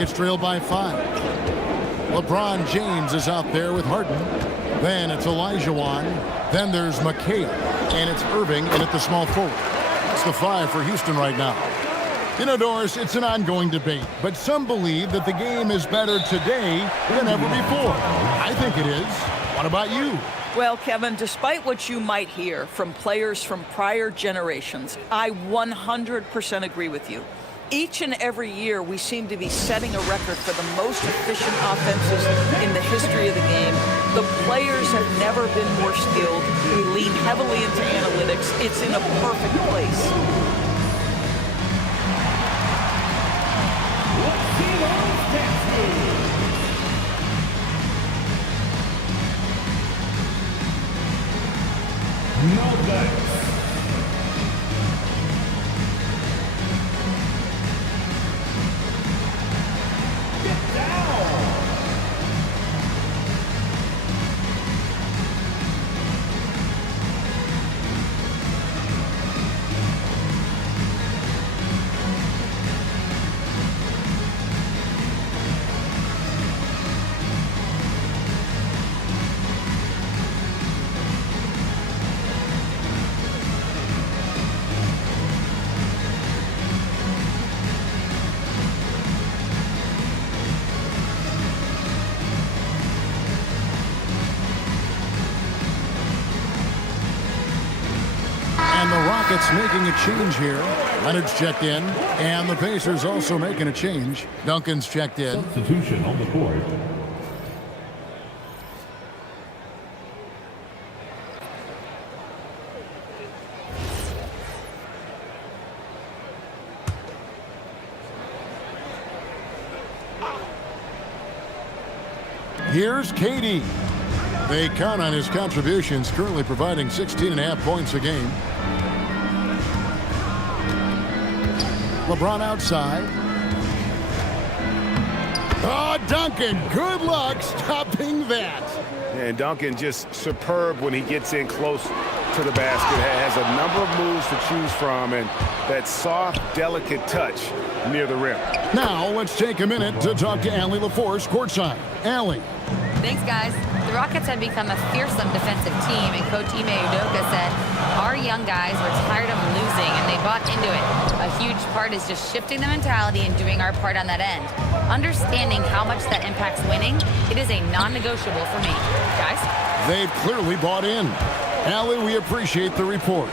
Rockets trail by 5. LeBron James is out there with Harden. Then it's Olajuwon. Then there's McHale. And it's Irving in at the small forward. It's the 5 for Houston right now. You know, Doris, it's an ongoing debate, but some believe that the game is better today than ever before. I think it is. What about you? Well, Kevin, despite what you might hear from players from prior generations, I 100% agree with you. Each and every year, we seem to be setting a record for the most efficient offenses in the history of the game. The players have never been more skilled. We lean heavily into analytics. It's in a perfect place. No thanks. Get down. And the Rockets making a change here. Leonard's checked in. And the Pacers also making a change. Duncan's checked in. Substitution on the court. Here's KD. They count on his contributions, currently providing 16.5 points a game. LeBron outside. Oh, Duncan, good luck stopping that. And Duncan just superb when he gets in close to the basket. Has a number of moves to choose from, and that soft, delicate touch near the rim. Now, let's take a minute to talk to Allie LaForce courtside. Allie. Thanks, guys. The Rockets have become a fearsome defensive team, and Coach Ime Udoka said, our young guys were tired of losing, and they bought into it. A huge part is just shifting the mentality and doing our part on that end. Understanding how much that impacts winning, it is a non-negotiable for me. Guys? They've clearly bought in. Allie, we appreciate the report.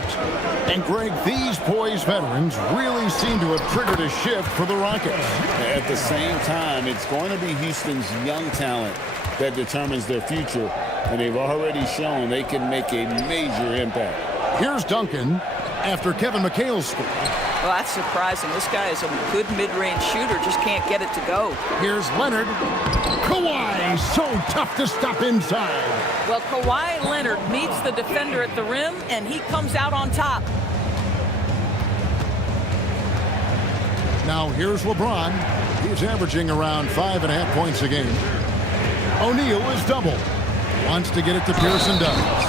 And Greg, these poised veterans really seem to have triggered a shift for the Rockets. At the same time, it's going to be Houston's young talent that determines their future, and they've already shown they can make a major impact. Here's Duncan after Kevin McHale scored. Well, that's surprising. This guy is a good mid-range shooter, just can't get it to go. Here's Leonard. Kawhi, so tough to stop inside. Well, Kawhi Leonard meets the defender at the rim, and he comes out on top. Now here's LeBron. He's averaging around 5.5 points a game. O'Neal is double. Wants to get it to Pearson, does.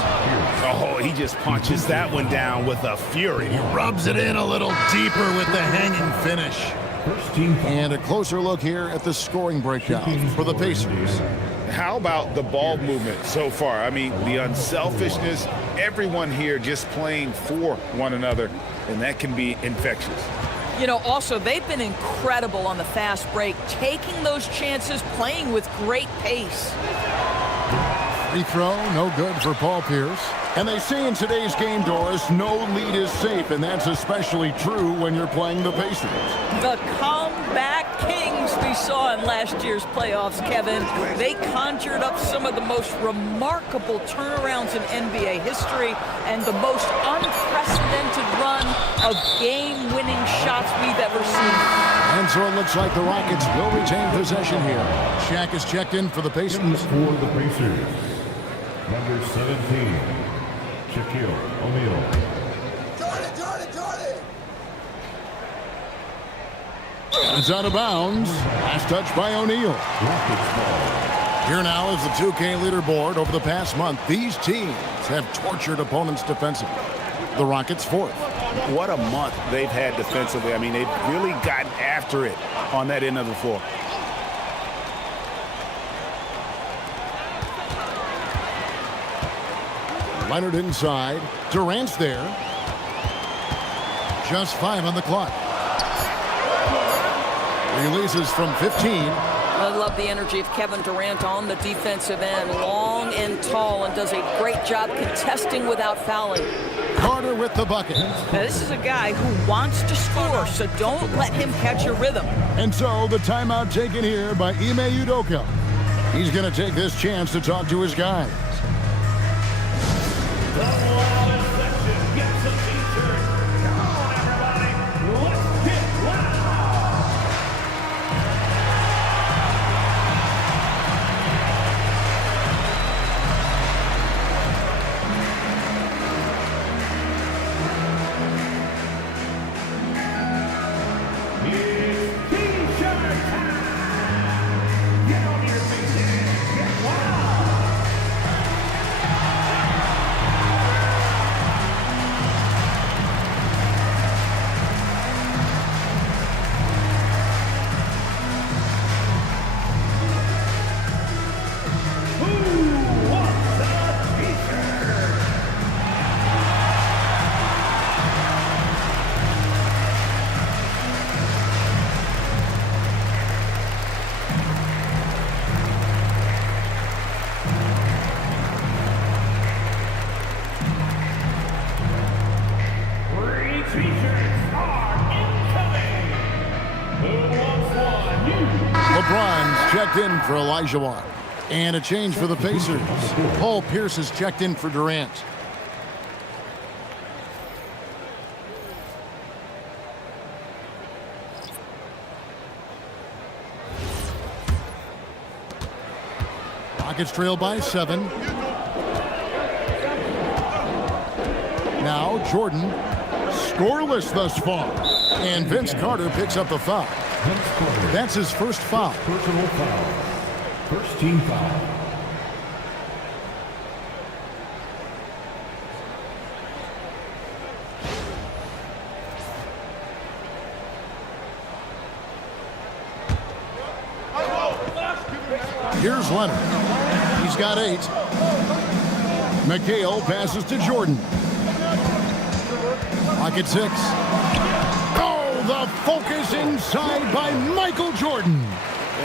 Oh, he just punches that one down with a fury. He rubs it in a little deeper with the hanging finish. And a closer look here at the scoring breakdown for the Pacers. How about the ball movement so far? I mean, the unselfishness, everyone here just playing for one another, and that can be infectious. You know, also, they've been incredible on the fast break, taking those chances, playing with great pace. Free throw, no good for Paul Pierce. And they say in today's game, Doris, no lead is safe, and that's especially true when you're playing the Pacers. The comeback kings we saw in last year's playoffs, Kevin. They conjured up some of the most remarkable turnarounds in NBA history and the most unprecedented run of game-winning shots we've ever seen. And so it looks like the Rockets will retain possession here. Shaq is checked in for the Pacers. For the Pacers, number 17, Shaquille O'Neal. Jordan! It's out of bounds. Last touch by O'Neal. Here now is the 2K leaderboard. Over the past month, these teams have tortured opponents defensively. The Rockets fourth. What a month they've had defensively. I mean, they've really gotten after it on that end of the floor. Leonard inside. Durant's there. Just 5 on the clock. Releases from 15. I love the energy of Kevin Durant on the defensive end. Long and tall, and does a great job contesting without fouling. Carter with the bucket. Now, this is a guy who wants to score, so don't let him catch a rhythm. And so the timeout taken here by Ime Udoka. He's going to take this chance to talk to his guys. LeBron's checked in for Olajuwon. And a change for the Pacers. Paul Pierce is checked in for Durant. Rockets trail by 7. Now Jordan, scoreless thus far. And Vince Carter picks up the foul. That's his first foul. Personal foul. First team foul. Here's Leonard. He's got 8. McHale passes to Jordan. Pocket 6. Oh, the focus inside by Michael Jordan.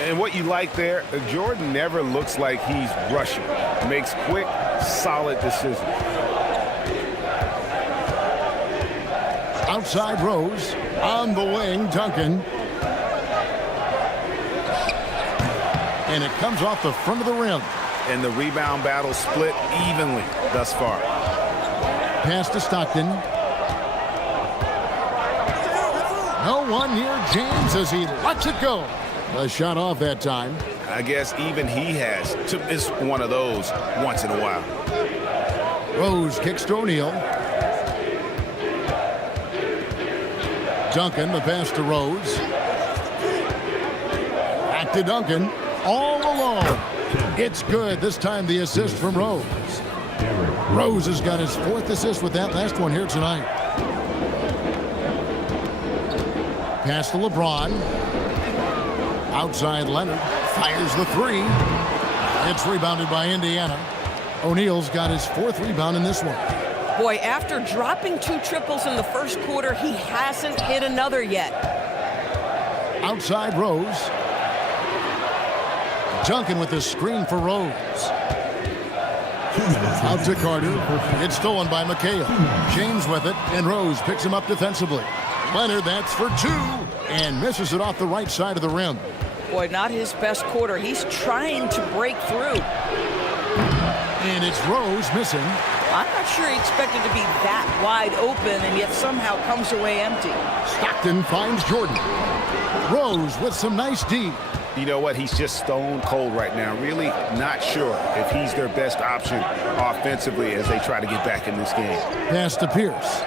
And what you like there, Jordan never looks like he's rushing. Makes quick, solid decisions. Outside Rose. On the wing, Duncan. And it comes off the front of the rim. And the rebound battle split evenly thus far. Pass to Stockton. No one near James as he lets it go. A shot off that time. I guess even he has to miss one of those once in a while. Rose kicks to O'Neal. Duncan, the pass to Rose. Back to Duncan. All alone. It's good. This time the assist from Rose. Rose has got his 4th assist with that last one here tonight. Pass to LeBron. Outside Leonard. Fires the 3. It's rebounded by Indiana. O'Neal's got his 4th rebound in this one. Boy, after dropping 2 triples in the first quarter, he hasn't hit another yet. Outside Rose. Duncan with the screen for Rose. Out to Carter. It's stolen by McHale. James with it, and Rose picks him up defensively. Leonard, that's for 2, and misses it off the right side of the rim. Boy, not his best quarter. He's trying to break through. And it's Rose missing. I'm not sure he expected to be that wide open, and yet somehow comes away empty. Stockton finds Jordan. Rose with some nice D. You know what? He's just stone cold right now. Really not sure if he's their best option offensively as they try to get back in this game. Pass to Pierce.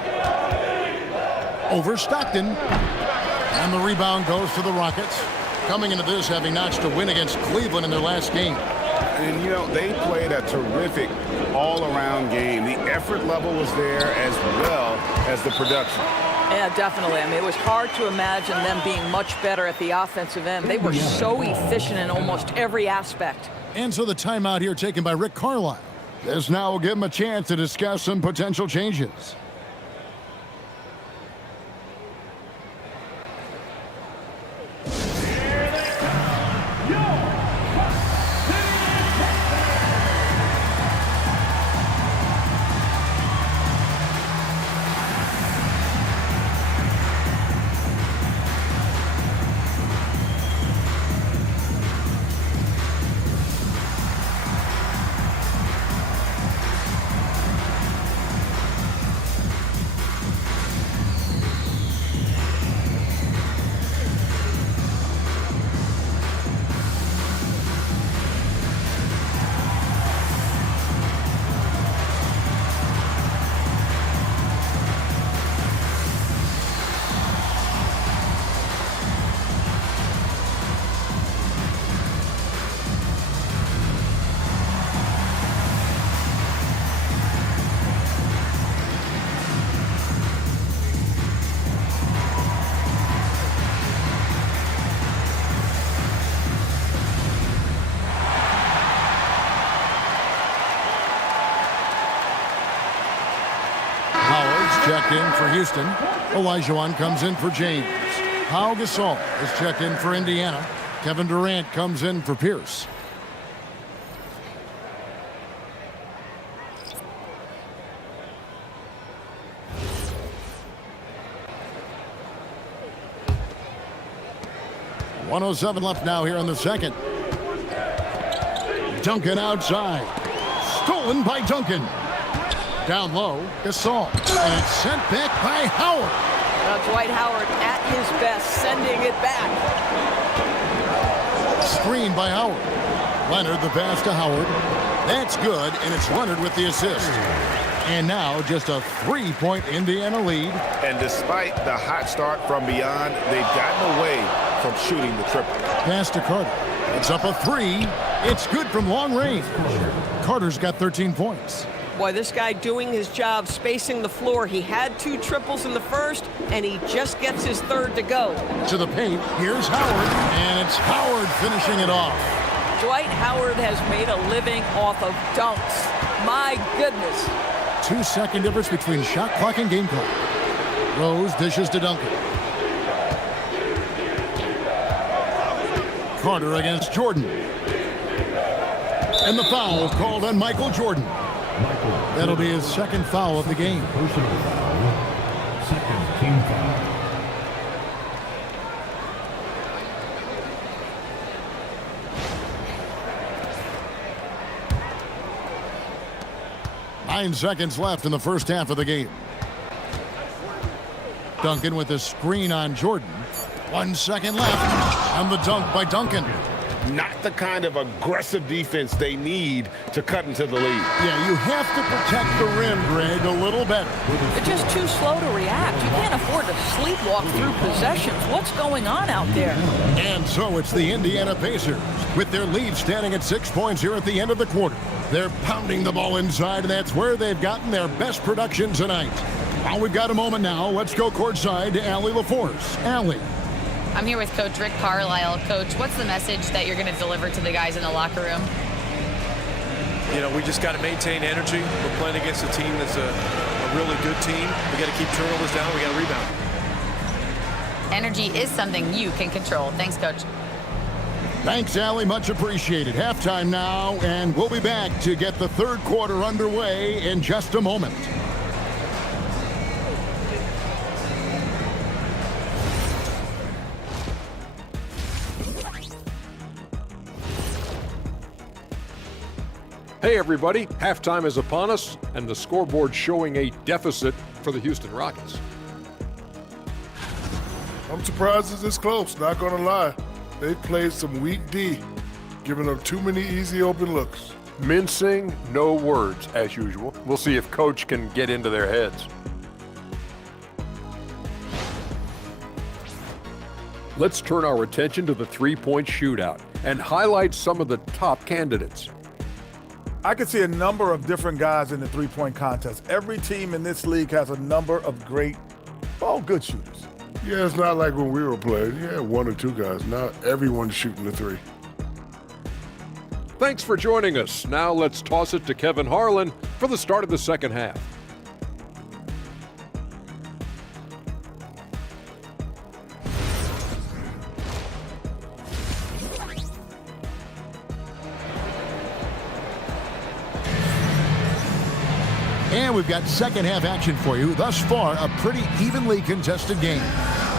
Over Stockton. And the rebound goes to the Rockets. Coming into this having notched a win against Cleveland in their last game. And, you know, they played a terrific all-around game. The effort level was there as well as the production. Yeah, definitely. I mean, it was hard to imagine them being much better at the offensive end. They were so efficient in almost every aspect. And so the timeout here taken by Rick Carlisle. This now will give him a chance to discuss some potential changes. Checked in for Houston. Olajuwon comes in for James. Pau Gasol is checked in for Indiana. Kevin Durant comes in for Pierce. .107 left now here in the second. Duncan outside. Stolen by Duncan. Down low, Gasol. And it's sent back by Howard. Dwight Howard at his best, sending it back. Screen by Howard. Leonard the pass to Howard. That's good, and it's Leonard with the assist. And now just a 3-point Indiana lead. And despite the hot start from beyond, they've gotten away from shooting the triple. Pass to Carter. It's up a 3. It's good from long range. Carter's got 13 points. Boy, this guy doing his job, spacing the floor. He had 2 triples in the first, and he just gets his third to go. To the paint, here's Howard, and it's Howard finishing it off. Dwight Howard has made a living off of dunks. My goodness. 2-second difference between shot clock and game clock. Rose dishes to Duncan. Carter against Jordan. And the foul called on Michael Jordan. That'll be his second foul of the game. Personal foul. Second team foul. Nine seconds left in the first half of the game. Duncan with a screen on Jordan. 1 second left. And the dunk by Duncan. Not the kind of aggressive defense they need to cut into the lead. Yeah, you have to protect the rim, Greg, a little better. They're just too slow to react. You can't afford to sleepwalk through possessions. What's going on out there? And so it's the Indiana Pacers with their lead standing at 6 points here at the end of the quarter. They're pounding the ball inside, and that's where they've gotten their best production tonight. Well, we've got a moment now. Let's go courtside to Allie LaForce. Allie. I'm here with Coach Rick Carlisle. Coach, what's the message that you're going to deliver to the guys in the locker room? You know, we just got to maintain energy. We're playing against a team that's a really good team. We got to keep turnovers down. We got to rebound. Energy is something you can control. Thanks, Coach. Thanks, Allie. Much appreciated. Halftime now, and we'll be back to get the third quarter underway in just a moment. Hey everybody, halftime is upon us and the scoreboard showing a deficit for the Houston Rockets. I'm surprised it's this close, not gonna lie. They've played some weak D, giving up too many easy open looks. Mincing, no words as usual. We'll see if Coach can get into their heads. Let's turn our attention to the three-point shootout and highlight some of the top candidates. I could see a number of different guys in the three-point contest. Every team in this league has a number of great, good shooters. Yeah, it's not like when we were playing. You had 1 or 2 guys. Now everyone's shooting the 3. Thanks for joining us. Now let's toss it to Kevin Harlan for the start of the second half. And we've got second half action for you. Thus far, a pretty evenly contested game.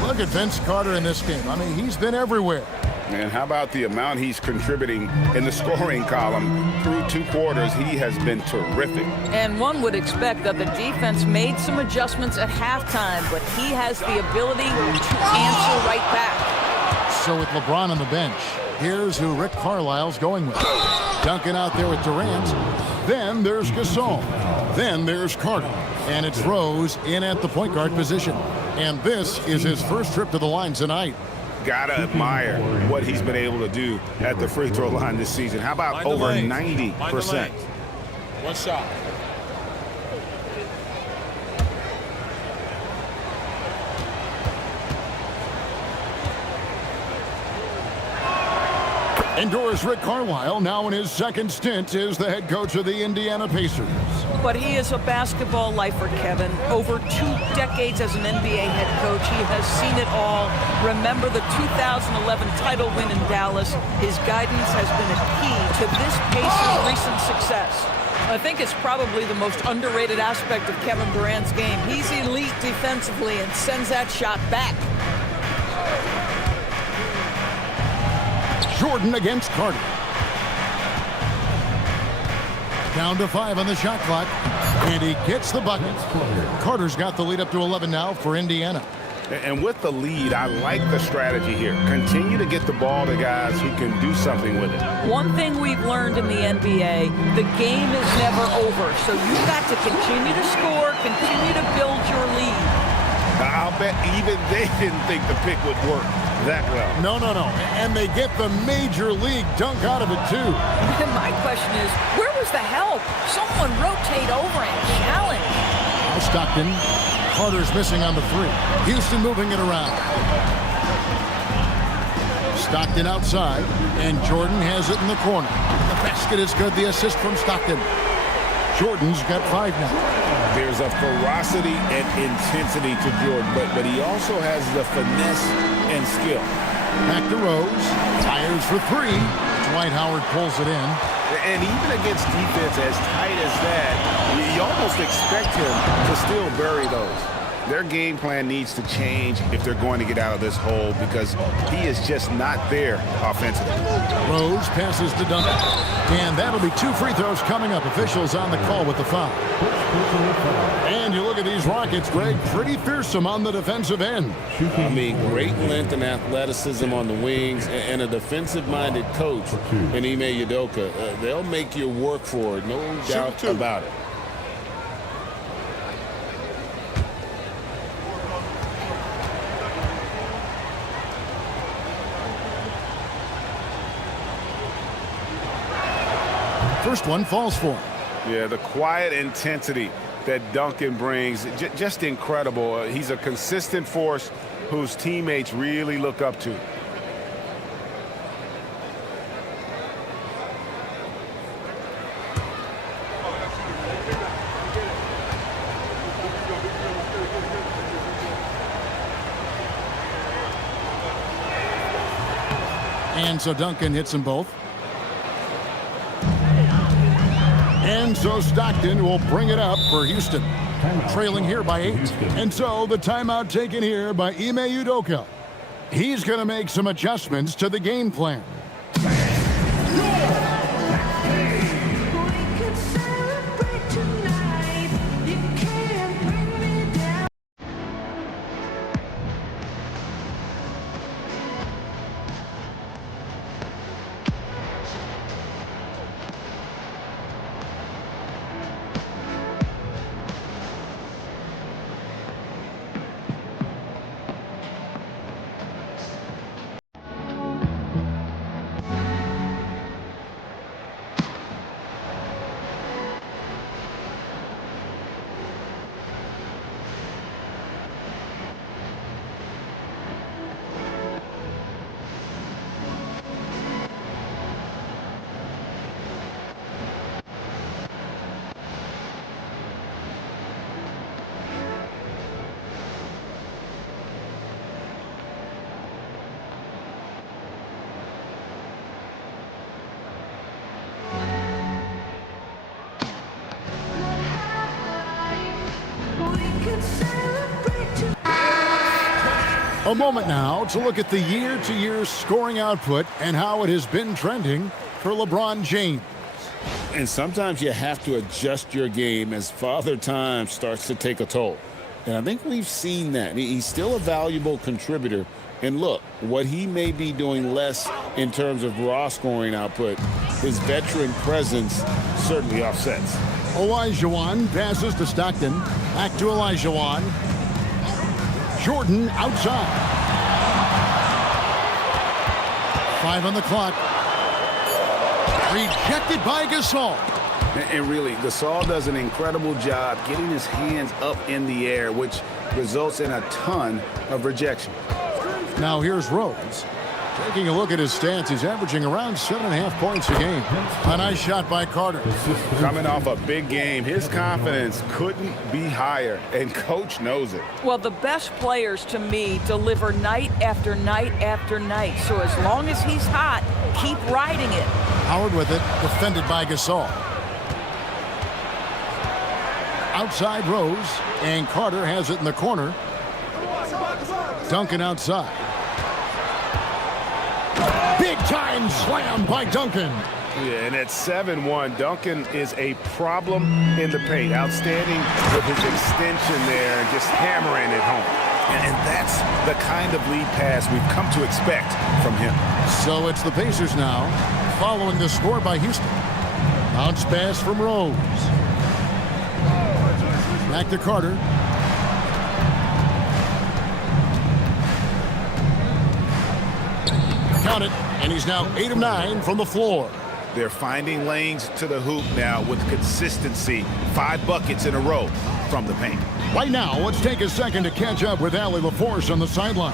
Look at Vince Carter in this game. I mean, he's been everywhere. And how about the amount he's contributing in the scoring column? Through 2 quarters, he has been terrific. And one would expect that the defense made some adjustments at halftime, but he has the ability to answer right back. So with LeBron on the bench, here's who Rick Carlisle's going with. Duncan out there with Durant. Then there's Gasol. Then there's Carter. And it's Rose in at the point guard position. And this is his first trip to the line tonight. Gotta admire what he's been able to do at the free throw line this season. How about over 90%? One shot. Endures Rick Carlisle, now in his second stint as the head coach of the Indiana Pacers. But he is a basketball lifer, Kevin. Over 2 decades as an NBA head coach, he has seen it all. Remember the 2011 title win in Dallas. His guidance has been a key to this Pacers' recent success. I think it's probably the most underrated aspect of Kevin Durant's game. He's elite defensively and sends that shot back. Jordan against Carter. Down to 5 on the shot clock, and he gets the bucket. Carter's got the lead up to 11 now for Indiana. And with the lead, I like the strategy here. Continue to get the ball to guys who can do something with it. One thing we've learned in the NBA, the game is never over. So you've got to continue to score, continue to build your lead. I'll bet even they didn't think the pick would work that well. No. And they get the major league dunk out of it, too. And my question is, where was the help? Someone rotate over and challenge. Now Stockton. Carter's missing on the 3. Houston moving it around. Stockton outside, and Jordan has it in the corner. The basket is good. The assist from Stockton. Jordan's got 5 now. There's a ferocity and intensity to Jordan, but he also has the finesse and skill. Back to Rose. Fires for 3. Dwight Howard pulls it in. And even against defense as tight as that, you almost expect him to still bury those. Their game plan needs to change if they're going to get out of this hole because he is just not there offensively. Rose passes to Duncan. And that'll be 2 free throws coming up. Officials on the call with the foul. And you look at these Rockets, Greg, pretty fearsome on the defensive end. I mean, great length and athleticism on the wings and a defensive-minded coach in Ime Udoka. They'll make you work for it, no doubt about it. First one falls for him. Yeah, the quiet intensity that Duncan brings, just incredible. He's a consistent force whose teammates really look up to. And so Duncan hits them both. And so Stockton will bring it up for Houston, trailing here by 8. And so the timeout taken here by Ime Udoka. He's going to make some adjustments to the game plan. A moment now to look at the year-to-year scoring output and how it has been trending for LeBron James. And sometimes you have to adjust your game as Father Time starts to take a toll. And I think we've seen that. He's still a valuable contributor. And look, what he may be doing less in terms of raw scoring output, his veteran presence certainly offsets. Olajuwon passes to Stockton. Back to Olajuwon. Jordan outside. 5 on the clock. Rejected by Gasol. And really, Gasol does an incredible job getting his hands up in the air, which results in a ton of rejection. Now here's Rose. Taking a look at his stats, he's averaging around 7.5 points a game. A nice shot by Carter. Coming off a big game, his confidence couldn't be higher, and Coach knows it. Well, the best players, to me, deliver night after night after night. So as long as he's hot, keep riding it. Howard with it, defended by Gasol. Outside Rose, and Carter has it in the corner. Duncan outside. Big time slam by Duncan. Yeah, and at 7-1, Duncan is a problem in the paint. Outstanding with his extension there and just hammering it home. And that's the kind of lead pass we've come to expect from him. So it's the Pacers now, following the score by Houston. Bounce pass from Rose. Back to Carter. Count it, and he's now 8 of 9 from the floor. They're finding lanes to the hoop now with consistency. 5 buckets in a row from the paint. Right now, let's take a second to catch up with Allie LaForce on the sideline.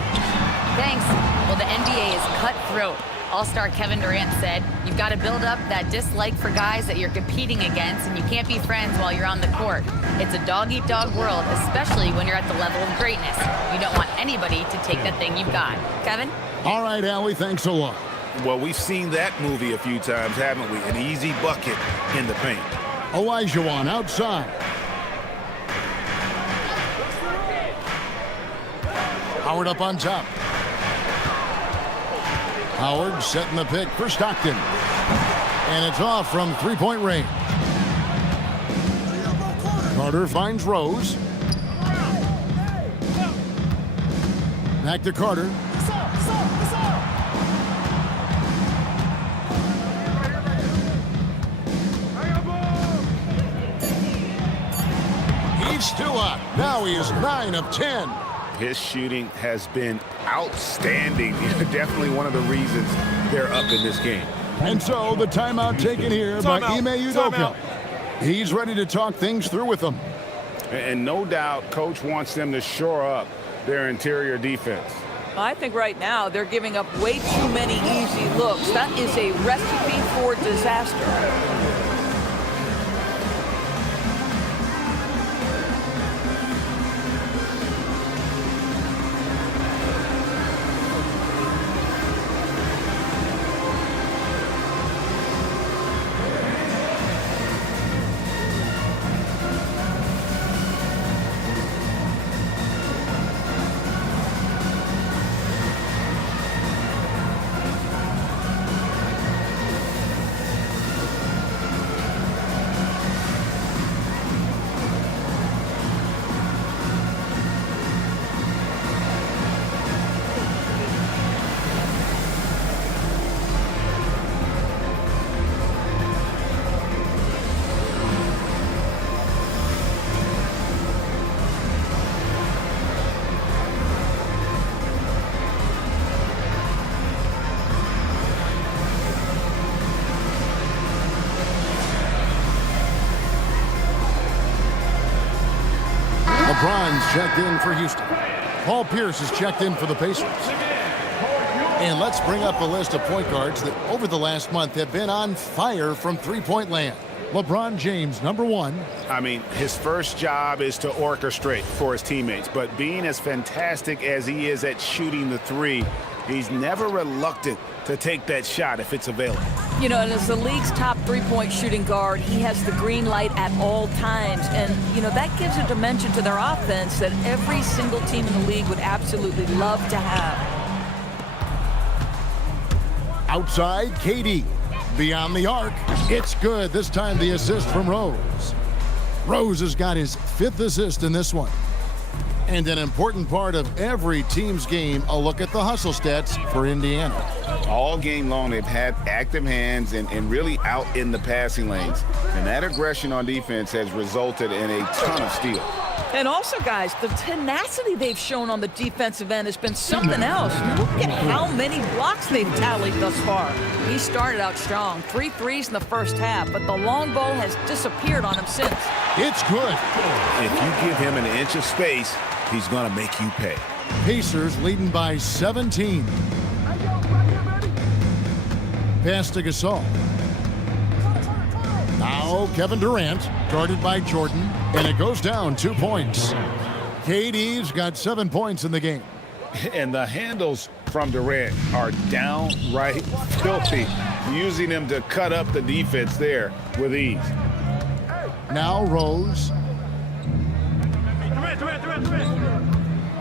Thanks. Well, the NBA is cutthroat. All-star Kevin Durant said, you've got to build up that dislike for guys that you're competing against, and you can't be friends while you're on the court. It's a dog-eat-dog world, especially when you're at the level of greatness. You don't want anybody to take that thing you've got. Kevin? All right, Allie, thanks a lot. Well, we've seen that movie a few times, haven't we? An easy bucket in the paint. Olajuwon outside. Howard up on top. Howard setting the pick for Stockton. And it's off from three-point range. Carter finds Rose. Back to Carter. He's still up. Now he is 9 of 10. His shooting has been outstanding. Definitely one of the reasons they're up in this game. And so the timeout taken here by Ime Udoka. He's ready to talk things through with them. And no doubt, Coach wants them to shore up their interior defense. I think right now they're giving up way too many easy looks. That is a recipe for disaster. LeBron's checked in for Houston. Paul Pierce has checked in for the Pacers. And let's bring up a list of point guards that over the last month have been on fire from three-point land. LeBron James, number 1. I mean, his first job is to orchestrate for his teammates, but being as fantastic as he is at shooting the three, He's never reluctant to take that shot if it's available. You know, and as the league's top three-point shooting guard, he has the green light at all times. And, you know, that gives a dimension to their offense that every single team in the league would absolutely love to have. Outside, KD. Beyond the arc. It's good. This time the assist from Rose. Rose has got his 5th assist in this one. And an important part of every team's game, a look at the hustle stats for Indiana. All game long, they've had active hands and really out in the passing lanes. And that aggression on defense has resulted in a ton of steals. And also, guys, the tenacity they've shown on the defensive end has been something else. Look at how many blocks they've tallied thus far. He started out strong, 3 threes in the first half, but the long ball has disappeared on him since. It's good. If you give him an inch of space, he's going to make you pay. Pacers leading by 17. Pass to Gasol. Now Kevin Durant, guarded by Jordan, and it goes down 2 points. KD's got 7 points in the game. And the handles from Durant are downright filthy, using him to cut up the defense there with ease. Now Rose.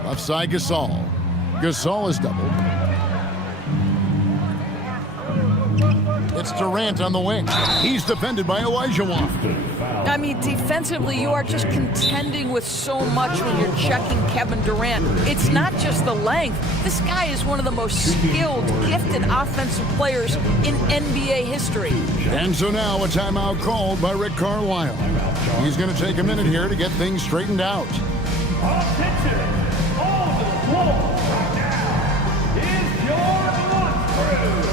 Left side Gasol. Gasol is doubled. It's Durant on the wing. He's defended by Olajuwon. I mean, defensively, you are just contending with so much when you're checking Kevin Durant. It's not just the length. This guy is one of the most skilled, gifted offensive players in NBA history. And so now a timeout called by Rick Carlisle. He's going to take a minute here to get things straightened out. Attention! On the floor right now is your lunch crew.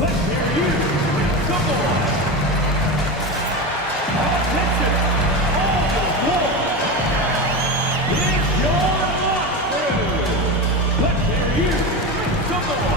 Let's hear you. Come on. Attention! On the floor is your lunch crew. Let's hear you. Come on.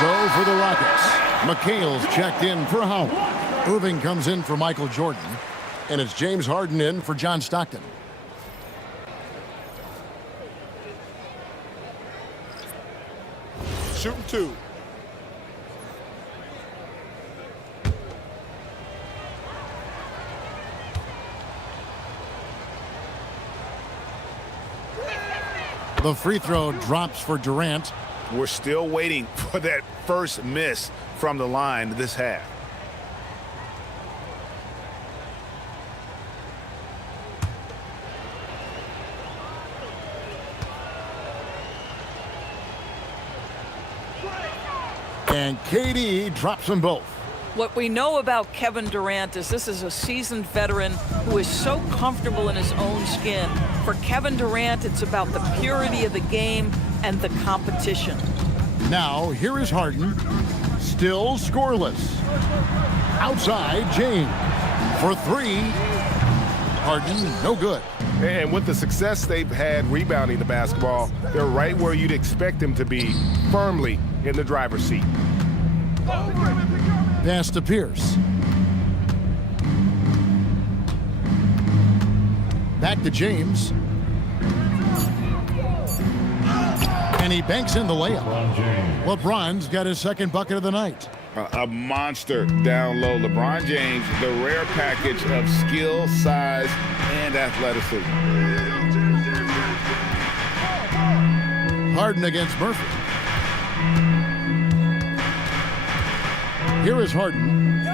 So for the Rockets, McHale's checked in for Howard. Irving comes in for Michael Jordan. And it's James Harden in for John Stockton. Shooting 2. The free throw drops for Durant. We're still waiting for that first miss from the line this half. And KD drops them both. What we know about Kevin Durant is this is a seasoned veteran who is so comfortable in his own skin. For Kevin Durant, it's about the purity of the game and the competition. Now, here is Harden, still scoreless. Outside, James for 3. Harden, no good. And with the success they've had rebounding the basketball, they're right where you'd expect them to be, firmly in the driver's seat. Pass to Pierce. Back to James. And he banks in the layup. LeBron's got his second bucket of the night. A monster down low. LeBron James, the rare package of skill, size, and athleticism. Harden against Murphy. Here is Harden.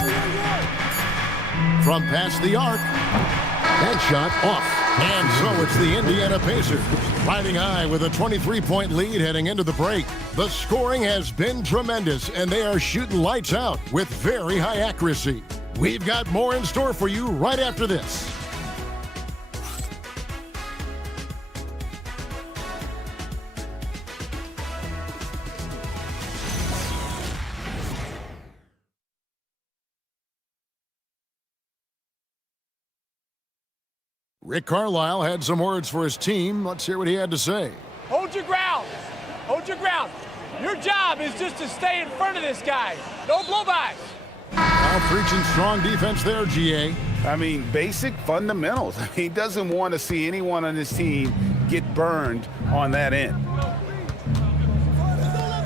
From past the arc. That shot off. And so it's the Indiana Pacers Riding high with a 23-point lead heading into the break. The scoring has been tremendous, and they are shooting lights out with very high accuracy. We've got more in store for you right after this. Rick Carlisle had some words for his team. Let's hear what he had to say. Hold your ground. Hold your ground. Your job is just to stay in front of this guy. No blow-bys. Now preaching strong defense there, GA. I mean, basic fundamentals. He doesn't want to see anyone on his team get burned on that end.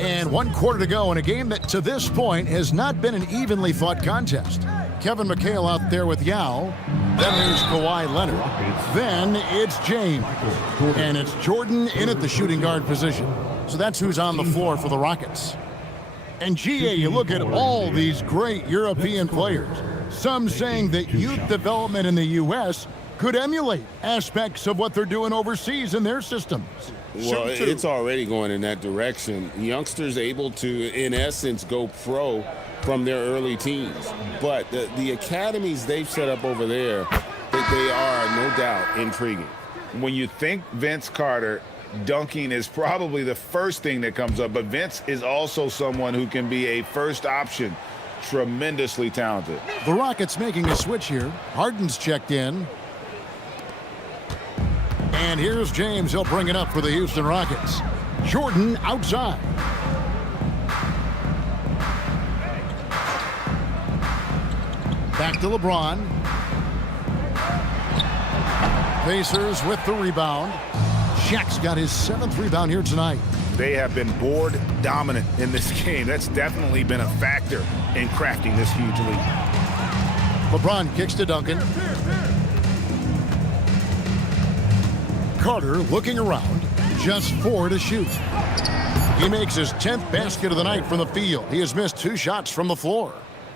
And 1 quarter to go in a game that to this point has not been an evenly fought contest. Kevin McHale out there with Yao. Then there's Kawhi Leonard. Then it's James. And it's Jordan in at the shooting guard position. So that's who's on the floor for the Rockets. And GA, you look at all these great European players. Some saying that youth development in the U.S. could emulate aspects of what they're doing overseas in their systems. Well, it's already going in that direction. Youngsters able to, in essence, go pro from their early teens. But the academies they've set up over there, they are no doubt intriguing. When you think Vince Carter, dunking is probably the first thing that comes up, but Vince is also someone who can be a first option. Tremendously talented. The Rockets making a switch here. Harden's checked in. And here's James. He'll bring it up for the Houston Rockets. Jordan outside. Back to LeBron. Pacers with the rebound. Shaq's got his 7th rebound here tonight. They have been board dominant in this game. That's definitely been a factor in crafting this huge lead. LeBron kicks to Duncan. Carter looking around. Just 4 to shoot. He makes his 10th basket of the night from the field. He has missed 2 shots from the floor.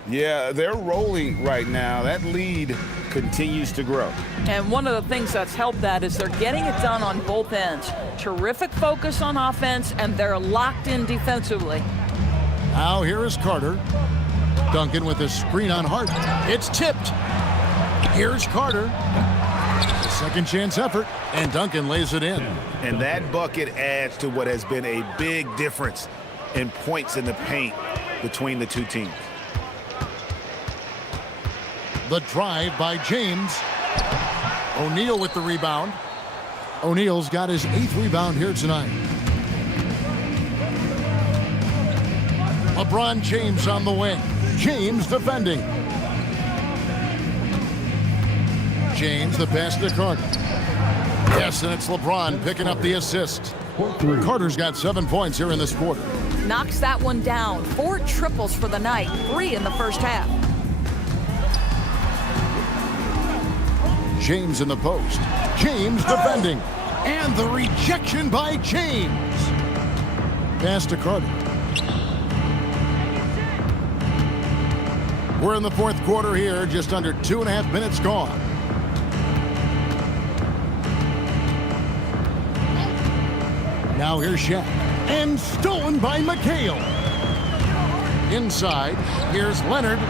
Yeah, they're rolling right now. That lead continues to grow. And one of the things that's helped that is they're getting it done on both ends. Terrific focus on offense, and they're locked in defensively. Now here is Carter. Duncan with a screen on Harden. It's tipped. Here's Carter. A second chance effort, and Duncan lays it in. And that bucket adds to what has been a big difference in points in the paint between the two teams. The drive by James. O'Neal with the rebound. O'Neal's got his 8th rebound here tonight. LeBron James on the wing. James defending. James the pass to Carter. Yes, and it's LeBron picking up the assist. Carter's got 7 points here in this quarter. Knocks that one down. 4 triples for the night, 3 in the first half. James in the post. James defending. And the rejection by James. Pass to Carter. We're in the 4th quarter here, just under 2.5 minutes gone. Now here's Shaq. And stolen by McHale. Inside, here's Leonard.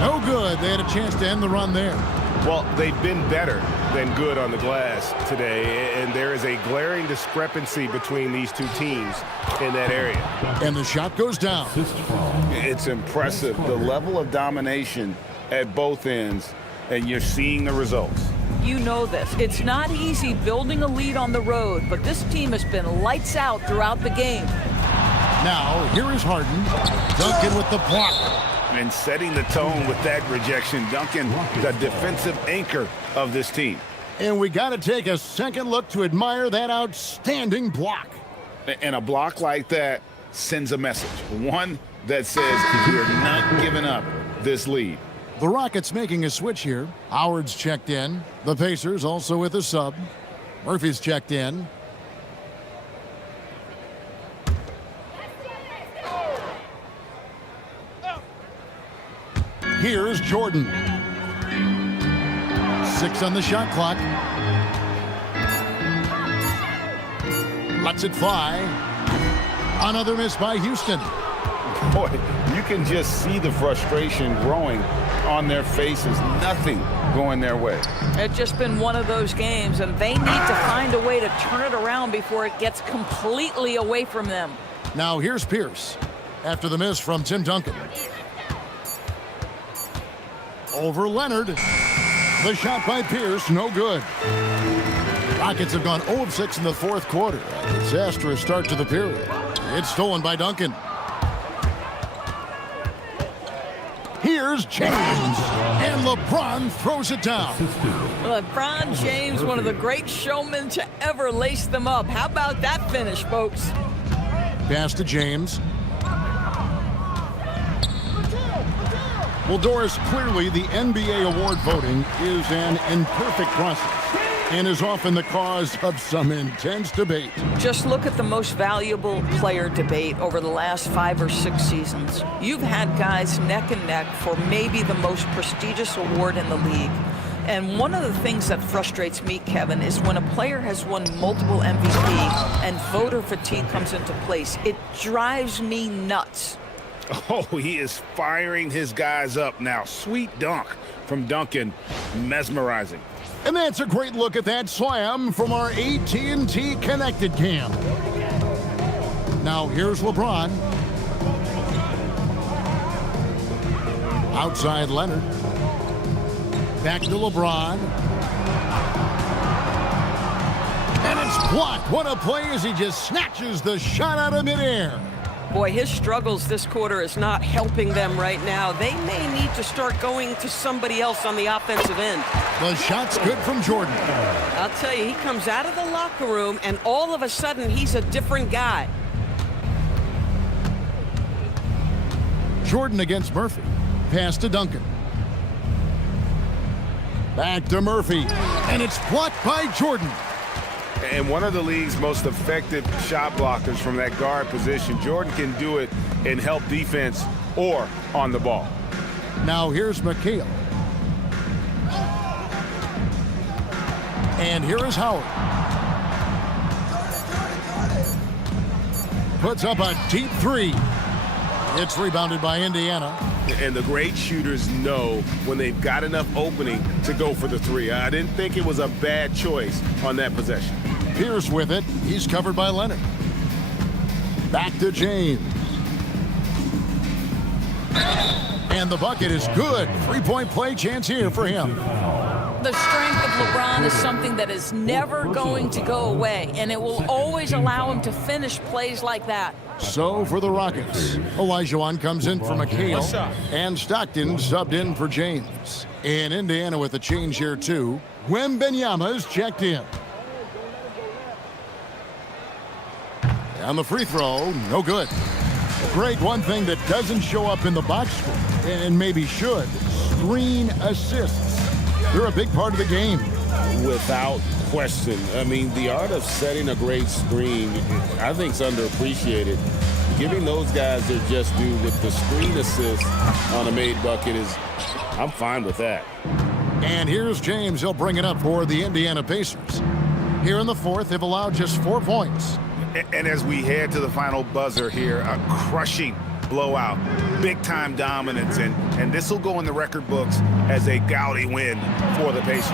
No good. They had a chance to end the run there. Well, they've been better than good on the glass today, and there is a glaring discrepancy between these two teams in that area. And the shot goes down. It's impressive, the level of domination at both ends, and you're seeing the results. You know this. It's not easy building a lead on the road, but this team has been lights out throughout the game. Now, here is Harden. Duncan with the block. And setting the tone with that rejection. Duncan, the defensive anchor of this team. And we got to take a second look to admire that outstanding block. And a block like that sends a message. One that says we're not giving up this lead. The Rockets making a switch here. Howard's checked in. The Pacers also with a sub. Murphy's checked in. Here's Jordan. 6 on the shot clock. Lets it fly. Another miss by Houston. Boy, you can just see the frustration growing on their faces. Nothing going their way. It's just been one of those games, and they need to find a way to turn it around before it gets completely away from them. Now here's Pierce after the miss from Tim Duncan. Over Leonard. The shot by Pierce, no good. Rockets have gone 0 of 6 in the fourth quarter. A disastrous start to the period. It's stolen by Duncan. Here's James, and LeBron throws it down. LeBron James, one of the great showmen to ever lace them up. How about that finish, folks? Pass to James. Well, Doris, clearly the NBA award voting is an imperfect process and is often the cause of some intense debate. Just look at the most valuable player debate over the last 5 or 6 seasons. You've had guys neck and neck for maybe the most prestigious award in the league. And one of the things that frustrates me, Kevin, is when a player has won multiple MVP and voter fatigue comes into place. It drives me nuts. Oh, he is firing his guys up now. Sweet dunk from Duncan. Mesmerizing. And that's a great look at that slam from our AT&T Connected Cam. Now here's LeBron. Outside Leonard. Back to LeBron. And it's blocked. What a play as he just snatches the shot out of midair. Boy, his struggles this quarter is not helping them right now. They may need to start going to somebody else on the offensive end. The shot's good from Jordan. I'll tell you, he comes out of the locker room, and all of a sudden, he's a different guy. Jordan against Murphy. Pass to Duncan. Back to Murphy. And it's blocked by Jordan. And one of the league's most effective shot blockers from that guard position. Jordan can do it in help defense or on the ball. Now here's McHale. And here is Howard. Puts up a deep three. It's rebounded by Indiana. And the great shooters know when they've got enough opening to go for the three. I didn't think it was a bad choice on that possession. Pierce with it. He's covered by Leonard. Back to James. And the bucket is good. 3-point play chance here for him. The strength of LeBron is something that is never going to go away, and it will always allow him to finish plays like that. So for the Rockets, Olajuwon comes in for McHale, and Stockton subbed in for James. And Indiana with a change here too. Wembanyama is checked in. And the free throw, no good. Great, one thing that doesn't show up in the box score, and maybe should, screen assists. They're a big part of the game. Without question. I mean, the art of setting a great screen, I think, is underappreciated. Giving those guys their just due with the screen assist on a made bucket is, I'm fine with that. And here's James. He'll bring it up for the Indiana Pacers. Here in the fourth, they've allowed just 4 points. And as we head to the final buzzer here, a crushing blowout, big-time dominance, and this will go in the record books as a gaudy win for the Pacers.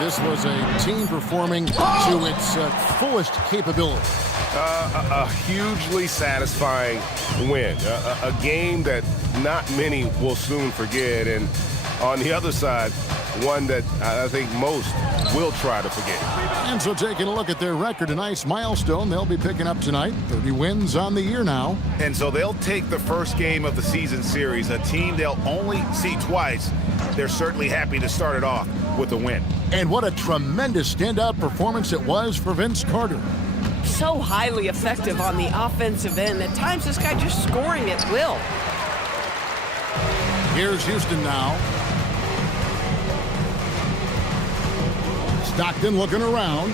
This was a team performing to its fullest capability. A hugely satisfying win, a game that not many will soon forget, and on the other side, one that I think most will try to forget. And so taking a look at their record, a nice milestone they'll be picking up tonight. 30 wins on the year now. And so they'll take the first game of the season series, a team they'll only see twice. They're certainly happy to start it off with a win. And what a tremendous standout performance it was for Vince Carter. So highly effective on the offensive end. At times, this guy just scoring at will. Here's Houston now. Stockton looking around.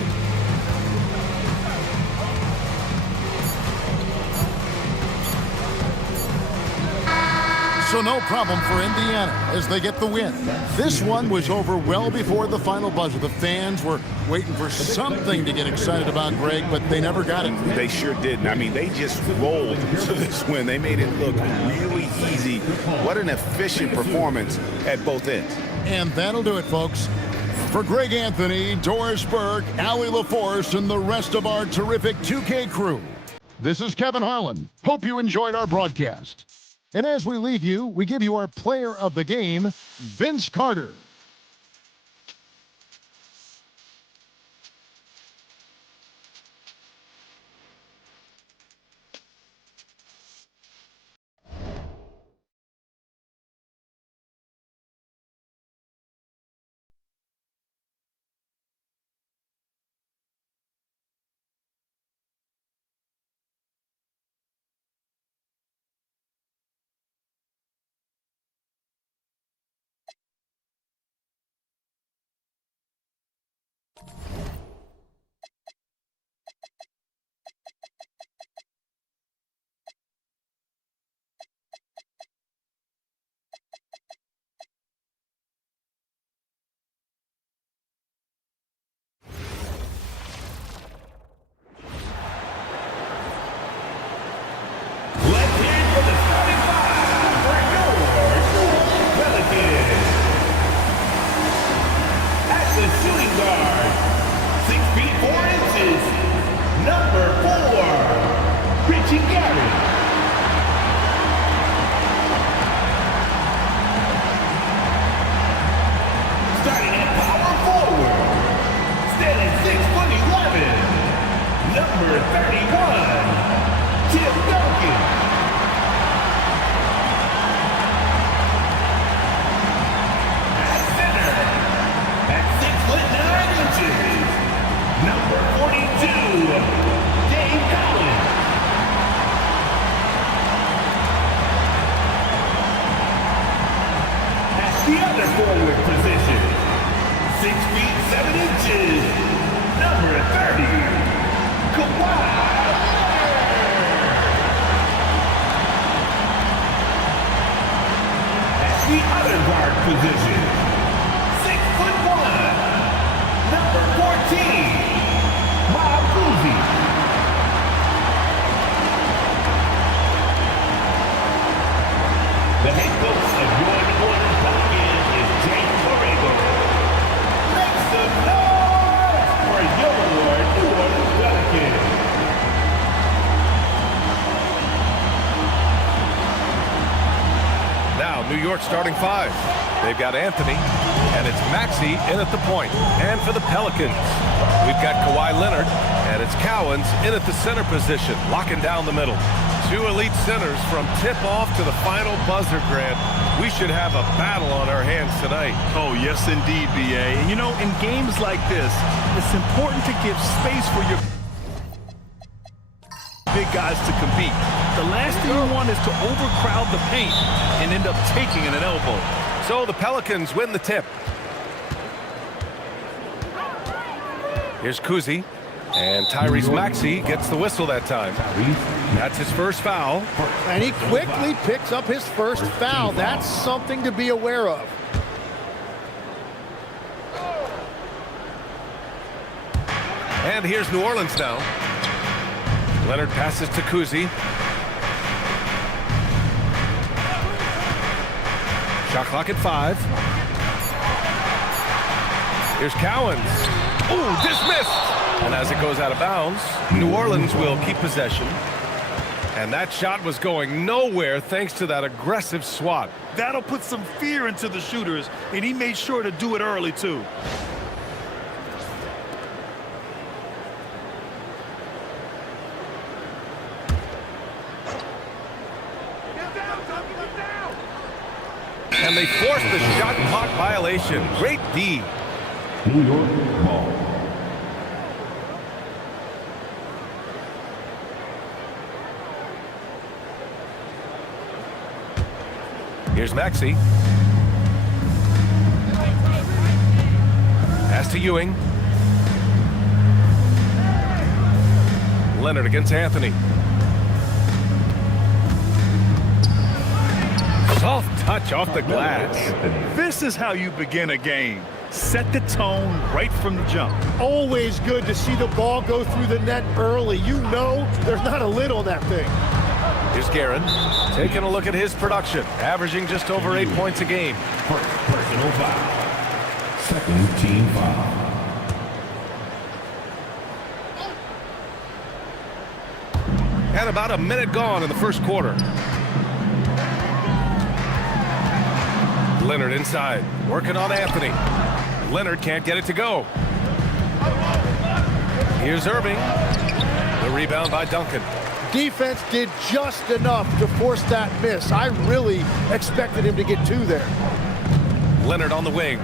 So So no problem for Indiana as they get the win. This one was over well before the final buzzer. The fans were waiting for something to get excited about, Greg, but they never got it. They sure didn't. I mean, they just rolled to this win. They made it look really easy. What an efficient performance at both ends. And that'll do it, folks. For Greg Anthony, Doris Burke, Allie LaForce, and the rest of our terrific 2K crew, this is Kevin Harlan. Hope you enjoyed our broadcast. And as we leave you, we give you our player of the game, Vince Carter. Let's hear it for the starting five for your Pelicans. At the shooting guard, 6 feet 4 inches, number 4, Richie Garrett. Starting at power forward, standing 6'11", number 31. Tim Duncan. At center, at 6'9", number 42, Dave Collins. At the other forward position, 6 feet 7 inches, number 30, Kawhi. The other guard position, 6'1", number 14, Bob Cousy. The head coach of your New Orleans Pelicans is Jake Borrego. Make some noise for your New Orleans Pelicans. Now, New York starting five. They've got Anthony, and it's Maxey in at the point. And for the Pelicans, we've got Kawhi Leonard, and it's Cowens in at the center position, locking down the middle. Two elite centers from tip-off to the final buzzer, Grant. We should have a battle on our hands tonight. Oh, yes, indeed, B.A. And, you know, in games like this, it's important to give space for your big guys to compete. The last thing you want is to overcrowd the paint and end up taking an elbow. So the Pelicans win the tip. Here's Cousy, and Tyrese Maxey gets the whistle that time. That's his first foul. And he quickly picks up his first foul. That's something to be aware of. And here's New Orleans now. Leonard passes to Cousy. Shot clock at 5. Here's Cowens. Ooh, dismissed! And as it goes out of bounds, New Orleans will keep possession. And that shot was going nowhere thanks to that aggressive swat. That'll put some fear into the shooters, and he made sure to do it early, too. And they forced the shot clock violation. Great D. New York ball. Here's Maxey. Pass to Ewing. Leonard against Anthony. Soft touch off the glass. This is how you begin a game. Set the tone right from the jump. Always good to see the ball go through the net early. You know there's not a lid on that thing. Here's Guerin taking a look at his production, averaging just over 8 points a game. Personal foul. Second team foul. And about a minute gone in the first quarter. Leonard inside, working on Anthony. Leonard can't get it to go. Here's Irving. The rebound by Duncan. Defense did just enough to force that miss. I really expected him to get two there. Leonard on the wing.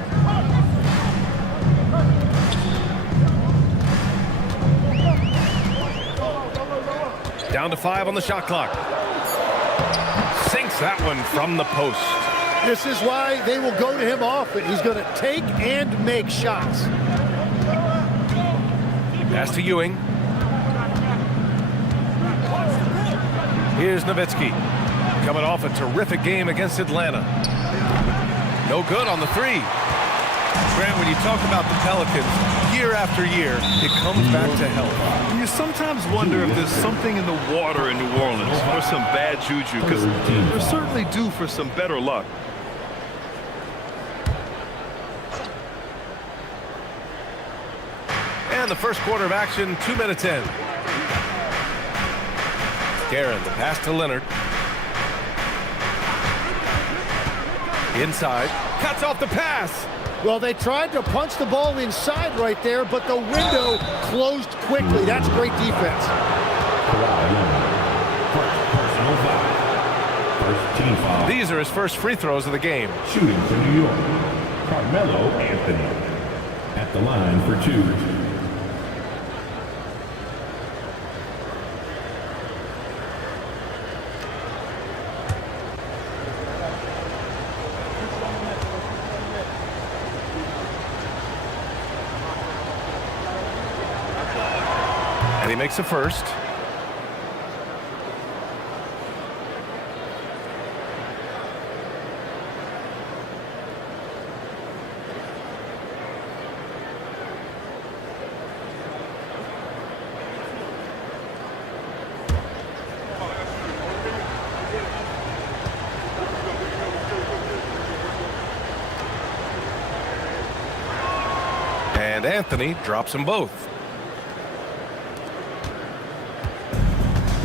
Down to 5 on the shot clock. Sinks that one from the post. This is why they will go to him often. He's going to take and make shots. Pass to Ewing. Here's Nowitzki. Coming off a terrific game against Atlanta. No good on the three. Grant, when you talk about the Pelicans, year after year, it comes back to health. You sometimes wonder if there's something in the water in New Orleans or some bad juju, because they're certainly due for some better luck. And the first quarter of action, 2 minutes in. Guerin, the pass to Leonard. Inside, cuts off the pass. Well, they tried to punch the ball inside right there, but the window closed quickly. That's great defense. Personal foul. First team foul. These are his first free throws of the game. Shooting for New York, Carmelo Anthony. At the line for 2. And he makes the first. And Anthony drops them both.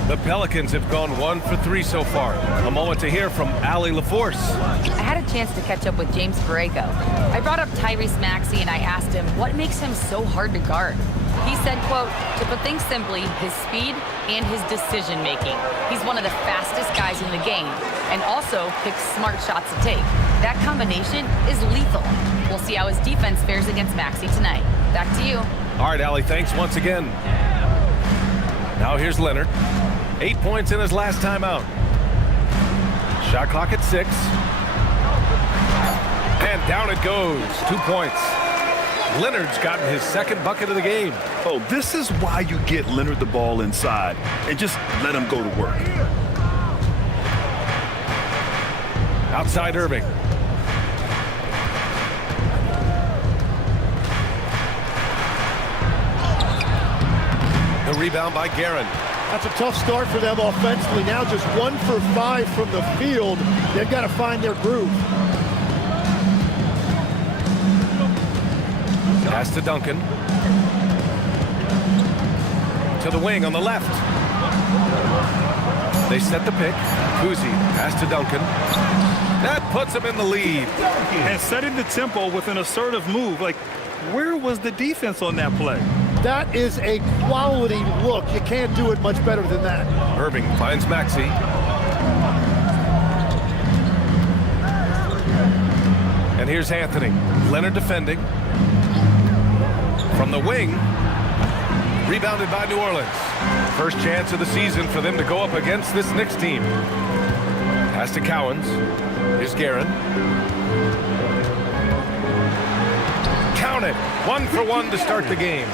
The Pelicans have gone 1 for 3 so far. A moment to hear from Allie LaForce. I had a chance to catch up with James Borrego. I brought up Tyrese Maxey and I asked him what makes him so hard to guard. He said, quote, to put things simply, his speed and his decision making. He's one of the fastest guys in the game and also picks smart shots to take. That combination is lethal. We'll see how his defense fares against Maxey tonight. Back to you. All right, Allie, thanks once again. Now here's Leonard. 8 points in his last time out. Shot clock at 6. And down it goes. 2 points. Leonard's gotten his second bucket of the game. Oh, this is why you get Leonard the ball inside and just let him go to work. Outside Irving. The rebound by Guerin. That's a tough start for them offensively. Now just 1 for 5 from the field. They've got to find their groove. Pass to Duncan. To the wing on the left. They set the pick. Kuzi, pass to Duncan. That puts him in the lead. And setting the tempo with an assertive move. Like, where was the defense on that play? That is a quality look. You can't do it much better than that. Irving finds Maxey. And here's Anthony. Leonard defending. From the wing. Rebounded by New Orleans. First chance of the season for them to go up against this Knicks team. Pass to Cowens. Here's Guerin. Count it. 1 for 1 to start the game.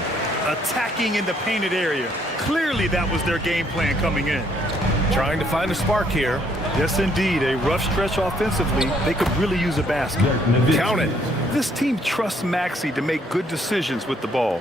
Attacking in the painted area. Clearly that was their game plan coming in. trying to find a spark here. Yes, indeed. A rough stretch offensively. They could really use a basket. Count it. This team trusts Maxey to make good decisions with the ball.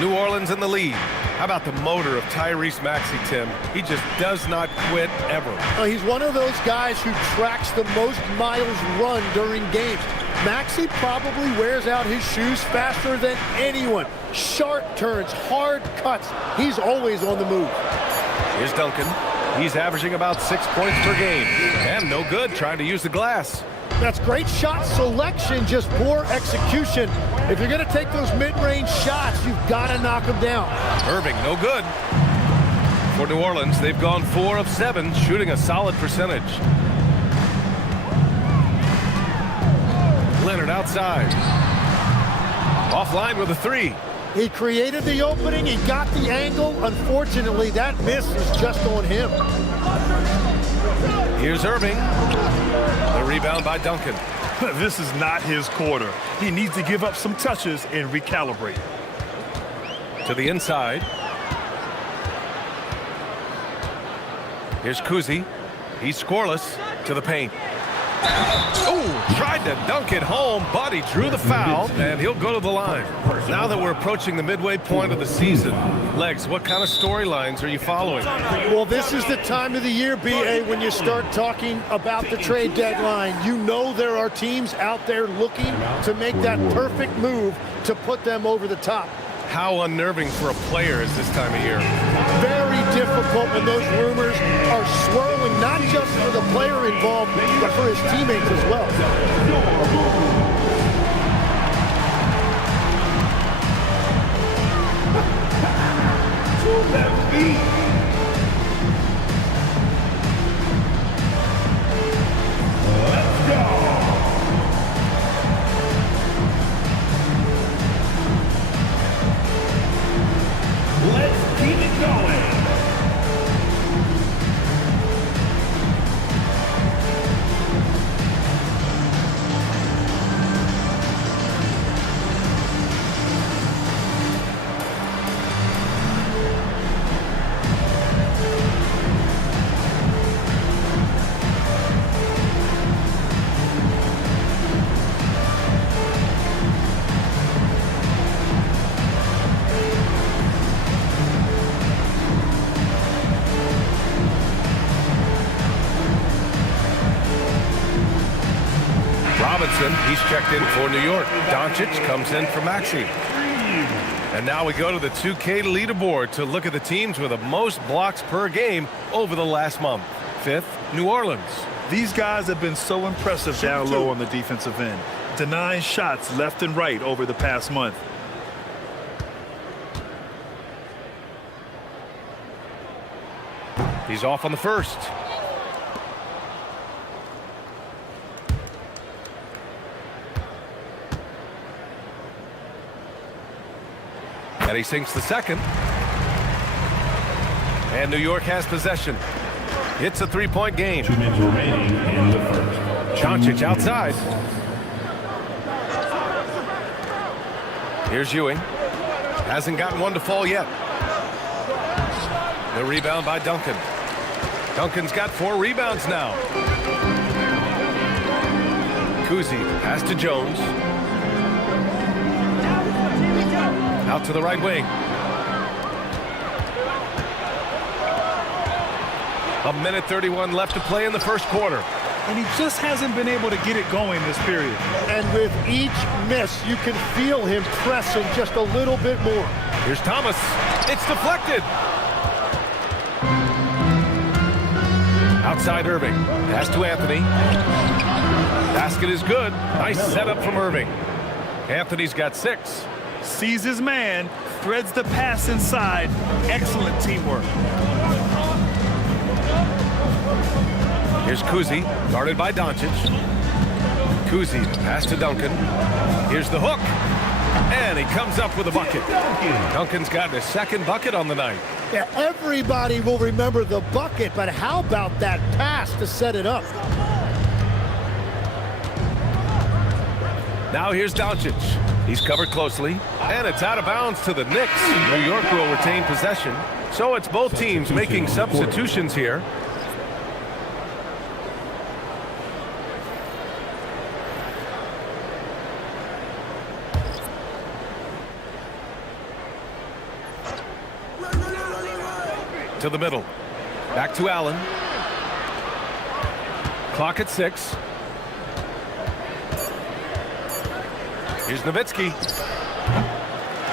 New Orleans in the lead. How about the motor of Tyrese Maxey, Tim? He just does not quit ever. He's one of those guys who tracks the most miles run during games. Maxey probably wears out his shoes faster than anyone. Sharp turns, hard cuts. He's always on the move. Here's Duncan. He's averaging about 6 points per game. And no good trying to use the glass. That's great shot selection, just poor execution. If you're going to take those mid-range shots, you've got to knock them down. Irving, no good. For New Orleans, they've gone 4 of 7, shooting a solid percentage. Leonard outside. Offline with a 3. He created the opening. He got the angle. Unfortunately, that miss is just on him. Here's Irving. The rebound by Duncan. This is not his quarter. He needs to give up some touches and recalibrate. To the inside. Here's Kuzi. He's scoreless. To the paint. Oh, tried to dunk it home, but he drew the foul, and he'll go to the line. Now that we're approaching the midway point of the season, Legs, what kind of storylines are you following? Well, this is the time of the year, B.A., when you start talking about the trade deadline. You know there are teams out there looking to make that perfect move to put them over the top. How unnerving for a player is this time of year? Very difficult when those rumors are swirling, not just for the player involved, but for his teammates as well. Let's go. Let's keep it going. He's checked in for New York. Doncic comes in for Maxey. And now we go to the 2K leaderboard to look at the teams with the most blocks per game over the last month. 5th, New Orleans. These guys have been so impressive down low on the defensive end, denying shots left and right over the past month. He's off on the first. And he sinks the second. And New York has possession. It's a 3-point game. 2 minutes remaining in the first. Doncic outside. Here's Ewing. Hasn't gotten one to fall yet. The rebound by Duncan. Duncan's got 4 rebounds now. Kuzi, pass to Jones. Out to the right wing. A minute 31 left to play in the first quarter. And he just hasn't been able to get it going this period. And with each miss, you can feel him pressing just a little bit more. Here's Thomas. It's deflected. Outside Irving. Pass to Anthony. Basket is good. Nice setup from Irving. Anthony's got 6. Sees his man, threads the pass inside. Excellent teamwork. Here's Kuzi, guarded by Doncic. Kuzi, pass to Duncan. Here's the hook. And he comes up with a bucket. Duncan's got his second bucket on the night. Yeah, everybody will remember the bucket, but how about that pass to set it up? Now here's Doncic. He's covered closely, and it's out of bounds to the Knicks. New York will retain possession. So it's both teams making substitutions here. To the middle. Back to Allen. Clock at 6. Here's Nowitzki.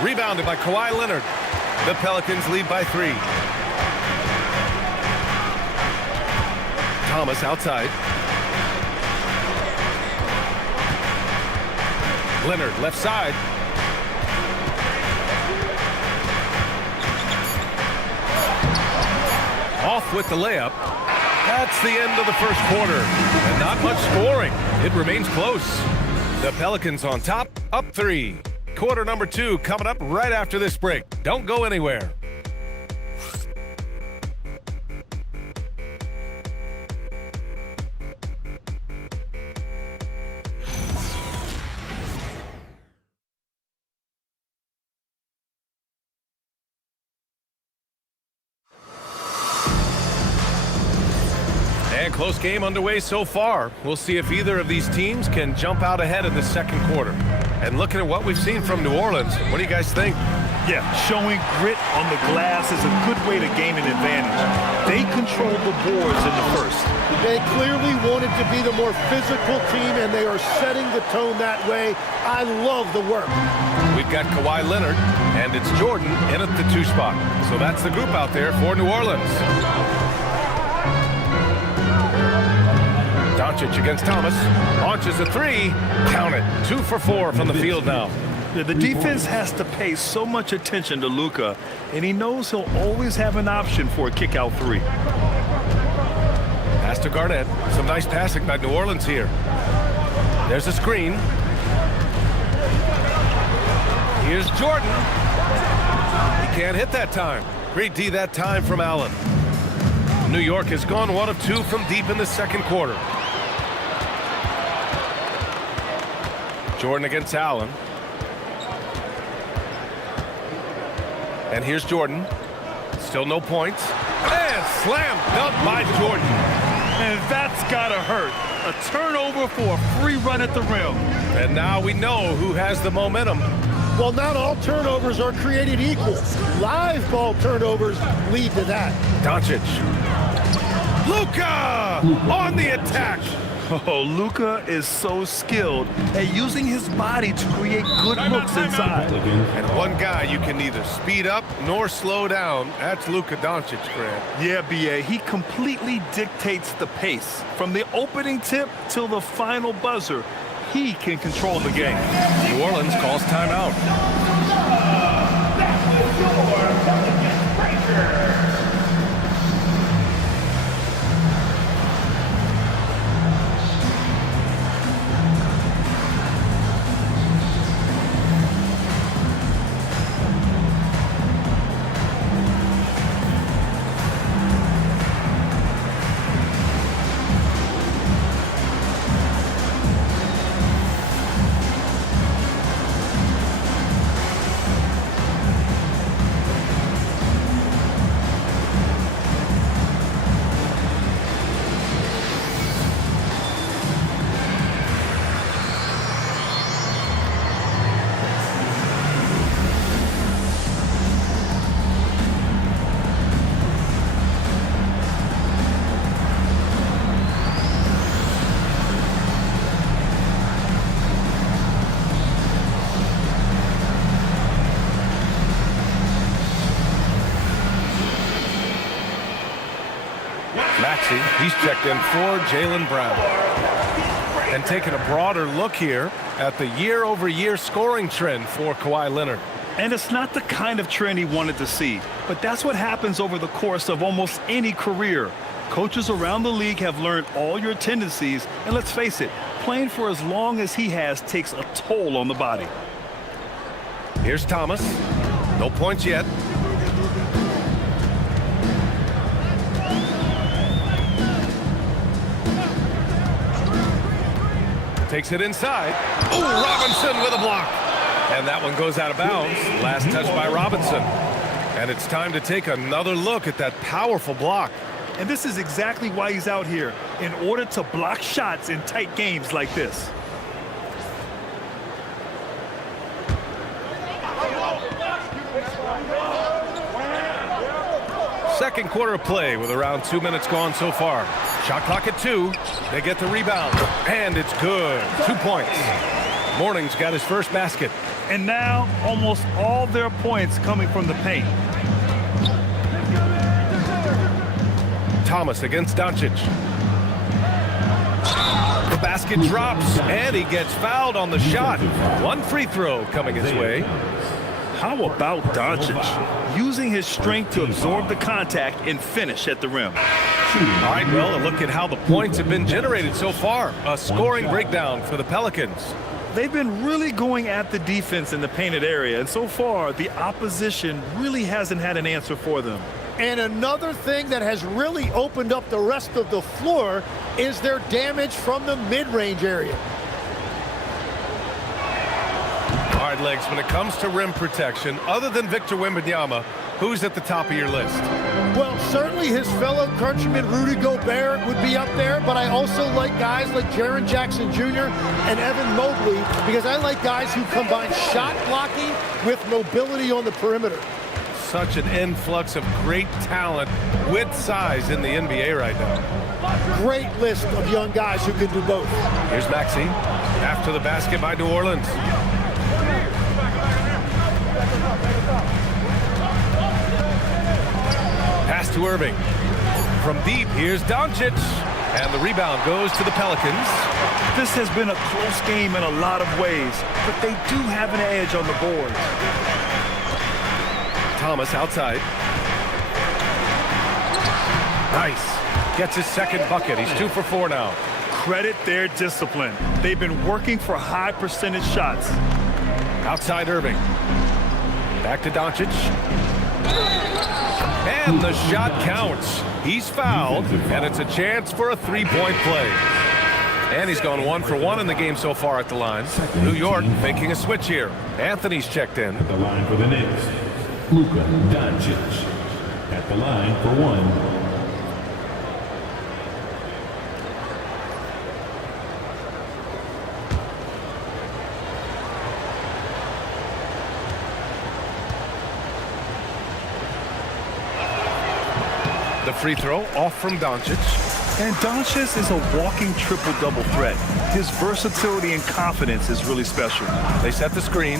Rebounded by Kawhi Leonard. The Pelicans lead by 3. Thomas outside. Leonard left side. Off with the layup. That's the end of the first quarter. And not much scoring. It remains close. The Pelicans on top, up 3. Quarter number 2 coming up right after this break. Don't go anywhere. And close game underway so far. We'll see if either of these teams can jump out ahead in the second quarter. And looking at what we've seen from New Orleans, what do you guys think? Yeah, showing grit on the glass is a good way to gain an advantage. They controlled the boards in the first. They clearly wanted to be the more physical team, and they are setting the tone that way. I love the work. We've got Kawhi Leonard, and it's Jordan in at the 2 spot. So that's the group out there for New Orleans. Doncic against Thomas. Launches a 3. Count it. 2 for 4 from the field now. The defense has to pay so much attention to Luka, and he knows he'll always have an option for a kick-out 3. Pass to Garnett. Some nice passing by New Orleans here. There's a screen. Here's Jordan. He can't hit that time. Great D that time from Allen. New York has gone 1 of 2 from deep in the second quarter. Jordan against Allen. And here's Jordan. Still no points. And slam dunk by Jordan. And that's gotta hurt. A turnover for a free run at the rim. And now we know who has the momentum. Well, not all turnovers are created equal. Live ball turnovers lead to that. Doncic. Luka on the attack. Oh, Luka is so skilled at using his body to create good looks inside. And one guy you can neither speed up nor slow down. That's Luka Doncic, Grant. Yeah, B.A., he completely dictates the pace. From the opening tip till the final buzzer, he can control the game. New Orleans calls timeout. He's checked in for Jaylen Brown. And taking a broader look here at the year-over-year scoring trend for Kawhi Leonard. And it's not the kind of trend he wanted to see, but that's what happens over the course of almost any career. Coaches around the league have learned all your tendencies, and let's face it, playing for as long as he has takes a toll on the body. Here's Thomas. No points yet. Takes it inside. Ooh, Robinson with a block. And that one goes out of bounds. Last touch by Robinson. And it's time to take another look at that powerful block. And this is exactly why he's out here, in order to block shots in tight games like this. Second quarter of play with around 2 minutes gone so far. Shot clock at 2. They get the rebound, and it's good. 2 points. Morning's got his first basket. And now almost all their points coming from the paint. Thomas against Doncic. The basket drops, and he gets fouled on the shot. One free throw coming his way. How about Doncic using his strength to absorb the contact and finish at the rim? All right, well, a look at how the points have been generated so far. A scoring breakdown for the Pelicans. They've been really going at the defense in the painted area, and so far the opposition really hasn't had an answer for them. And another thing that has really opened up the rest of the floor is their damage from the mid-range area. All right, Legs, when it comes to rim protection, other than Victor Wembanyama, who's at the top of your list? Well, certainly his fellow countryman Rudy Gobert would be up there, but I also like guys like Jaren Jackson Jr. and Evan Mobley because I like guys who combine shot blocking with mobility on the perimeter. Such an influx of great talent with size in the NBA right now. Great list of young guys who can do both. Here's Maxey after the basket by New Orleans. Pass to Irving. From deep, here's Doncic. And the rebound goes to the Pelicans. This has been a close game in a lot of ways, but they do have an edge on the board. Thomas outside. Nice. Gets his second bucket. He's 2 for 4 now. Credit their discipline. They've been working for high percentage shots. Outside Irving. Back to Doncic. And the shot counts. He's fouled, and it's a chance for a three-point play. And he's gone 1 for 1 in the game so far at the line. New York making a switch here. Anthony's checked in. At the line for the Knicks, Luka Doncic. At the line for 1. The free throw off from Doncic. And Doncic is a walking triple-double threat. His versatility and confidence is really special. They set the screen.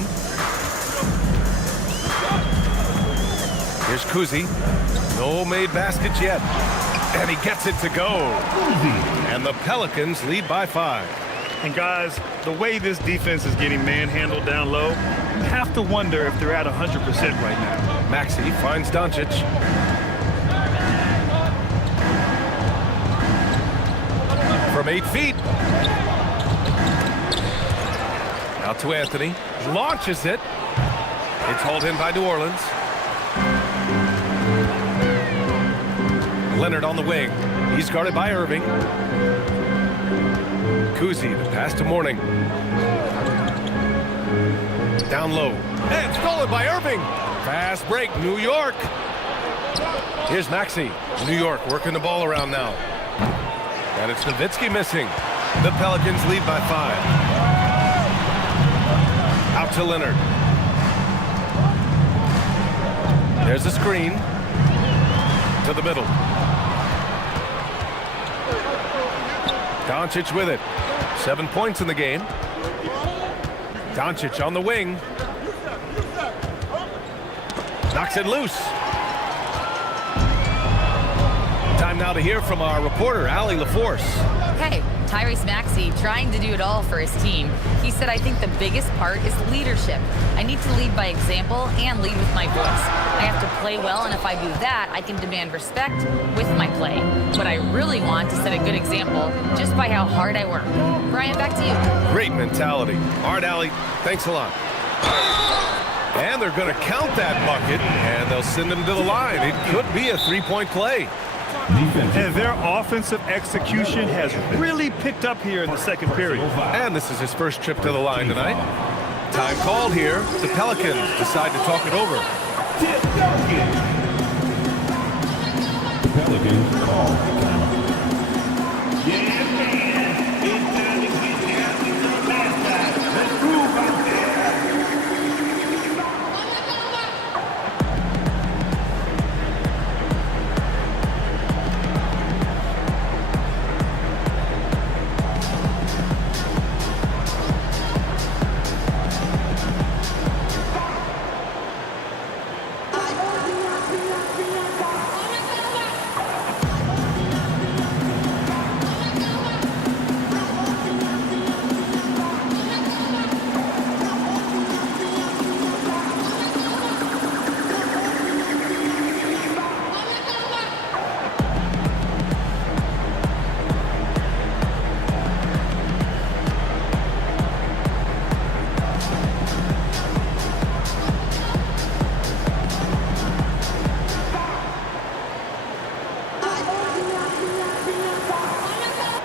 Here's Kuzi. No made baskets yet. And he gets it to go. And the Pelicans lead by 5. And guys, the way this defense is getting manhandled down low, you have to wonder if they're at 100% right now. Maxey finds Doncic. From 8 feet. Out to Anthony. Launches it. It's hauled in by New Orleans. Leonard on the wing. He's guarded by Irving. Kuzi, the pass to Morning. Down low. And stolen by Irving. Fast break, New York. Here's Maxey. New York working the ball around now. And it's Nowitzki missing. The Pelicans lead by 5. Out to Leonard. There's a screen. To the middle. Doncic with it. 7 points in the game. Doncic on the wing. Knocks it loose. Time now to hear from our reporter, Allie LaForce. Hey, Tyrese Maxey trying to do it all for his team. He said, I think the biggest part is leadership. I need to lead by example and lead with my voice. I have to play well, and if I do that, I can demand respect with my play. But I really want to set a good example just by how hard I work. Brian, back to you. Great mentality. All right, Allie, thanks a lot. And they're going to count that bucket, and they'll send him to the line. It could be a three-point play. And their offensive execution has really picked up here in the second period. And this is his first trip to the line tonight. Time called here. The Pelicans decide to talk it over. Tip Duncan. The Pelicans call timeout. Yeah, man. It's time to get down to the last time. Let's move out there.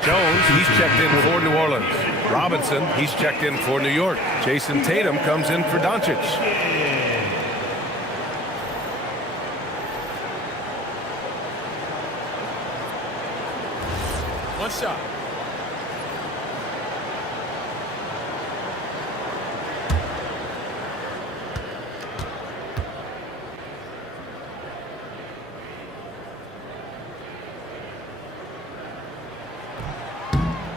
Jones, he's checked in for New Orleans. Robinson, he's checked in for New York. Jason Tatum comes in for Doncic. One shot.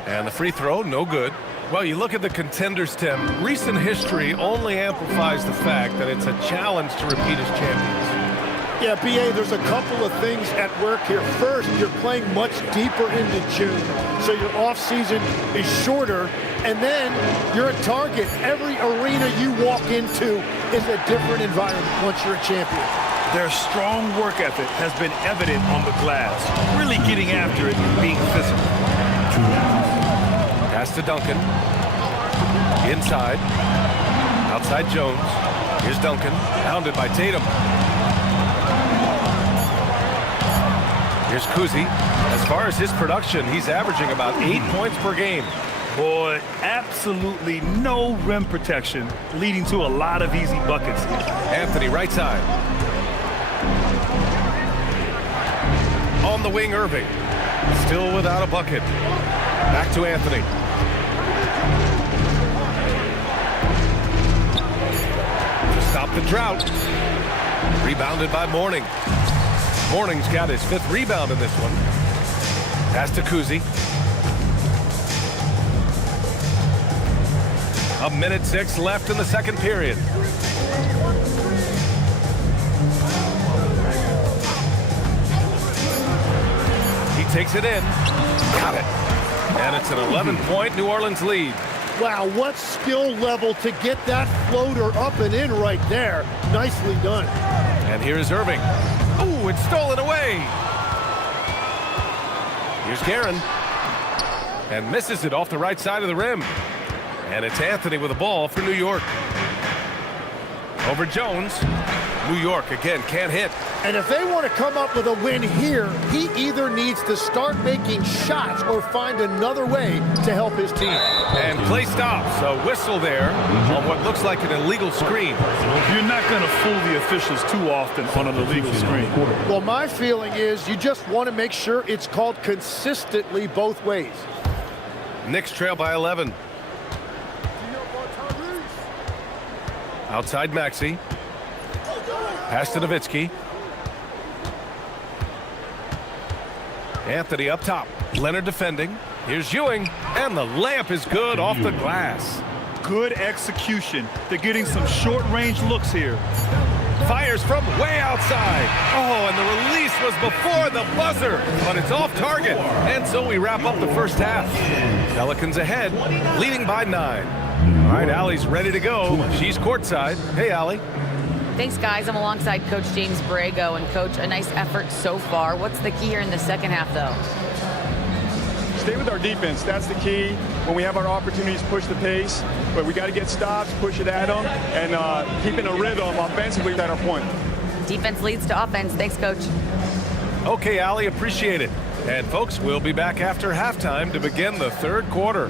And the free throw, no good. Well, you look at the contenders, Tim. Recent history only amplifies the fact that it's a challenge to repeat as champions. Yeah, B.A., there's a couple of things at work here. First, you're playing much deeper into June, so your offseason is shorter, and then you're a target. Every arena you walk into is a different environment once you're a champion. Their strong work ethic has been evident on the glass, really getting after it and being physical. Pass to Duncan. Inside. Outside Jones. Here's Duncan. Pounded by Tatum. Here's Kuzi. As far as his production, he's averaging about 8 points per game. Boy, absolutely no rim protection, leading to a lot of easy buckets. Anthony, right side. On the wing, Irving. Still without a bucket. Back to Anthony. To stop the drought. Rebounded by Mourning. Mourning's got his 5th rebound in this one. Pass to Kuzi. 1:06 left in the second period. He takes it in. Got it. And it's an 11-point New Orleans lead. Wow, what skill level to get that floater up and in right there. Nicely done. And here is Irving. Ooh, it's stolen away. Here's Guerin. And misses it off the right side of the rim. And it's Anthony with the ball for New York. Over Jones. New York, again, can't hit. And if they want to come up with a win here, he either needs to start making shots or find another way to help his team. And play stops. A whistle there on what looks like an illegal screen. You're not going to fool the officials too often on an illegal screen. Well, my feeling is you just want to make sure it's called consistently both ways. Knicks trail by 11. Outside Maxey. Pass to Nowitzki. Anthony up top. Leonard defending. Here's Ewing. And the layup is good off the glass. Good execution. They're getting some short-range looks here. Fires from way outside. Oh, and the release was before the buzzer. But it's off target. And so we wrap up the first half. Pelicans ahead, leading by 9. All right, Allie's ready to go. She's courtside. Hey, Allie. Thanks, guys. I'm alongside Coach James Borrego. And, Coach, a nice effort so far. What's the key here in the second half, though? Stay with our defense. That's the key. When we have our opportunities, push the pace. But we got to get stops, push it at them, and keeping a rhythm offensively at our point. Defense leads to offense. Thanks, Coach. Okay, Allie, appreciate it. And, folks, we'll be back after halftime to begin the third quarter.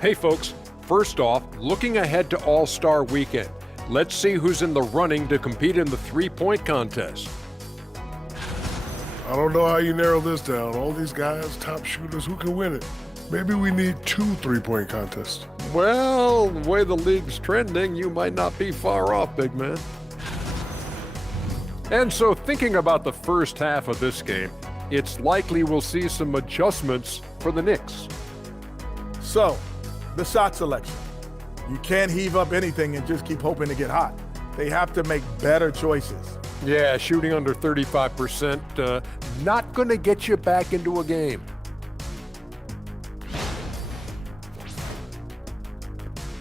Hey folks, first off, looking ahead to All-Star Weekend. Let's see who's in the running to compete in the three-point contest. I don't know how you narrow this down. All these guys, top shooters, who can win it? Maybe we need 2 3-point contests. Well, the way the league's trending, you might not be far off, big man. And so thinking about the first half of this game, it's likely we'll see some adjustments for the Knicks. So, the shot selection. You can't heave up anything and just keep hoping to get hot. They have to make better choices. Yeah, shooting under 35%, not going to get you back into a game.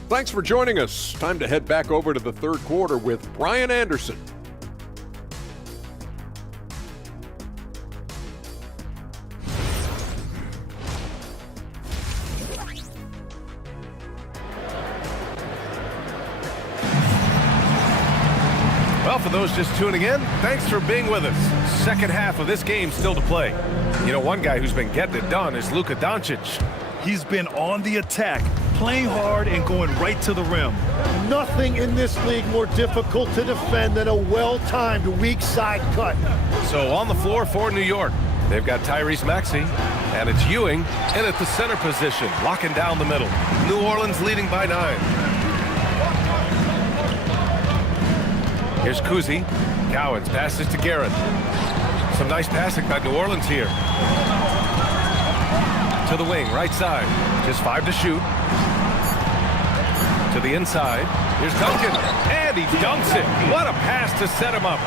Thanks for joining us. Time to head back over to the third quarter with Brian Anderson. Well, for those just tuning in, thanks for being with us. Second half of this game still to play. You know, one guy who's been getting it done is Luka Doncic. He's been on the attack, playing hard and going right to the rim. Nothing in this league more difficult to defend than a well-timed weak side cut. So on the floor for New York, they've got Tyrese Maxey, and it's Ewing in at the center position, locking down the middle. New Orleans leading by 9. Here's Kuzi. Cowens passes to Garrett. Some nice passing by New Orleans here. To the wing, right side. Just 5 to shoot. To the inside. Here's Duncan. And he dunks it. What a pass to set him up.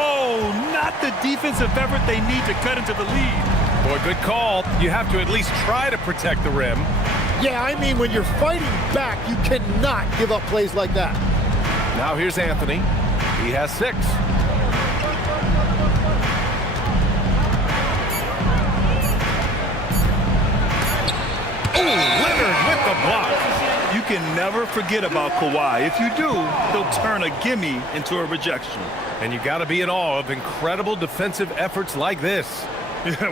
Oh, not the defensive effort they need to cut into the lead. Boy, good call. You have to at least try to protect the rim. Yeah, I mean, when you're fighting back, you cannot give up plays like that. Now here's Anthony. He has 6. Oh, Leonard with the block. You can never forget about Kawhi. If you do, he'll turn a gimme into a rejection. And you got to be in awe of incredible defensive efforts like this.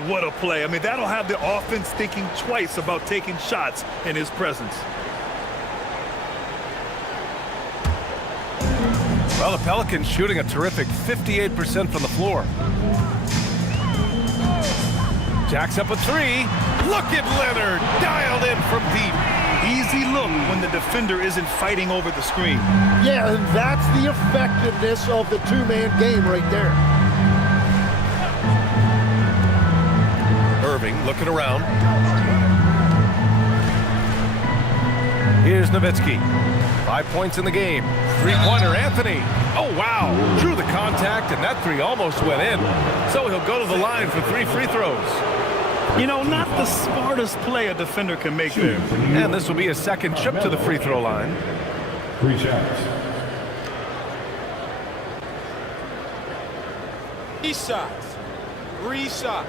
What a play. I mean, that'll have the offense thinking twice about taking shots in his presence. Well, the Pelicans shooting a terrific 58% from the floor. Jacks up a 3. Look at Leonard, dialed in from deep. Easy look when the defender isn't fighting over the screen. Yeah, and that's the effectiveness of the two-man game right there. Irving looking around. Here's Nowitzki. 5 points in the game. Three-pointer, Anthony. Oh, wow. Drew the contact, and that 3 almost went in. So he'll go to the line for 3 free throws. You know, not the smartest play a defender can make there. And this will be a second trip to the free throw line. 3 shots. 3 shots. 3 shots.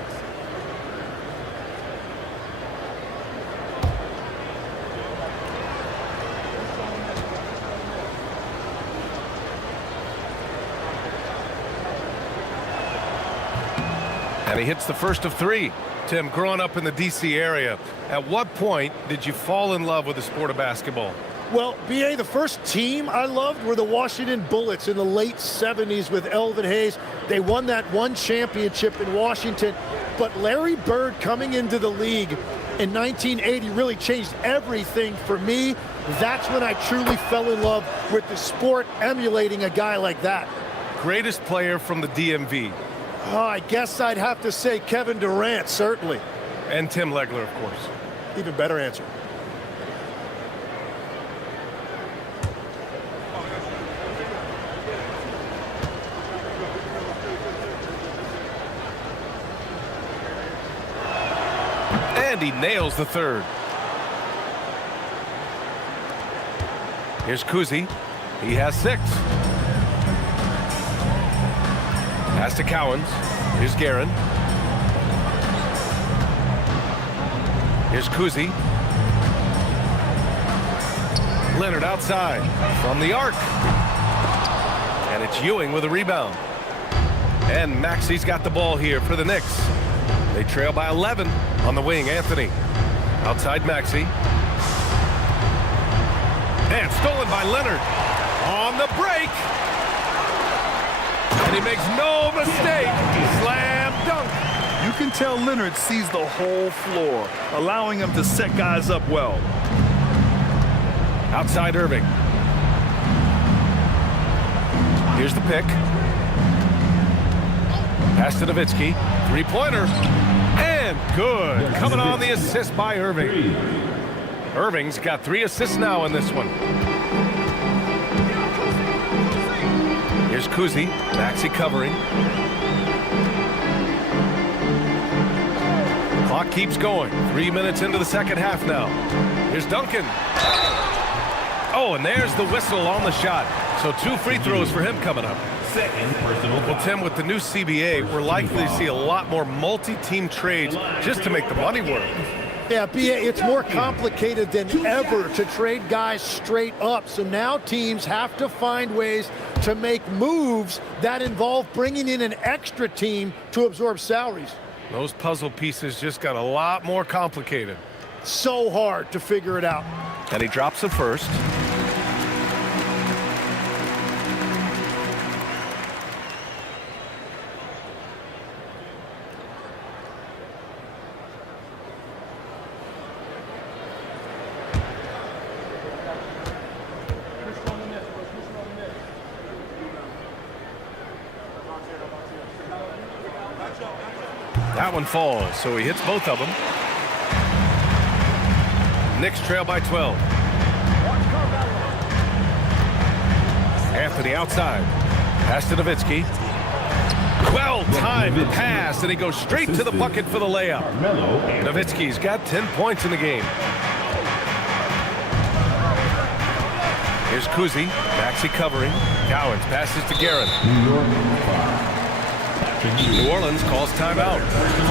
And he hits the first of 3. Tim, growing up in the D.C. area, at what point did you fall in love with the sport of basketball? Well, B.A., the first team I loved were the Washington Bullets in the late 70s with Elvin Hayes. They won that one championship in Washington. But Larry Bird coming into the league in 1980 really changed everything for me. That's when I truly fell in love with the sport, emulating a guy like that. Greatest player from the DMV? Oh, I guess I'd have to say Kevin Durant, certainly. And Tim Legler, of course. Even better answer. And he nails the 3rd. Here's Kuzi. He has 6. Pass to Cowens. Here's Guerin. Here's Kuzi. Leonard outside from the arc. And it's Ewing with a rebound. And Maxey's got the ball here for the Knicks. They trail by 11 on the wing. Anthony outside Maxey. And stolen by Leonard. On the break. And he makes no mistake. Slam dunk. You can tell Leonard sees the whole floor, allowing him to set guys up well. Outside Irving. Here's the pick. Pass to Nowitzki. Three-pointer. And good. Coming on the assist by Irving. Irving's got 3 assists now in this one. Here's Kuzi. Maxey covering. Clock keeps going. 3 minutes into the second half now. Here's Duncan. Oh, and there's the whistle on the shot. So 2 free throws for him coming up. Well, Tim, with the new CBA, we're likely to see a lot more multi-team trades just to make the money work. Yeah, it's more complicated than ever to trade guys straight up. So now teams have to find ways to make moves that involve bringing in an extra team to absorb salaries. Those puzzle pieces just got a lot more complicated. So hard to figure it out. And he drops the first. That one falls, so he hits both of them. Knicks trail by 12. Anthony outside. Pass to Nowitzki. Well-timed pass, and he goes straight to the bucket for the layup. Nowitzki's got 10 points in the game. Here's Kuzi. Maxey covering. Cowens passes to Guerin. New Orleans calls timeout.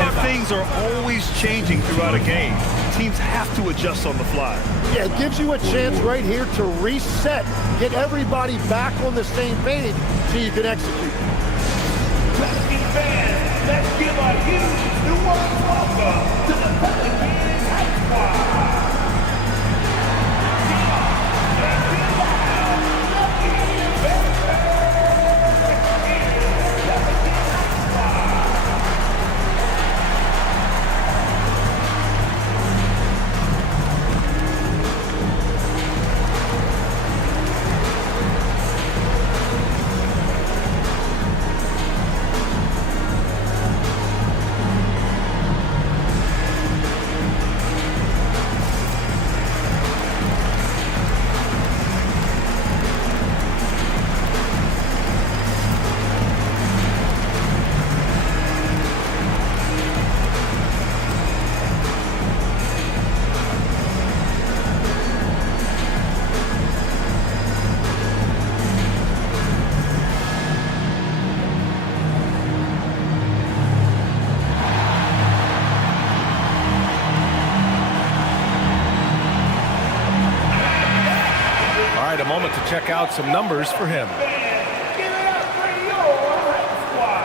And things are always changing throughout a game. Teams have to adjust on the fly. Yeah, it gives you a chance right here to reset, get everybody back on the same page so you can execute. Pelicans fans, let's give a huge New Orleans welcome to the Pelicans Hype Squad. A moment to check out some numbers for him. Give it up for your Hype Squad.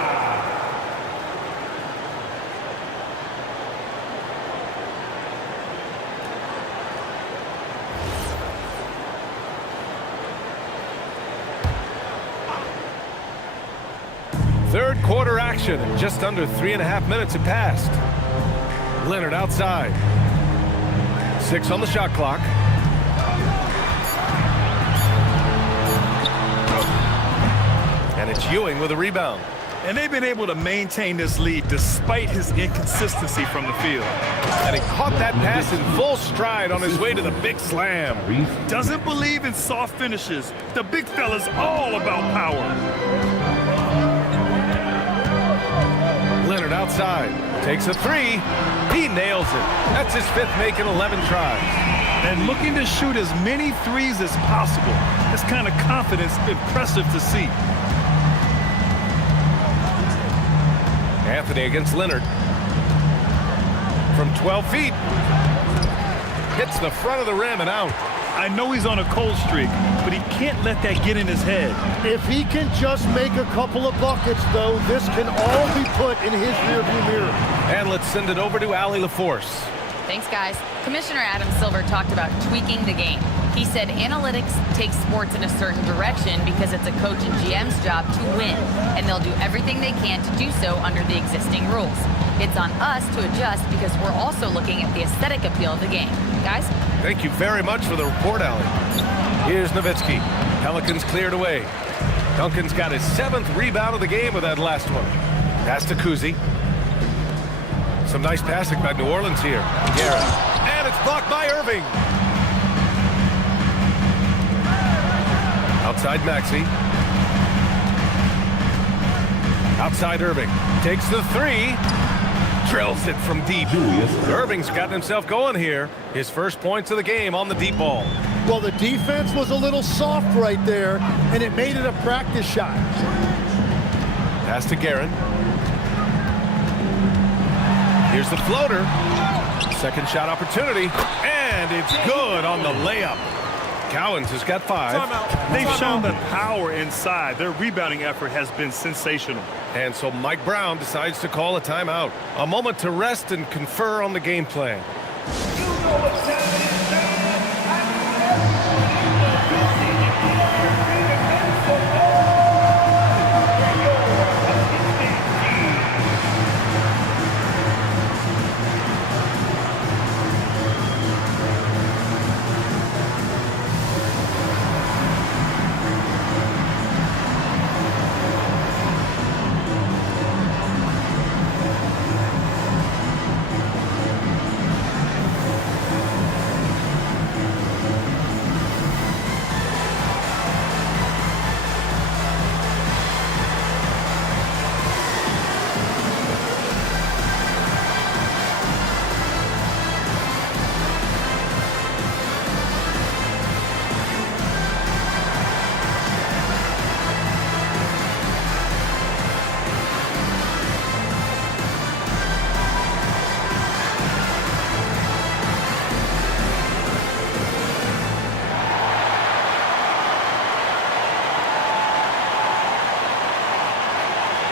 Third quarter action. Just under 3.5 minutes have passed. Leonard outside. 6 on the shot clock. And it's Ewing with a rebound. And they've been able to maintain this lead despite his inconsistency from the field. And he caught that pass in full stride on his way to the big slam. Doesn't believe in soft finishes. The big fella's all about power. Leonard outside. Takes a 3. He nails it. That's his 5th make in 11 tries. And looking to shoot as many threes as possible. This kind of confidence, impressive to see. Anthony against Leonard. From 12 feet. Hits the front of the rim and out. I know he's on a cold streak, but he can't let that get in his head. If he can just make a couple of buckets, though, this can all be put in his rearview mirror. And let's send it over to Allie LaForce. Thanks, guys. Commissioner Adam Silver talked about tweaking the game. He said analytics takes sports in a certain direction because it's a coach and GM's job to win, and they'll do everything they can to do so under the existing rules. It's on us to adjust because we're also looking at the aesthetic appeal of the game. Guys? Thank you very much for the report, Allie. Here's Nowitzki. Pelicans cleared away. Duncan's got his 7th rebound of the game with that last one. Pass to Kuzi. Some nice passing by New Orleans here. Garrett. And it's blocked by Irving. Outside Maxey. Outside Irving. Takes the 3. Drills it from deep. Irving's gotten himself going here. His first points of the game on the deep ball. Well, the defense was a little soft right there, and it made it a practice shot. Pass to Guerin. Here's the floater. Second shot opportunity, and it's good on the layup. Cowens has got 5. They've shown the power inside. Their rebounding effort has been sensational. And so Mike Brown decides to call a timeout. A moment to rest and confer on the game plan.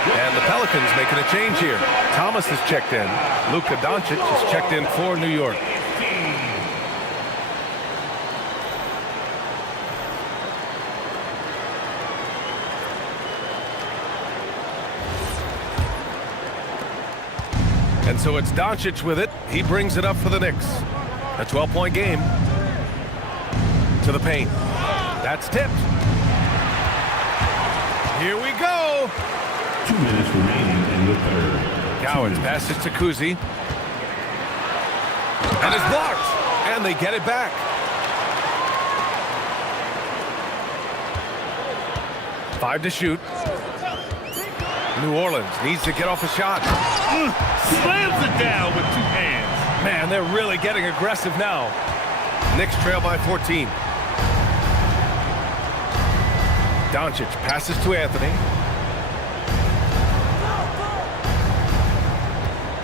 And the Pelicans making a change here. Thomas has checked in. Luka Doncic has checked in for New York. And so it's Doncic with it. He brings it up for the Knicks. A 12-point game. To the paint. That's tipped. Here we go. 2 minutes remaining in the third. Cowens passes to Kuzi. And it's blocked. And they get it back. Five to shoot. New Orleans needs to get off a shot. Slams it down with 2 hands. Man, they're really getting aggressive now. Knicks trail by 14. Doncic passes to Anthony.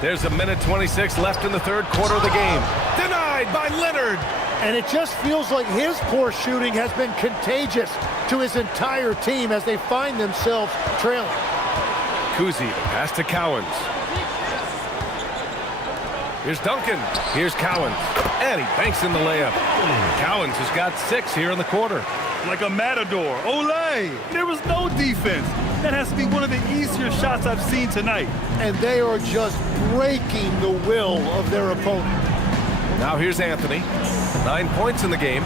There's 1:26 left in the third quarter of the game. Denied by Leonard. And it just feels like his poor shooting has been contagious to his entire team as they find themselves trailing. Kuzi, pass to Cowens. Here's Duncan. Here's Cowens. And he banks in the layup. Cowens has got 6 here in the quarter. Like a matador. Olay! There was no defense. That has to be one of the easier shots I've seen tonight. And they are just breaking the will of their opponent. Now here's Anthony. 9 points in the game.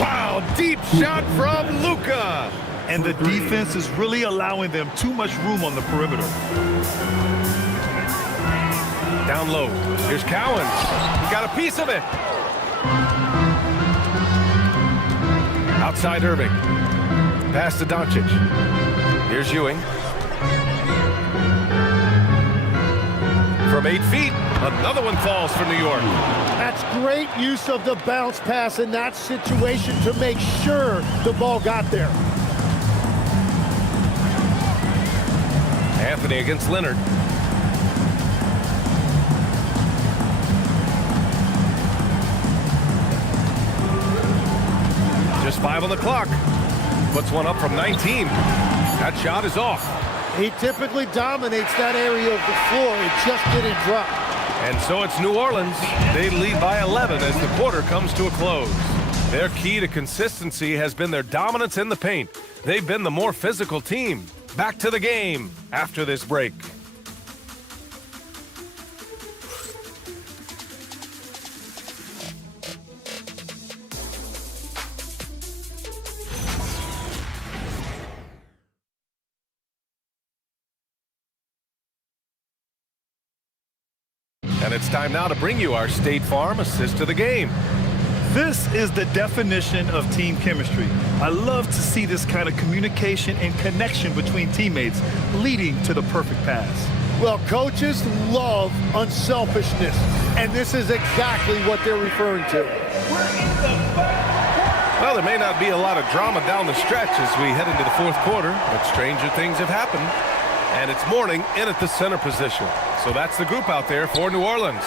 Wow, deep shot from Luka. And the defense is really allowing them too much room on the perimeter. Down low. Here's Cowens. He got a piece of it. Outside Irving. Pass to Doncic. Here's Ewing. From 8 feet, another one falls for New York. That's great use of the bounce pass in that situation to make sure the ball got there. Anthony against Leonard. Just 5 on the clock. Puts one up from 19. That shot is off. He typically dominates that area of the floor. It just didn't drop. And so it's New Orleans. They lead by 11 as the quarter comes to a close. Their key to consistency has been their dominance in the paint. They've been the more physical team. Back to the game after this break. And it's time now to bring you our State Farm assist to the game. This is the definition of team chemistry. I love to see this kind of communication and connection between teammates leading to the perfect pass. Well, coaches love unselfishness, and this is exactly what they're referring to. Well, there may not be a lot of drama down the stretch as we head into the fourth quarter, but stranger things have happened. And it's Mourning in at the center position. So that's the group out there for New Orleans.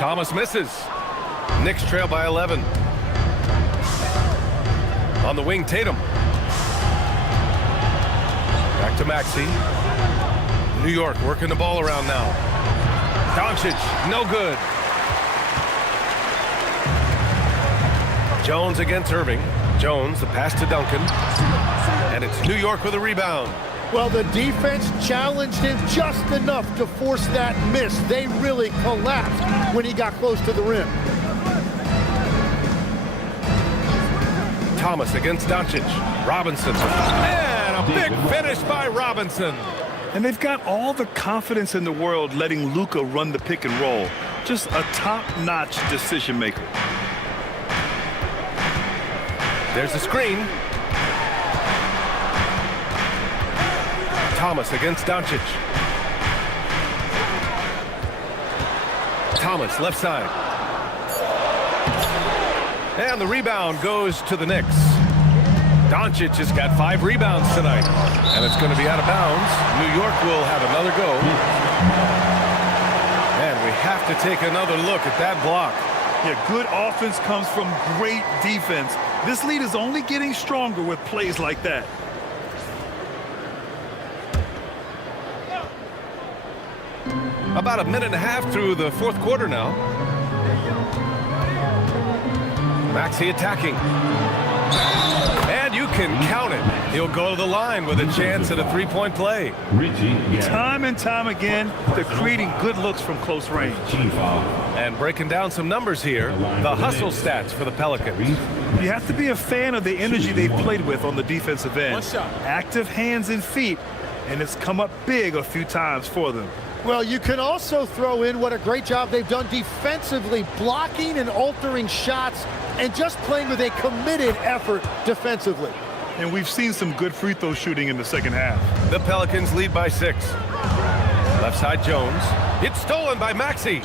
Thomas misses. Knicks trail by 11. On the wing, Tatum. Back to Maxey. New York working the ball around now. Doncic, no good. Jones against Irving. Jones, the pass to Duncan. And it's New York with a rebound. Well, the defense challenged him just enough to force that miss. They really collapsed when he got close to the rim. Thomas against Doncic. Robinson. And a big finish by Robinson. And they've got all the confidence in the world letting Luka run the pick and roll. Just a top-notch decision maker. There's a screen. Thomas against Doncic. Thomas, left side. And the rebound goes to the Knicks. Doncic has got 5 rebounds tonight. And it's going to be out of bounds. New York will have another go. And we have to take another look at that block. Yeah, good offense comes from great defense. This lead is only getting stronger with plays like that. About a minute and a half through the fourth quarter now. Maxey attacking. And you can count it. He'll go to the line with a chance at a three-point play. Time and time again, they're creating good looks from close range. And breaking down some numbers here, the hustle stats for the Pelicans. You have to be a fan of the energy they've played with on the defensive end. Active hands and feet, and it's come up big a few times for them. Well, you can also throw in what a great job they've done defensively, blocking and altering shots and just playing with a committed effort defensively. And we've seen some good free throw shooting in the second half. The Pelicans lead by 6. Left side Jones. It's stolen by Maxey.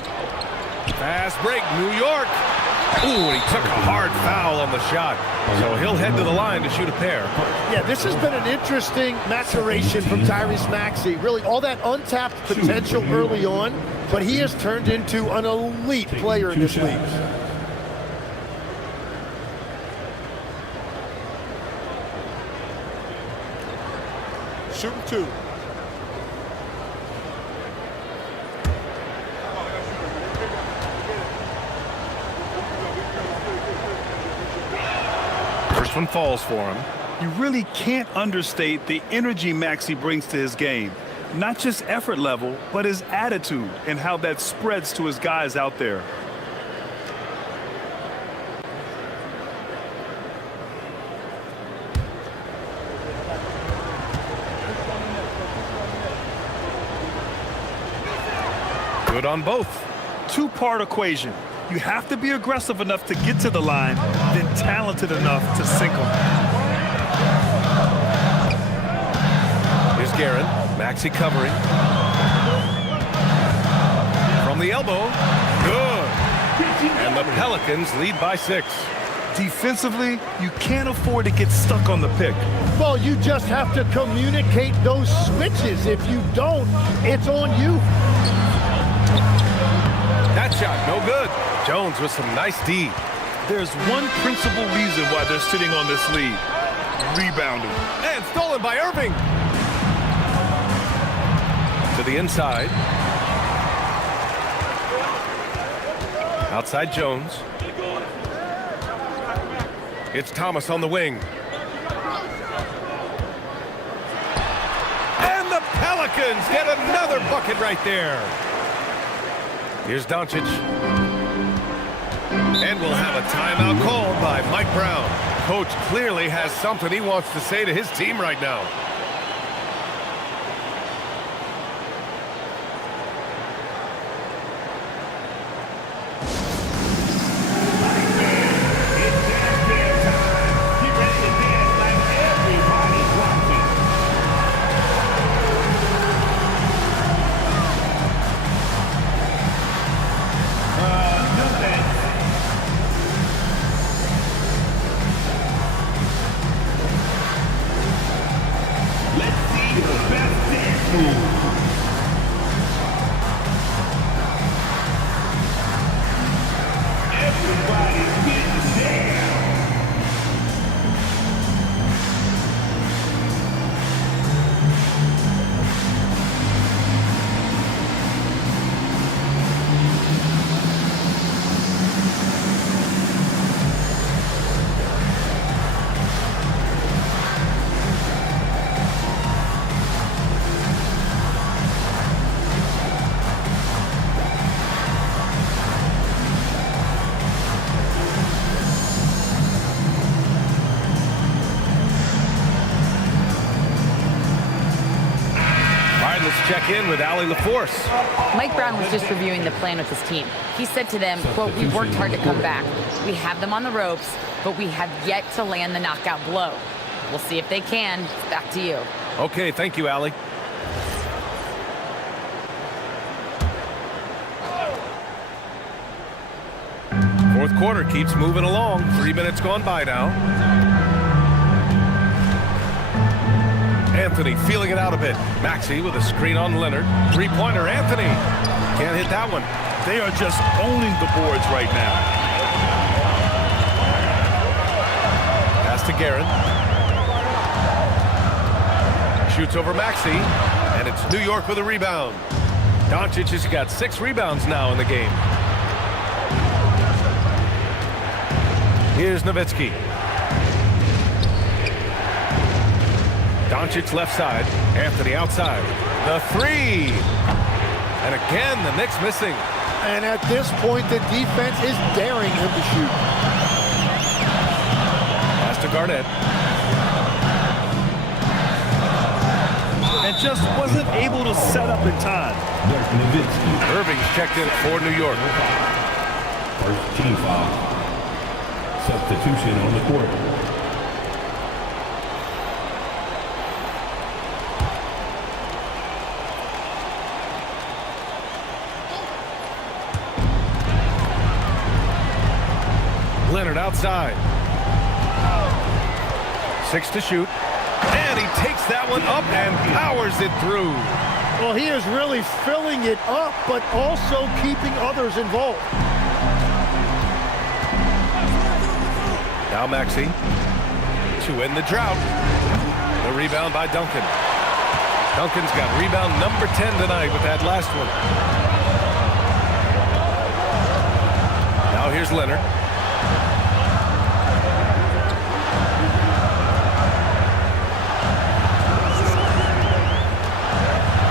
Fast break, New York. Ooh, and he took a hard foul on the shot. So he'll head to the line to shoot a pair. Yeah, this has been an interesting maturation from Tyrese Maxey. Really, all that untapped potential early on, but he has turned into an elite player in this league. Shooting 2. First one falls for him. You really can't understate the energy Maxey brings to his game. Not just effort level, but his attitude and how that spreads to his guys out there. Good on both. Two-part equation. You have to be aggressive enough to get to the line, then talented enough to sink them. Here's Guerin. Maxey covering. From the elbow. Good. And the Pelicans lead by 6. Defensively, you can't afford to get stuck on the pick. Well, you just have to communicate those switches. If you don't, it's on you. That shot, no good. Jones with some nice D. There's one principal reason why they're sitting on this lead. Rebounding. And stolen by Irving. To the inside. Outside Jones. It's Thomas on the wing. And the Pelicans get another bucket right there. Here's Doncic. And we'll have a timeout called by Mike Brown. Coach clearly has something he wants to say to his team right now. Check in with Allie LaForce. Mike Brown was just reviewing the plan with his team. He said to them, quote, "We worked hard to come back. We have them on the ropes, but we have yet to land the knockout blow. We'll see if they can." Back to you. Okay, thank you, Allie. Fourth quarter keeps moving along. 3 minutes gone by now. Anthony feeling it out a bit. Maxey with a screen on Leonard. Three-pointer, Anthony. Can't hit that one. They are just owning the boards right now. Pass to Guerin. Shoots over Maxey, and it's New York with a rebound. Doncic has got 6 rebounds now in the game. Here's Nowitzki. Doncic left side. Anthony outside. The three. And again, the Knicks missing. And at this point, the defense is daring him to shoot. Pass to Garnett. And just wasn't able to set up in time. Irving's checked in for New York. First team foul. Substitution on the court. Leonard outside. 6 to shoot. And he takes that one up and powers it through. Well, he is really filling it up, but also keeping others involved. Now Maxey to end the drought. The rebound by Duncan. Duncan's got rebound number 10 tonight with that last one. Now here's Leonard.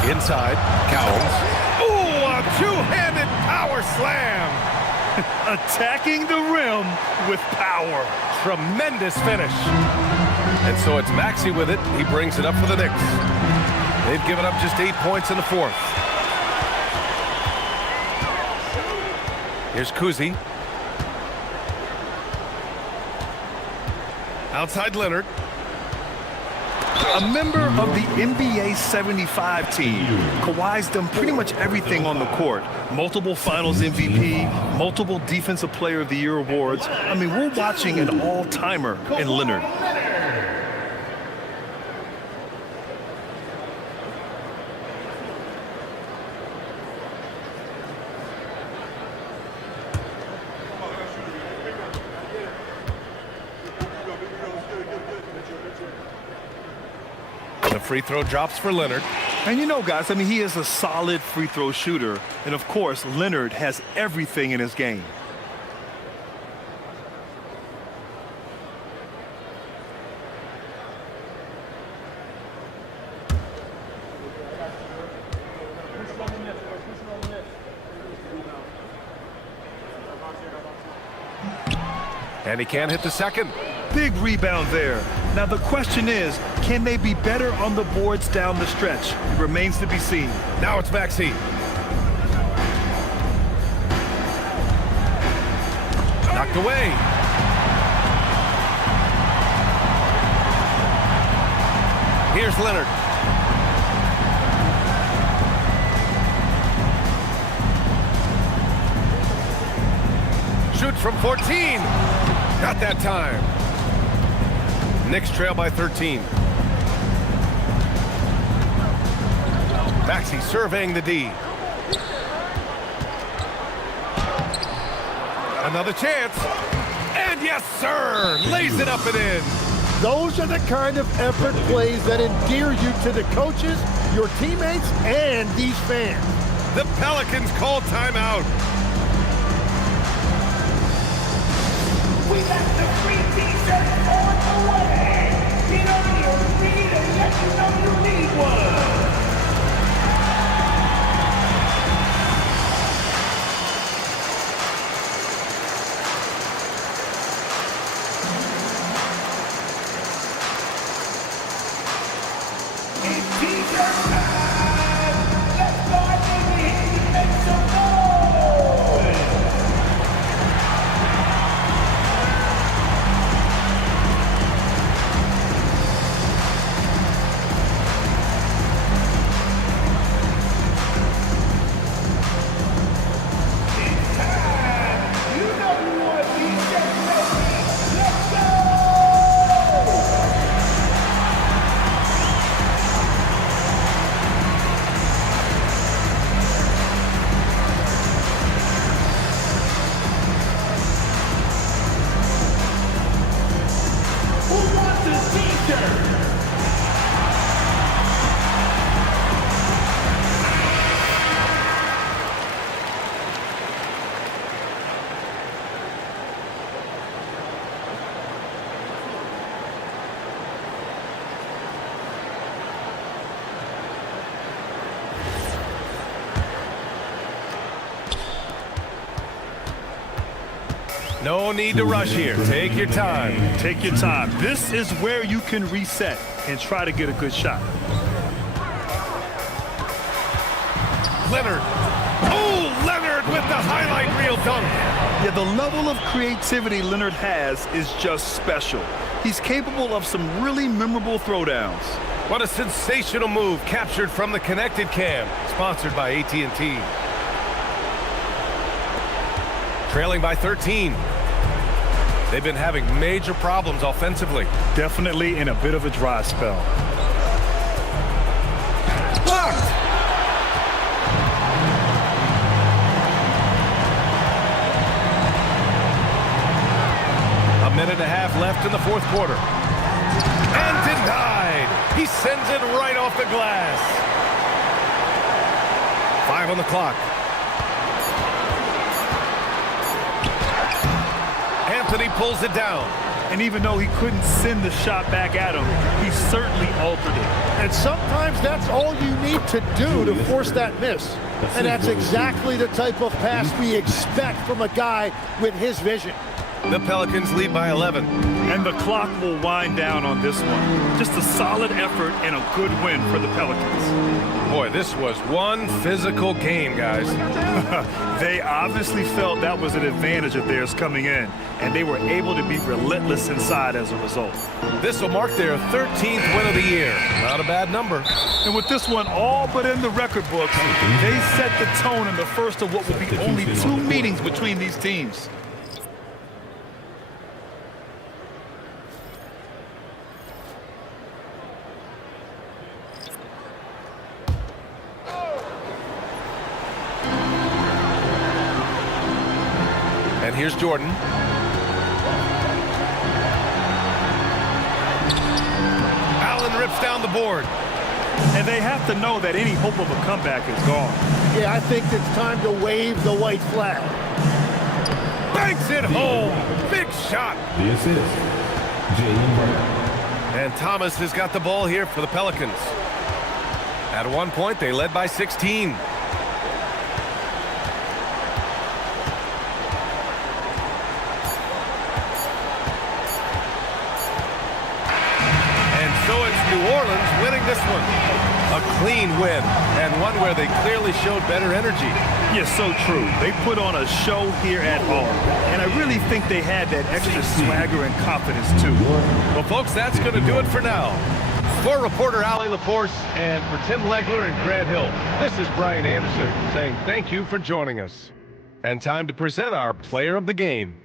Inside, Cowens. Ooh, a two-handed power slam. Attacking the rim with power. Tremendous finish. And so it's Maxey with it. He brings it up for the Knicks. They've given up just 8 points in the fourth. Here's Kuzi. Outside Leonard. A member of the NBA 75 team. Kawhi's done pretty much everything on the court. Multiple Finals MVP, multiple Defensive Player of the Year awards. I mean, we're watching an all-timer in Leonard. The free throw drops for Leonard. And you know, guys, I mean, he is a solid free throw shooter. And, of course, Leonard has everything in his game. And he can't hit the second. Big rebound there. Now the question is, can they be better on the boards down the stretch? It remains to be seen. Now it's Maxey. Knocked away. Here's Leonard. Shoots from 14. Not that time. Knicks trail by 13. Maxey surveying the D. Another chance. And yes, sir. Lays it up and in. Those are the kind of effort plays that endear you to the coaches, your teammates, and these fans. The Pelicans call timeout. We got the free t-shirts on the way. Get on your feet and let you know you need one. It's t-shirt time. Let's go ahead and make some noise. No need to rush here. Take your time. Take your time. This is where you can reset and try to get a good shot. Leonard. Oh, Leonard with the highlight reel dunk. Yeah, the level of creativity Leonard has is just special. He's capable of some really memorable throwdowns. What a sensational move captured from the connected cam, sponsored by AT&T. Trailing by 13. They've been having major problems offensively. Definitely in a bit of a dry spell. Blocked! A minute and a half left in the fourth quarter. And denied! He sends it right off the glass. 5 on the clock. Anthony pulls it down. And even though he couldn't send the shot back at him, he certainly altered it. And sometimes that's all you need to do to force that miss. And that's exactly the type of pass we expect from a guy with his vision. The Pelicans lead by 11. And the clock will wind down on this one. Just a solid effort and a good win for the Pelicans. Boy, this was one physical game, guys. They obviously felt that was an advantage of theirs coming in, and they were able to be relentless inside as a result. This will mark their 13th win of the year. Not a bad number. And with this one all but in the record books, they set the tone in the first of what will be only 2 meetings between these teams. And here's Jordan. Allen rips down the board. And they have to know that any hope of a comeback is gone. Yeah, I think it's time to wave the white flag. Banks it home. Big shot. The assist, Jalen Brown. And Thomas has got the ball here for the Pelicans. At one point, they led by 16. this one. A clean win, and one where they clearly showed better energy. Yeah, so true. They put on a show here at home, and I really think they had that extra swagger and confidence, too. Well, folks, that's going to do it for now. For reporter Allie LaForce and for Tim Legler and Grant Hill, this is Brian Anderson saying thank you for joining us. And time to present our player of the game.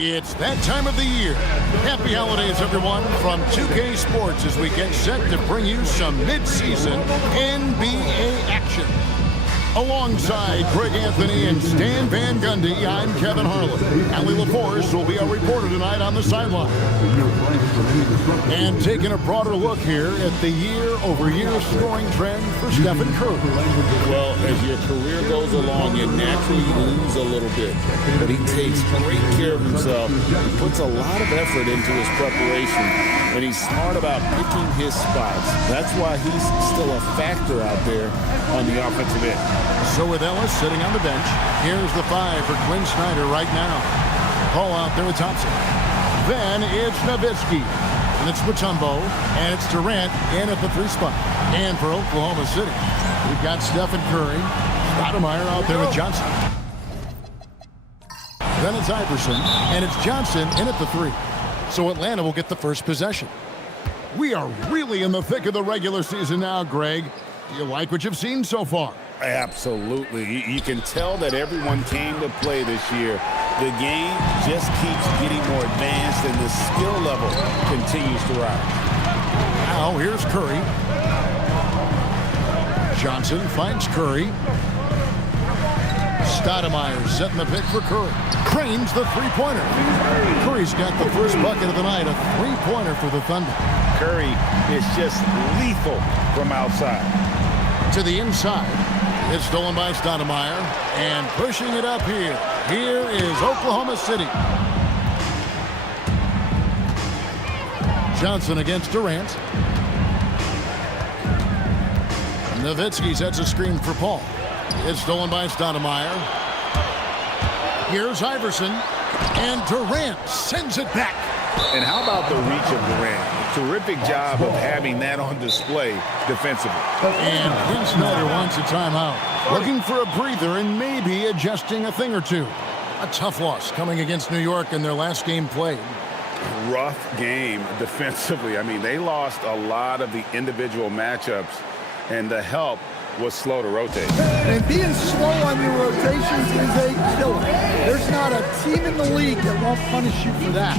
It's that time of the year. Happy holidays, everyone, from 2K Sports as we get set to bring you some mid-season NBA action. Alongside Greg Anthony and Stan Van Gundy, I'm Kevin Harlan. Allie LaForce will be our reporter tonight on the sideline. And taking a broader look here at the year-over-year scoring trend for Stephen Curry. Well, as your career goes along, you naturally lose a little bit. But he takes great care of himself. He puts a lot of effort into his preparation, and he's smart about picking his spots. That's why he's still a factor out there on the offensive end. So with Ellis sitting on the bench, here's the 5 for Quinn Snyder right now. Call out there with Thompson. Then it's Nowitzki. And it's Mutombo. And it's Durant in at the 3 spot. And for Oklahoma City, we've got Stephen Curry. Stoudemire out there with Johnson. Then it's Iverson. And it's Johnson in at the 3. So Atlanta will get the first possession. We are really in the thick of the regular season now, Greg. Do you like what you've seen so far? Absolutely. You can tell that everyone came to play this year. The game just keeps getting more advanced and the skill level continues to rise. Now here's Curry. Johnson finds Curry. Stoudemire setting the pick for Curry. Cranes the three-pointer. Curry's got the first bucket of the night, a three-pointer for the Thunder. Curry is just lethal from outside. To the inside. It's stolen by Stoudemire. And pushing it up here. Here is Oklahoma City. Johnson against Durant. Nowitzki sets a screen for Paul. It's stolen by Stoudemire. Here's Iverson. And Durant sends it back. And how about the reach of Durant? Terrific job of having that on display defensively. And Quinn Snyder wants a timeout. Looking for a breather and maybe adjusting a thing or two. A tough loss coming against New York in their last game played. Rough game defensively. I mean, they lost a lot of the individual matchups, and the help was slow to rotate. And being slow on your rotations is a killer. There's not a team in the league that won't punish you for that.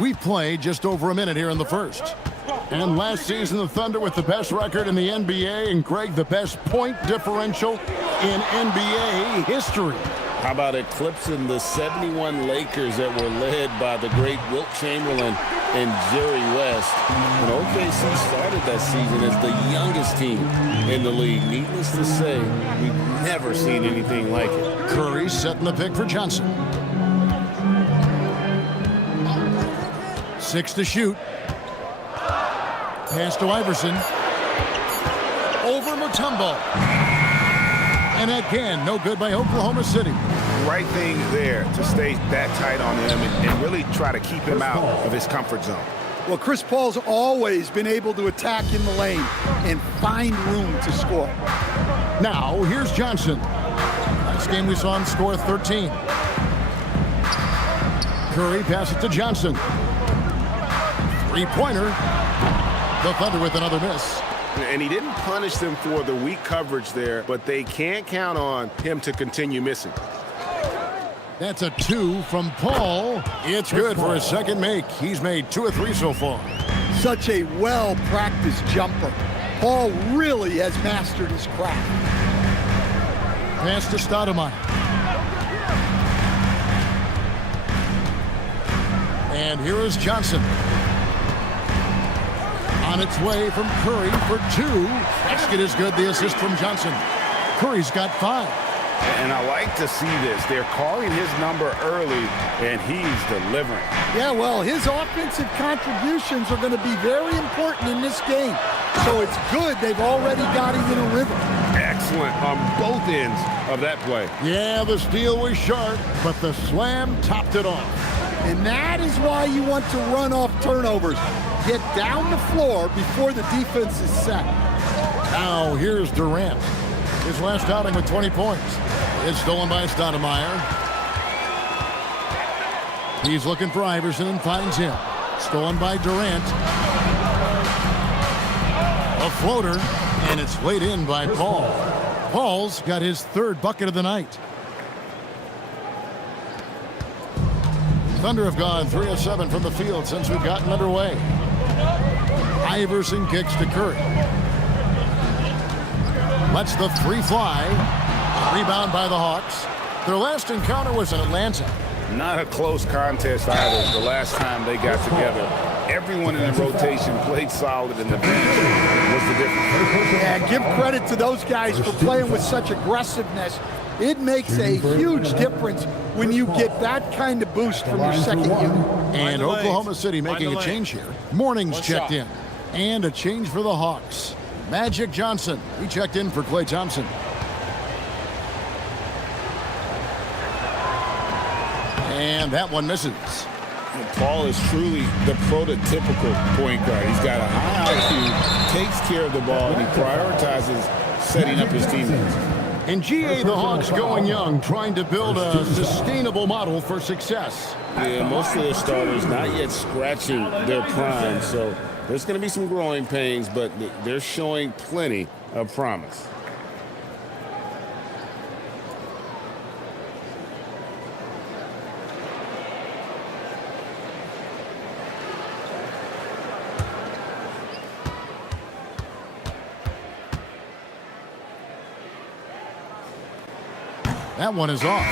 We've played just over a minute here in the first. And last season, the Thunder with the best record in the NBA, and Greg, the best point differential in NBA history. How about eclipsing the 71 Lakers that were led by the great Wilt Chamberlain and Jerry West? And OKC started that season as the youngest team in the league. Needless to say, we've never seen anything like it. Curry setting the pick for Johnson. 6 to shoot. Pass to Iverson. Over Mutombo. And again, no good by Oklahoma City. Right thing there to stay that tight on him and really try to keep him out of his comfort zone. Well, Chris Paul's always been able to attack in the lane and find room to score. Now, here's Johnson. Last game we saw him score 13. Curry passes it to Johnson. Three-pointer. The Thunder with another miss. And he didn't punish them for the weak coverage there, but they can't count on him to continue missing. That's a 2 from Paul. It's good for his second make. He's made 2 of 3 so far. Such a well-practiced jumper. Paul really has mastered his craft. Pass to Stoudemire. And here is Johnson. On its way from Curry for 2. Basket is good. The assist from Johnson. Curry's got 5. And I like to see this. They're calling his number early, and he's delivering. Yeah, well, his offensive contributions are going to be very important in this game. So it's good they've already got him in a rhythm. Excellent on both ends of that play. Yeah, the steal was sharp, but the slam topped it off. And that is why you want to run off turnovers. Get down the floor before the defense is set. Now here's Durant. His last outing with 20 points. It's stolen by Stoudemire. He's looking for Iverson and finds him. Stolen by Durant. A floater, and it's laid in by Paul. Paul's got his 3rd bucket of the night. Thunder have gone 3 of 7 from the field since we've gotten underway. Iverson kicks to Curry. Lets the 3 fly. Rebound by the Hawks. Their last encounter was in Atlanta. Not a close contest either the last time they got together. Everyone in the rotation played solid, and the bench was the difference. Yeah, give credit to those guys for playing with such aggressiveness. It makes a huge difference when you get that kind of boost from your second unit. And Oklahoma City making a change here. Morning's checked in. And a change for the Hawks. Magic Johnson. He checked in for Klay Thompson. And that one misses. Paul is truly the prototypical point guard. He's got a high IQ, takes care of the ball, and he prioritizes setting up his teammates. In GA, the Hawks going young, trying to build a sustainable model for success. Yeah, most of their starters not yet scratching their prime, so there's going to be some growing pains, but they're showing plenty of promise. That one is off.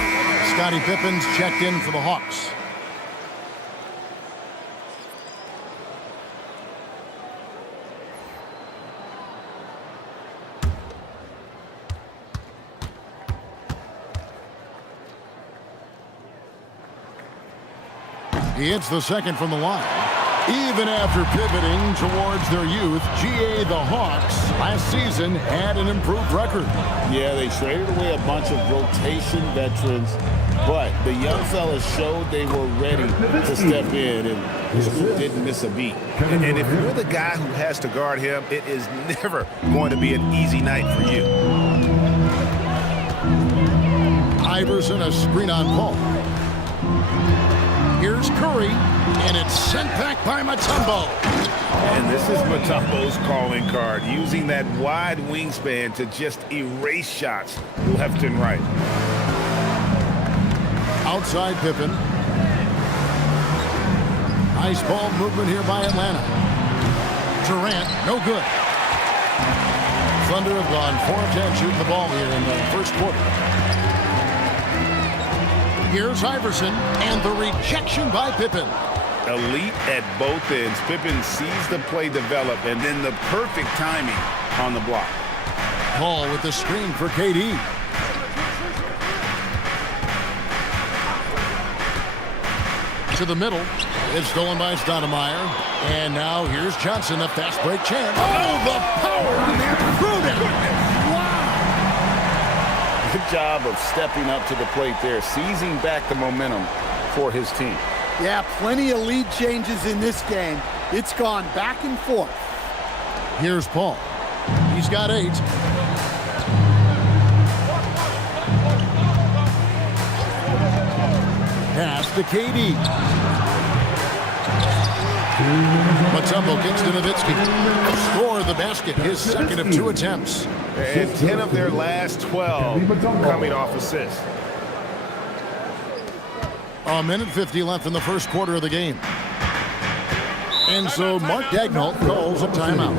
Scottie Pippen's checked in for the Hawks. He hits the second from the line. Even after pivoting towards their youth, GA the Hawks last season had an improved record. Yeah, they traded away a bunch of rotation veterans, but the young fellas showed they were ready to step in and didn't miss a beat. And if you're the guy who has to guard him, it is never going to be an easy night for you. Iverson, a screen on Paul. Here's Curry, and it's sent back by Mutombo. And this is Mutombo's calling card, using that wide wingspan to just erase shots left and right. Outside Pippen. Nice ball movement here by Atlanta. Durant, no good. Thunder have gone 4 of 10 shooting the ball here in the first quarter. Here's Iverson, and the rejection by Pippen. Elite at both ends. Pippen sees the play develop, and then the perfect timing on the block. Paul with the screen for KD. To the middle. It's stolen by Stoudemire. And now here's Johnson, a fast break chance. Oh, the power on there. Wow. Good job of stepping up to the plate there, seizing back the momentum for his team. Yeah, plenty of lead changes in this game. It's gone back and forth. Here's Paul. He's got 8. Pass to KD. Mutombo kicks to Nowitzki. Score the basket, his second of 2 attempts. And 10 of their last 12 coming off assists. A minute 50 left in the first quarter of the game. And so Mark Daigneault calls a timeout.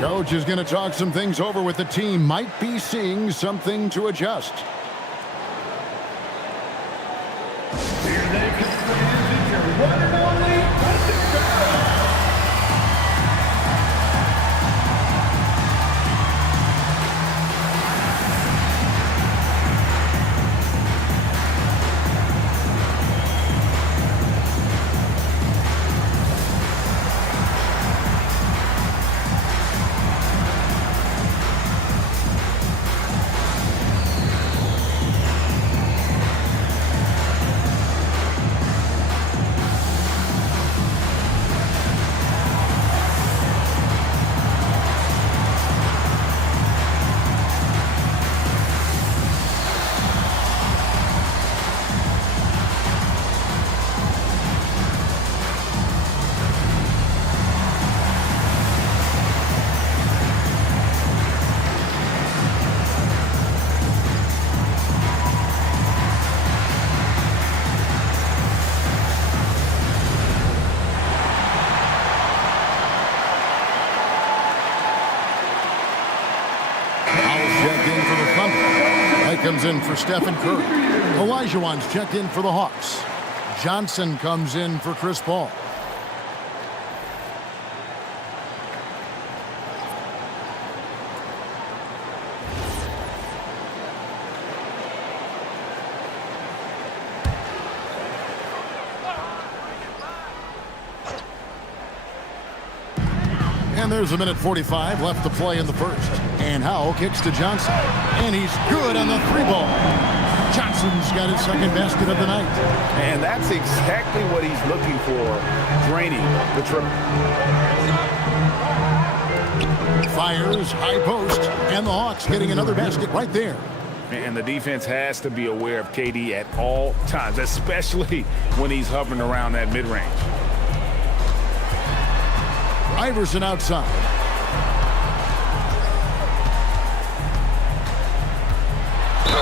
Coach is going to talk some things over with the team. Might be seeing something to adjust. Here they come, your one and only Thunder. Comes in for Stephen Curry. Olajuwon's checked in for the Hawks. Johnson comes in for Chris Paul. And there's a minute 45 left to play in the first. And Howell kicks to Johnson. And he's good on the 3-ball. Johnson's got his second basket of the night. And that's exactly what he's looking for, draining the triple. Fires, high post, and the Hawks getting another basket right there. And the defense has to be aware of KD at all times, especially when he's hovering around that mid-range. Iverson outside.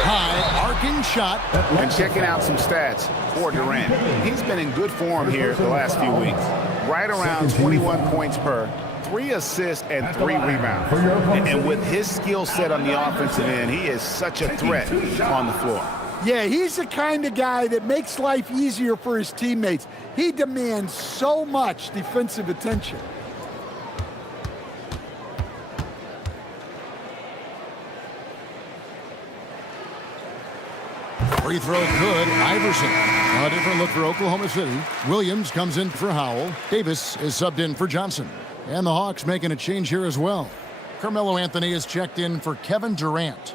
High, arcing shot. And checking out some stats for Durant. He's been in good form here the last few weeks. Right around 21 points per, 3 assists, and 3 rebounds. And with his skill set on the offensive end, he is such a threat on the floor. Yeah, he's the kind of guy that makes life easier for his teammates. He demands so much defensive attention. Free throw good. Iverson. A different look for Oklahoma City. Williams comes in for Howell. Davis is subbed in for Johnson. And the Hawks making a change here as well. Carmelo Anthony is checked in for Kevin Durant.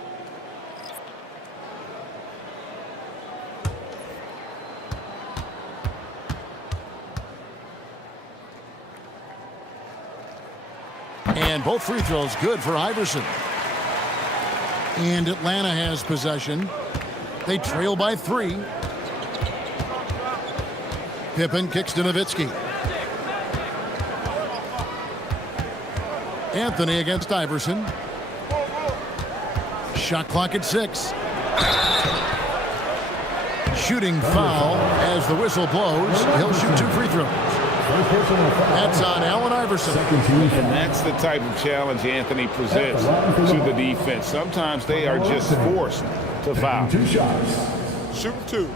And both free throws good for Iverson. And Atlanta has possession. They trail by 3. Pippen kicks to Nowitzki. Anthony against Iverson. Shot clock at 6. Shooting foul as the whistle blows. He'll shoot 2 free throws. That's on Allen Iverson. And that's the type of challenge Anthony presents to the defense. Sometimes they are just forced to foul. 2 shots. Shoot 2.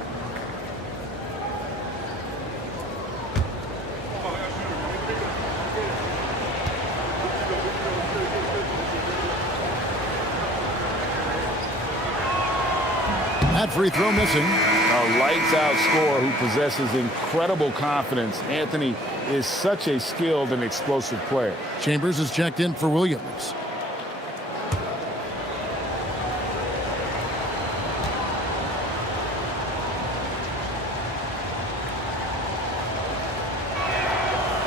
That free throw missing. A lights-out scorer who possesses incredible confidence. Anthony is such a skilled and explosive player. Chambers is checked in for Williams.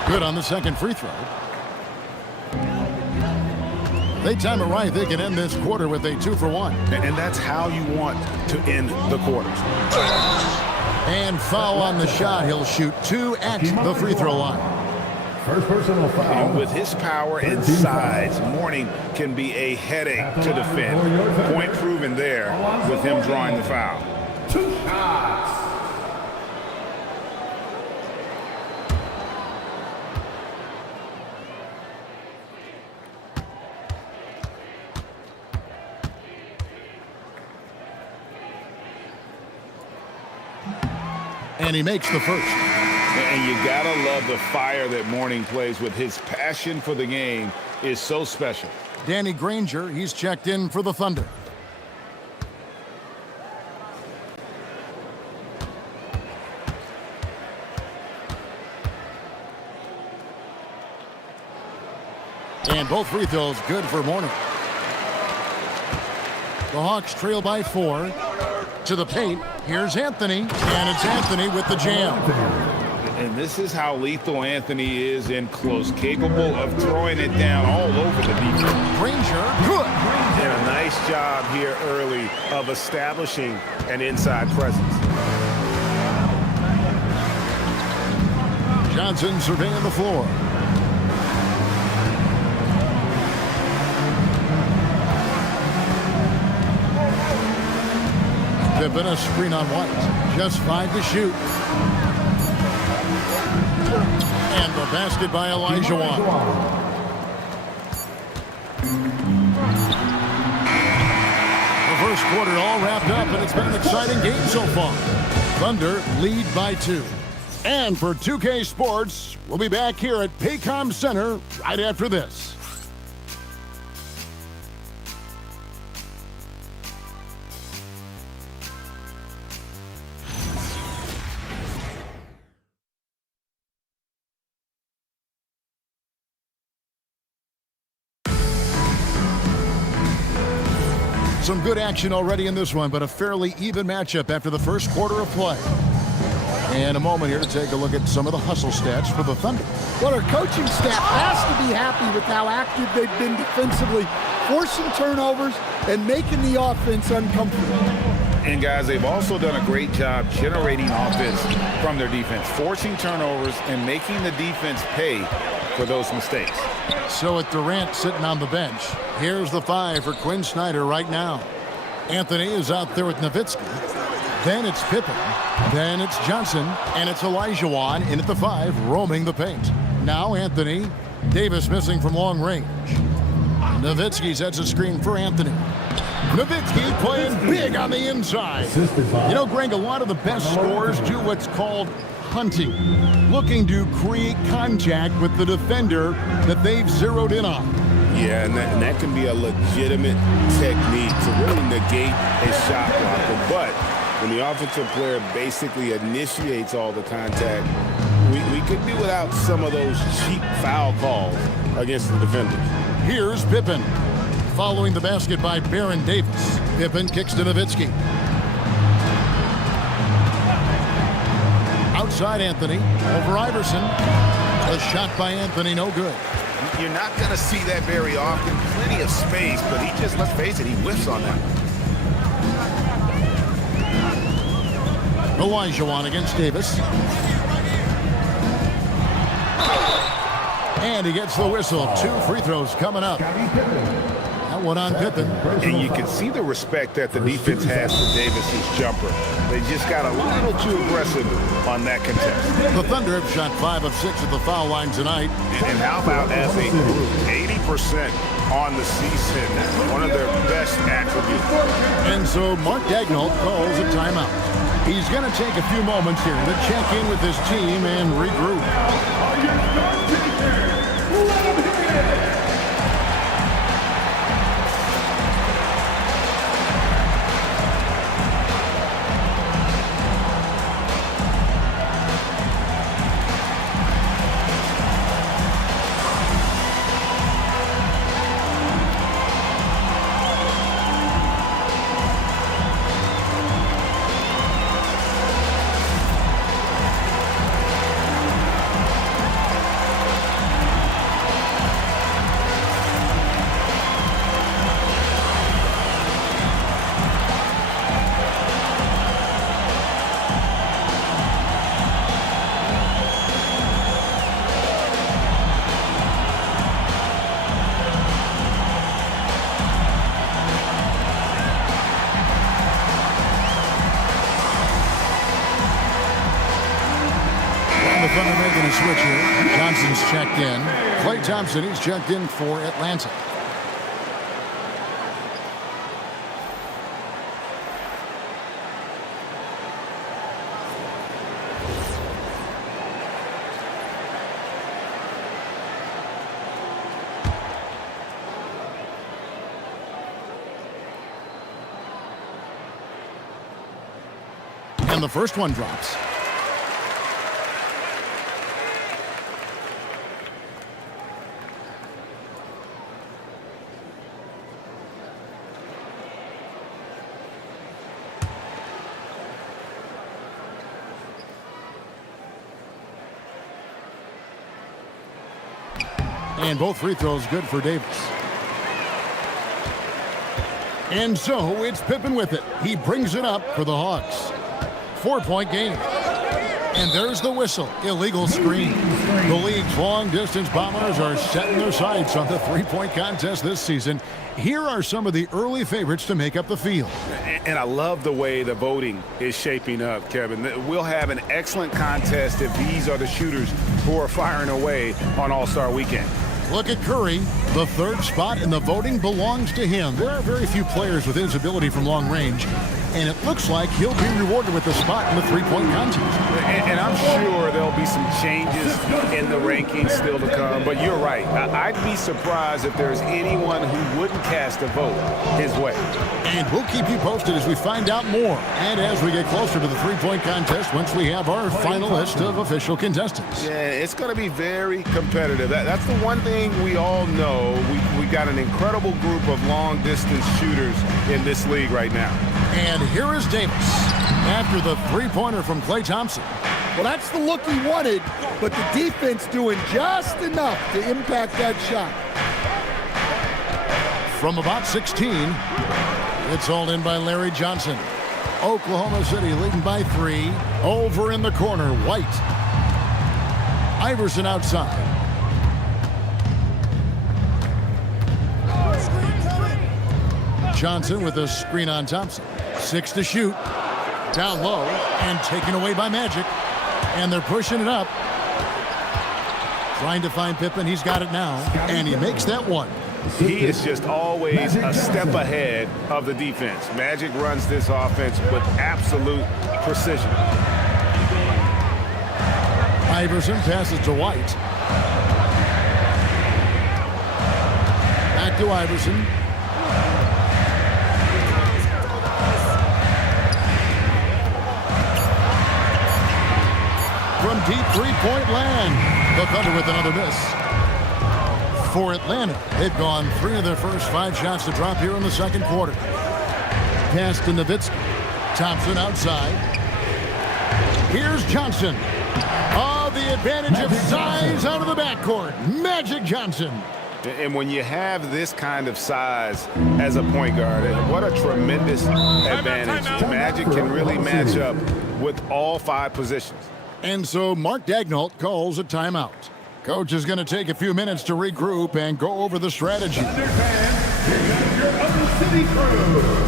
Good on the second free throw. They time it right. They can end this quarter with a 2-for-1. And that's how you want to end the quarter. And foul on the shot. He'll shoot 2 at the free throw line. First personal foul. And with his power and size, Mourning can be a headache to defend. Point proven there with him drawing the foul. 2 shots. And he makes the first. And you gotta love the fire that Mourning plays with. His passion for the game is so special. Danny Granger, he's checked in for the Thunder. And both free throws good for Mourning. The Hawks trail by 4. To the paint. Here's Anthony. And it's Anthony with the jam. And this is how lethal Anthony is in close, capable of throwing it down all over the defense. Granger, good. And a nice job here early of establishing an inside presence. Johnson surveying the floor. Pippen a screen on White. Just 5 to shoot. And the basket by Olajuwon. The first quarter all wrapped up, and it's been an exciting game so far. Thunder lead by 2. And for 2K Sports, we'll be back here at Paycom Center right after this. Some good action already in this one, but a fairly even matchup after the first quarter of play. And a moment here to take a look at some of the hustle stats for the Thunder. Well, our coaching staff has to be happy with how active they've been defensively, forcing turnovers and making the offense uncomfortable. And guys, they've also done a great job generating offense from their defense, forcing turnovers and making the defense pay for those mistakes. So with Durant sitting on the bench, here's the 5 for Quinn Snyder right now. Anthony is out there with Nowitzki. Then it's Pippen. Then it's Johnson. And it's Olajuwon in at the 5, roaming the paint. Now Anthony. Davis missing from long range. Nowitzki sets a screen for Anthony. Nowitzki playing big on the inside. You know, Greg, a lot of the best scorers do what's called hunting, looking to create contact with the defender that they've zeroed in on. Yeah, and that can be a legitimate technique to really negate a shot blocker. But when the offensive player basically initiates all the contact, we could do without some of those cheap foul calls against the defenders. Here's Pippen. Following the basket by Baron Davis. Pippen kicks to Nowitzki. Outside Anthony. Over Iverson. A shot by Anthony, no good. You're not going to see that very often. Plenty of space, but he just, let's face it, he whiffs on that. Olajuwon against Davis. And he gets the whistle. 2 free throws coming up. That one on Pippen. And you can see the respect that the defense has for Davis's jumper. They just got a little too aggressive on that contest. The Thunder have shot 5 of 6 at the foul line tonight. And how about as a group, 80% on the season, one of their best attributes. And so Mark Daigneault calls a timeout. He's going to take a few moments here to check in with his team and regroup. The Thunder making a switch here. Johnson's checked in. Klay Thompson, he's checked in for Atlanta. And the first one drops. And both free throws good for Davis. And so it's Pippen with it. He brings it up for the Hawks. 4-point game. And there's the whistle. Illegal screen. The league's long-distance bombers are setting their sights on the three-point contest this season. Here are some of the early favorites to make up the field. And I love the way the voting is shaping up, Kevin. We'll have an excellent contest if these are the shooters who are firing away on All-Star Weekend. Look at Curry. The third spot in the voting belongs to him. There are very few players with his ability from long range, and it looks like he'll be rewarded with a spot in the three-point contest. And I'm sure there'll be some changes in the rankings still to come, but you're right. I'd be surprised if there's anyone who wouldn't cast a vote his way. And we'll keep you posted as we find out more, and as we get closer to the three-point contest once we have our final list of official contestants. Yeah, it's going to be very competitive. That's the one thing we all know. We got an incredible group of long-distance shooters in this league right now. And here is Davis after the three-pointer from Klay Thompson. Well, that's the look he wanted, but the defense doing just enough to impact that shot. From about 16, it's hauled in by Larry Johnson. Oklahoma City leading by 3. Over in the corner, White. Iverson outside. Johnson with a screen on Thompson. 6 to shoot. Down low and taken away by Magic. And they're pushing it up. Trying to find Pippen. He's got it now. And he makes that one. He is just always a step ahead of the defense. Magic runs this offense with absolute precision. Iverson passes to White. Back to Iverson. From deep three-point land, the Thunder with another miss. For Atlanta, they've gone 3 of their first 5 shots to drop here in the second quarter. Pass to Nowitzki. Thompson outside. Here's Johnson. Oh, the advantage of size out of the backcourt. Magic Johnson. And when you have this kind of size as a point guard, what a tremendous advantage. Magic can really match up with all 5 positions. And so Mark Daigneault calls a timeout. Coach is going to take a few minutes to regroup and go over the strategy. City Crew.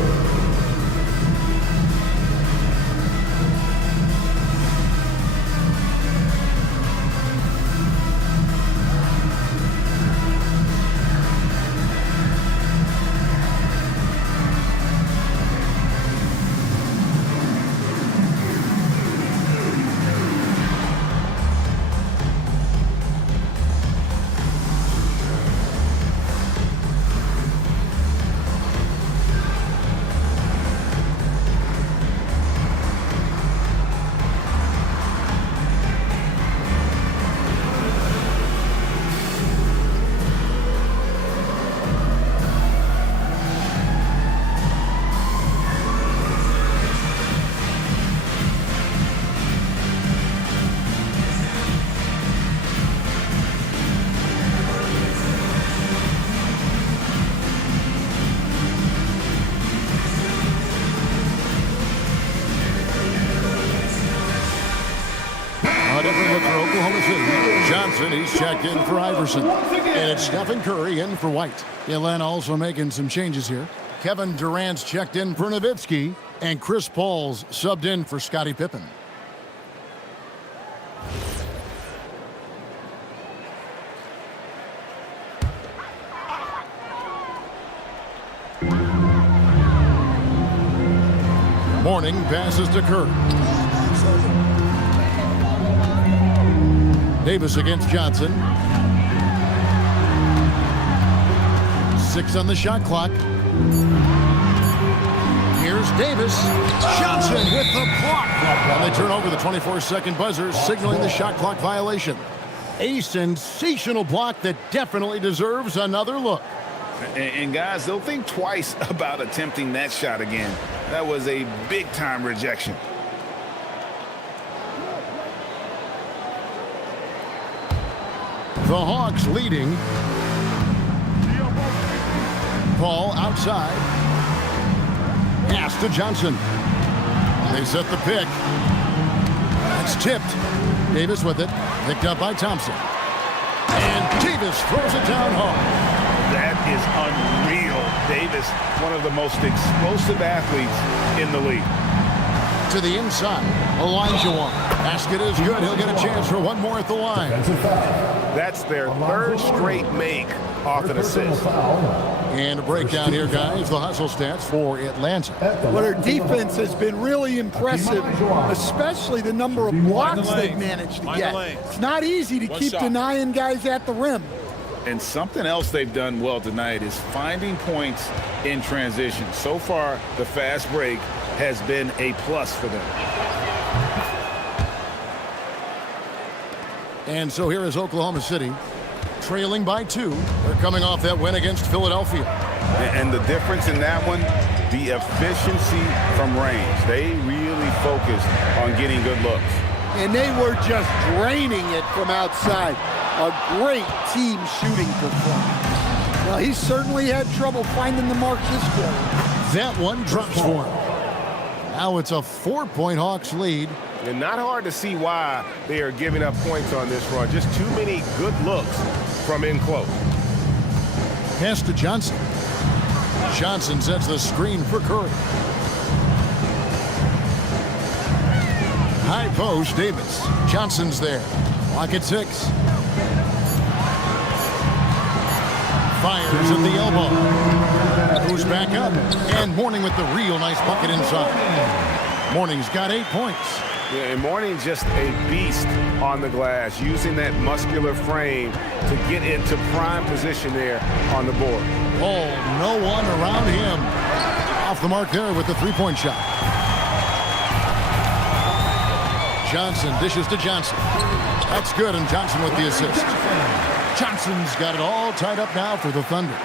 A different look for Oklahoma City. Johnson, he's checked in for Iverson. And it's Stephen Curry in for White. Atlanta also making some changes here. Kevin Durant's checked in for Nowitzki. And Chris Paul's subbed in for Scottie Pippen. Mourning passes to Curry. Davis against Johnson. 6 on the shot clock. Here's Davis. Johnson with the block. And they turn over the 24-second buzzer, signaling the shot clock violation. A sensational block that definitely deserves another look. And guys, they'll think twice about attempting that shot again. That was a big-time rejection. The Hawks leading. Paul outside. Pass to Johnson. They set the pick. It's tipped. Davis with it. Picked up by Thompson. And Davis throws it down hard. That is unreal. Davis, one of the most explosive athletes in the league. To the inside. Olajuwon. Basket is good. He'll get a chance for one more at the line. That's their third straight make off an assist. And a breakdown here, guys. The hustle stats for Atlanta. Well, their defense has been really impressive, especially the number of blocks they've managed to get. It's not easy to keep denying guys at the rim. And something else they've done well tonight is finding points in transition. So far, the fast break has been a plus for them. And so here is Oklahoma City, trailing by 2. They're coming off that win against Philadelphia. And the difference in that one, the efficiency from range. They really focused on getting good looks. And they were just draining it from outside. A great team shooting performance. Well, he certainly had trouble finding the mark this quarter. That one drops for him. Now it's a 4-point Hawks lead. And not hard to see why they are giving up points on this run. Just too many good looks from in close. Pass to Johnson. Johnson sets the screen for Curry. High post, Davis. Johnson's there. Clock at 6. Fires at the elbow. Goes back up. And Mourning with the real nice bucket inside. Mourning's got 8 points. Yeah, and Mourning's just a beast on the glass, using that muscular frame to get into prime position there on the board. Oh, no one around him. Off the mark there with the 3-point shot. Johnson dishes to Johnson. That's good, and Johnson with the assist. Johnson's got it all tied up now for the Thunder.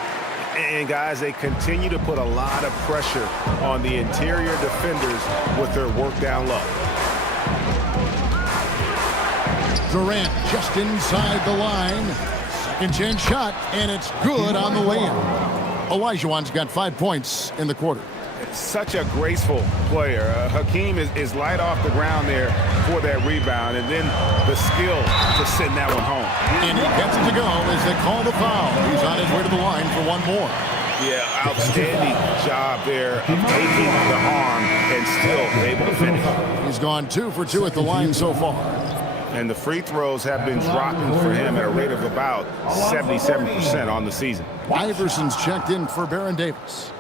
And guys, they continue to put a lot of pressure on the interior defenders with their work down low. Durant just inside the line. Second chance shot, and it's good on the way in. Olajuwon's got 5 points in the quarter. such a graceful player. Hakeem is light off the ground there for that rebound, and then the skill to send that one home. And he gets it to go as they call the foul. He's on his way to the line for one more. Yeah, outstanding job there of taking the arm and still able to finish. He's gone 2 for 2 at the line so far. And the free throws have been dropping for him at a rate of about 77% on the season. Iverson's checked in for Baron Davis.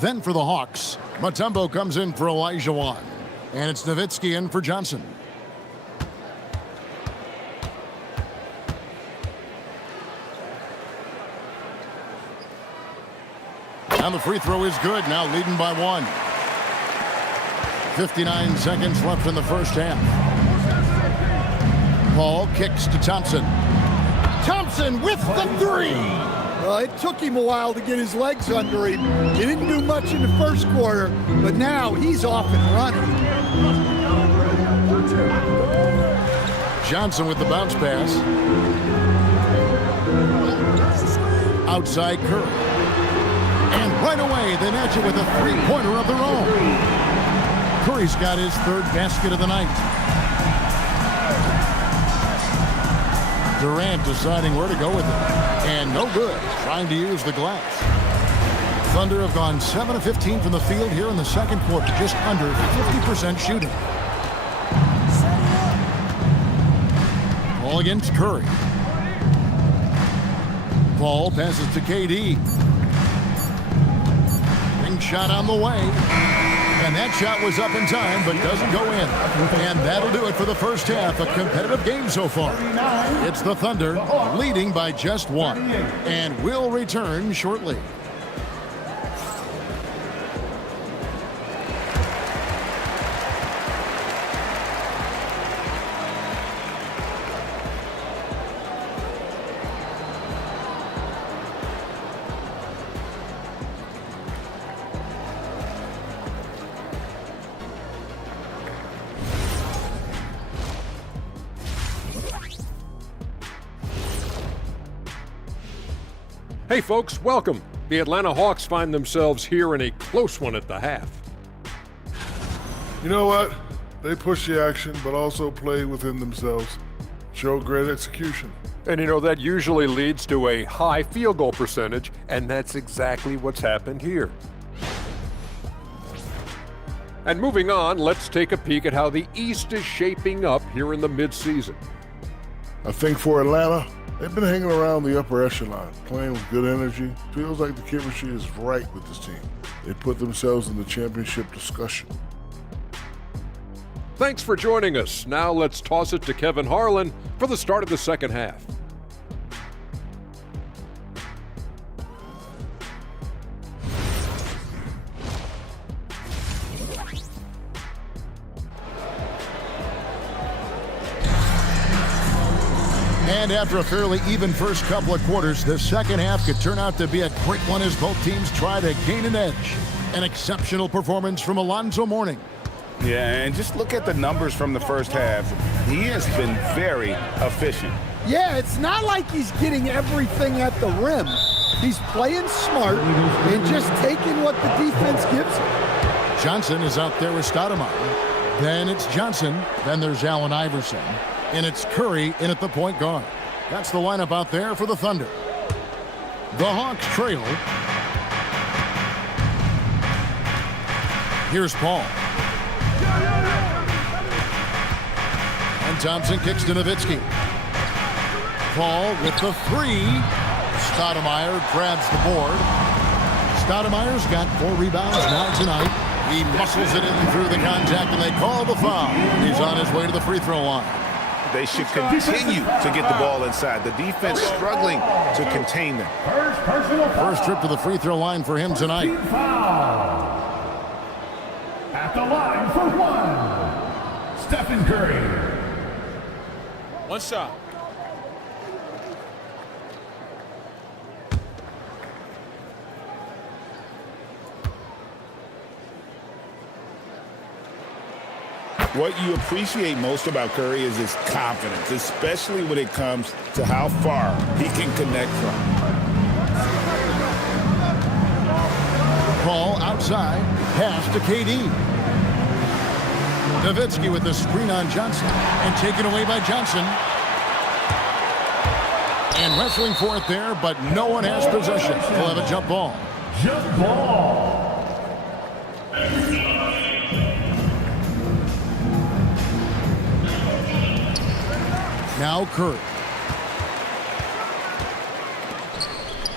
Then for the Hawks, Mutombo comes in for Olajuwon. And it's Nowitzki in for Johnson. And the free throw is good, now leading by 1. 59 seconds left in the first half. Paul kicks to Thompson. Thompson with the 3. It took him a while to get his legs under him. He didn't do much in the first quarter, but now he's off and running. Johnson with the bounce pass. Outside Curry. And right away, they match it with a three-pointer of their own. Curry's got his 3rd basket of the night. Durant deciding where to go with it. And no good, trying to use the glass. Thunder have gone 7 of 15 from the field here in the second quarter, just under 50% shooting. Ball against Curry. Ball passes to KD. Ring shot on the way. And that shot was up in time, but doesn't go in. And that'll do it for the first half. A competitive game so far. It's the Thunder leading by just 1. And we'll return shortly. Hey folks, welcome. The Atlanta Hawks find themselves here in a close one at the half. You know what? They push the action, but also play within themselves. Show great execution. And you know, that usually leads to a high field goal percentage, and that's exactly what's happened here. And moving on, let's take a peek at how the East is shaping up here in the midseason. I think for Atlanta, they've been hanging around the upper echelon, playing with good energy. Feels like the chemistry is right with this team. They put themselves in the championship discussion. Thanks for joining us. Now let's toss it to Kevin Harlan for the start of the second half. And after a fairly even first couple of quarters, the second half could turn out to be a quick one as both teams try to gain an edge. An exceptional performance from Alonzo Mourning. Yeah, and just look at the numbers from the first half. He has been very efficient. Yeah, it's not like he's getting everything at the rim. He's playing smart and just taking what the defense gives him. Johnson is out there with Stoudemire. Then it's Johnson. Then there's Allen Iverson. And it's Curry in at the point guard. That's the lineup out there for the Thunder. The Hawks trail. Here's Paul. And Thompson kicks to Nowitzki. Paul with the 3. Stoudemire grabs the board. Stoudemire's got 4 rebounds now tonight. He muscles it in through the contact, and they call the foul. He's on his way to the free throw line. They should continue to get the ball inside. The defense struggling to contain them. First trip to the free throw line for him tonight. At the line for 1, Stephen Curry. One shot. What you appreciate most about Curry is his confidence, especially when it comes to how far he can connect from. Paul outside. Pass to KD. Nowitzki with the screen on Johnson. And taken away by Johnson. And wrestling for it there, but no one has possession. We'll have a jump ball. Jump ball. Now Curry.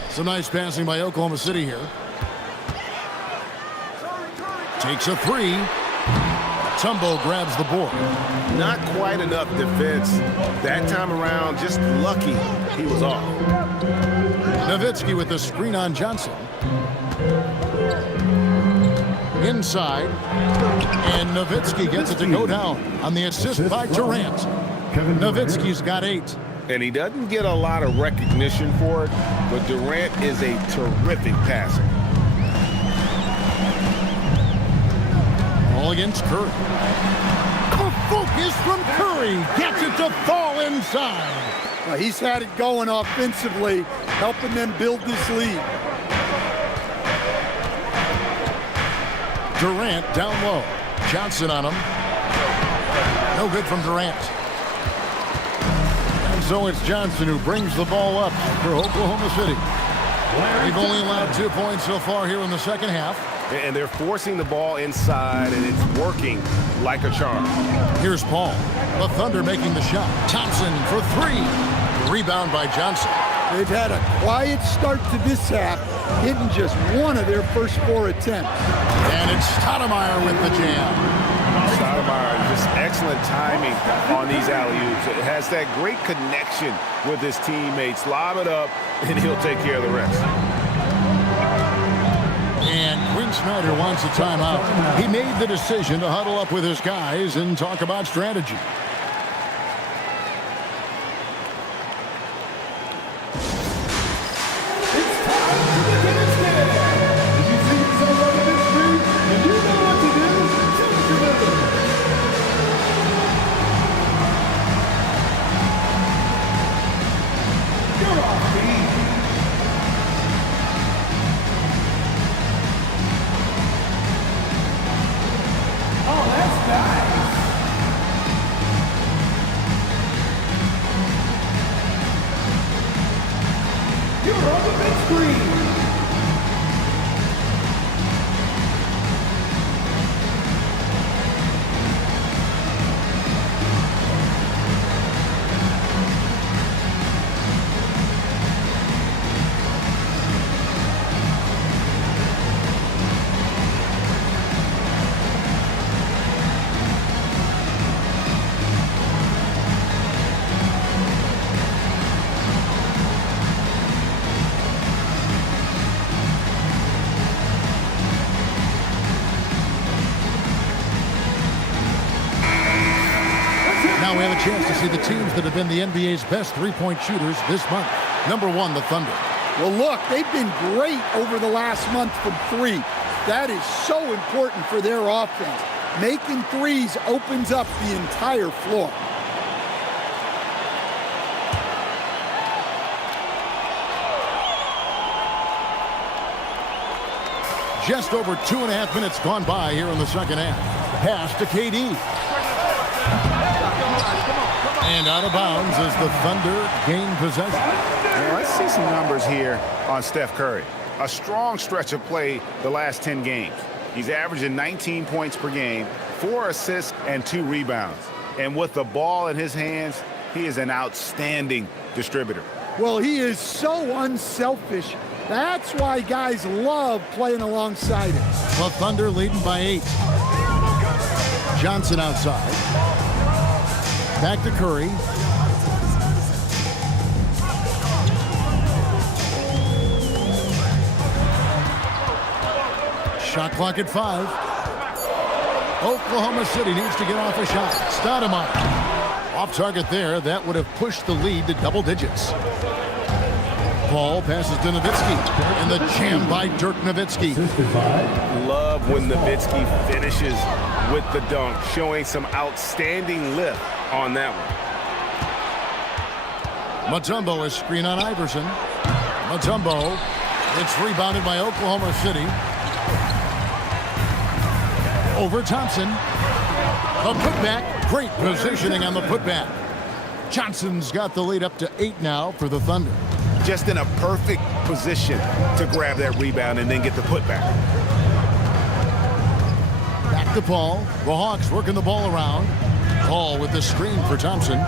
Some nice passing by Oklahoma City here. Takes a three. Tumbo grabs the board. Not quite enough defense. That time around, just lucky he was off. Nowitzki with the screen on Johnson. Inside. And Nowitzki gets it to go down on the assist by Durant. Nowitzki's got 8. And he doesn't get a lot of recognition for it, but Durant is a terrific passer. All against Curry. A focus from Curry. Gets it to fall inside. Well, he's had it going offensively, helping them build this lead. Durant down low. Johnson on him. No good from Durant. And so it's Johnson who brings the ball up for Oklahoma City. They've only allowed 2 points so far here in the second half. And they're forcing the ball inside, and it's working like a charm. Here's Paul. The Thunder making the shot. Thompson for 3. Rebound by Johnson. They've had a quiet start to this half, hitting just one of their first 4 attempts. And it's Stoudemire with the jam. Stoudemire, just excellent timing on these alley-oops. It has that great connection with his teammates. Lob it up, and he'll take care of the rest. And Quinn Snyder wants a timeout. He made the decision to huddle up with his guys and talk about strategy. Now we have a chance to see the teams that have been the NBA's best three-point shooters this month. Number 1, the Thunder. Well, look, they've been great over the last month from 3. That is so important for their offense. Making threes opens up the entire floor. Just over 2.5 minutes gone by here in the second half. Pass to KD. And out of bounds as the Thunder gain possession. Now, let's see some numbers here on Steph Curry. A strong stretch of play the last 10 games. He's averaging 19 points per game, 4 assists, and 2 rebounds. And with the ball in his hands, he is an outstanding distributor. Well, he is so unselfish. That's why guys love playing alongside him. The Thunder leading by 8. Johnson outside. Back to Curry. Shot clock at 5. Oklahoma City needs to get off a shot. Stoudemire. Off target there. That would have pushed the lead to double digits. Paul passes to Nowitzki. And the jam by Dirk Nowitzki. Love when Nowitzki finishes with the dunk, showing some outstanding lift on that one. Mutombo is screen on Iverson. Mutombo. It's rebounded by Oklahoma City. Over Thompson. The putback. Great positioning on the putback. Johnson's got the lead up to 8 now for the Thunder. Just in a perfect position to grab that rebound and then get the putback. Back to Paul. The Hawks working the ball around. Paul with the screen for Thompson.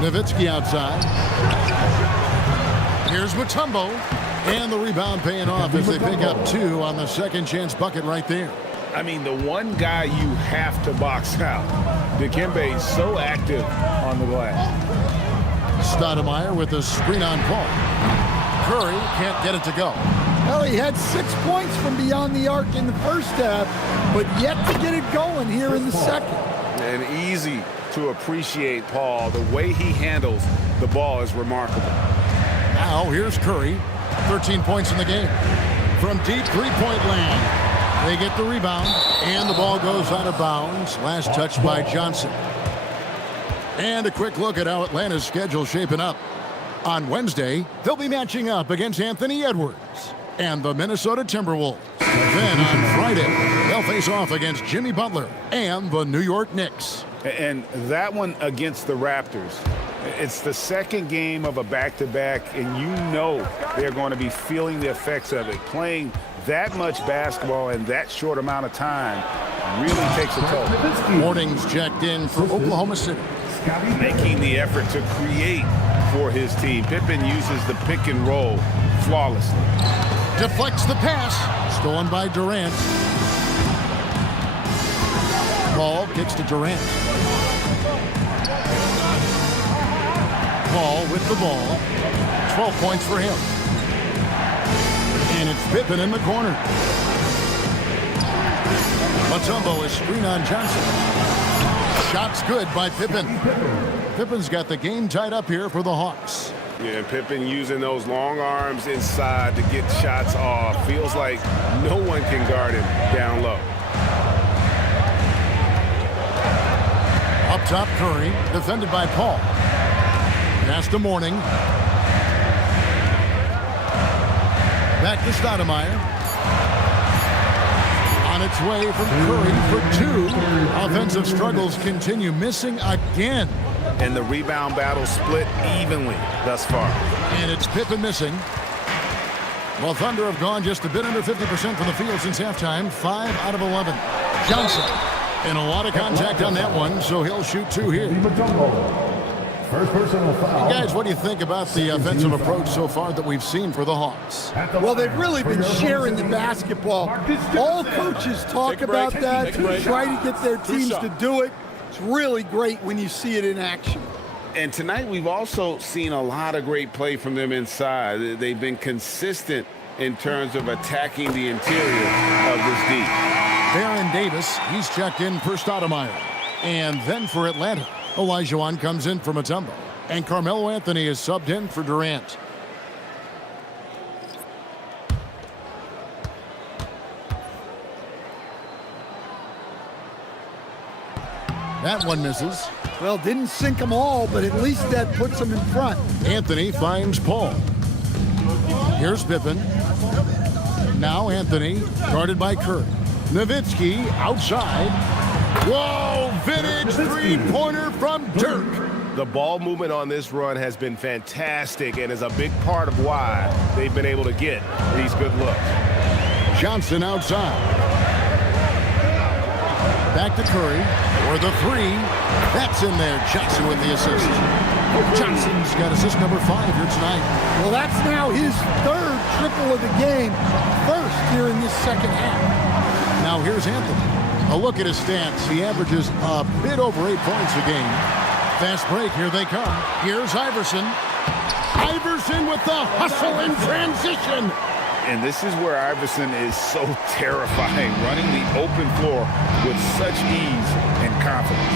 Nowitzki outside. Here's Mutombo. And the rebound paying off as they pick up 2 on the second chance bucket right there. I mean, the one guy you have to box out. Dikembe is so active on the glass. Stoudemire with the screen on Paul. Curry can't get it to go. Well, he had 6 points from beyond the arc in the first half, but yet to get it going here in the second. And easy to appreciate Paul. The way he handles the ball is remarkable. Now here's Curry. 13 points in the game. From deep three-point land. They get the rebound, and the ball goes out of bounds. Last touch by Johnson. And a quick look at how Atlanta's schedule shaping up. On Wednesday, they'll be matching up against Anthony Edwards and the Minnesota Timberwolves. Then on Friday, they'll face off against Jimmy Butler and the New York Knicks. And that one against the Raptors. It's the second game of a back-to-back, and you know they're going to be feeling the effects of it. Playing that much basketball in that short amount of time really takes a toll. Morning's checked in for Oklahoma City. Making the effort to create for his team. Pippen uses the pick and roll flawlessly. Deflects the pass. Stolen by Durant. Ball kicks to Durant. Paul with the ball. 12 points for him. And it's Pippen in the corner. Mutombo is screen on Johnson. Shot's good by Pippen. Pippen's got the game tied up here for the Hawks. Yeah, Pippen using those long arms inside to get shots off. Feels like no one can guard him down low. Up top, Curry, defended by Paul. Pass to Morning. Back to Stoudemire. On its way from Curry for 2. Offensive struggles continue, missing again. And the rebound battle split evenly thus far. And it's Pippen missing. Well, Thunder have gone just a bit under 50% from the field since halftime. 5 out of 11. Johnson. And a lot of contact on that one, so he'll shoot 2 here. First personal foul. Guys, what do you think about the offensive approach so far that we've seen for the Hawks? Well, they've really been sharing the basketball. All coaches talk about that, try to get their teams to do it. It's really great when you see it in action. And tonight we've also seen a lot of great play from them inside. They've been consistent in terms of attacking the interior of this D. Baron Davis, he's checked in for Stoudemire. And then for Atlanta, Olajuwon comes in for Mutombo. And Carmelo Anthony is subbed in for Durant. That one misses. Well, didn't sink them all, but at least that puts them in front. Anthony finds Paul. Here's Pippen. Now Anthony, guarded by Curry. Nowitzki outside. Whoa, vintage three-pointer from Dirk. The ball movement on this run has been fantastic and is a big part of why they've been able to get these good looks. Johnson outside. Back to Curry for the 3. That's in there. Johnson with the assist. Johnson's got assist number 5 here tonight. Well, that's now his 3rd triple of the game. First here in this second half. Now here's Anthony. A look at his stats. He averages a bit over 8 points a game. Fast break. Here they come. Here's Iverson. Iverson with the hustle in transition. And this is where Iverson is so terrifying, running the open floor with such ease and confidence.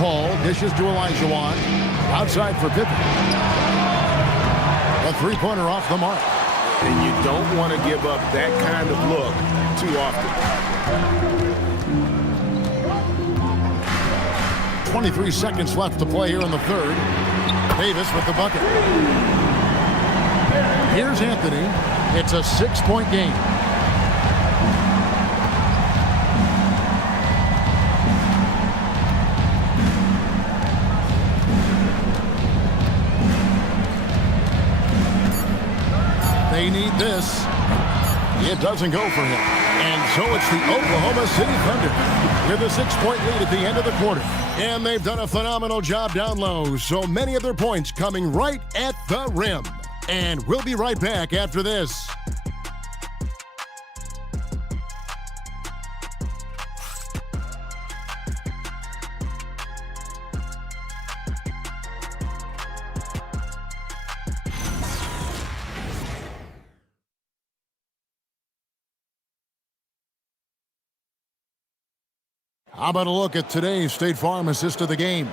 Paul dishes to Olajuwon. Outside for Pippen. A three-pointer off the mark. And you don't want to give up that kind of look too often. 23 seconds left to play here in the 3rd. Davis with the bucket. Here's Anthony. It's a 6-point game. They need this. It doesn't go for him. And so it's the Oklahoma City Thunder with a 6-point lead at the end of the quarter. And they've done a phenomenal job down low, so many of their points coming right at the rim. And we'll be right back after this. How about a look at today's State Farm assist of the game?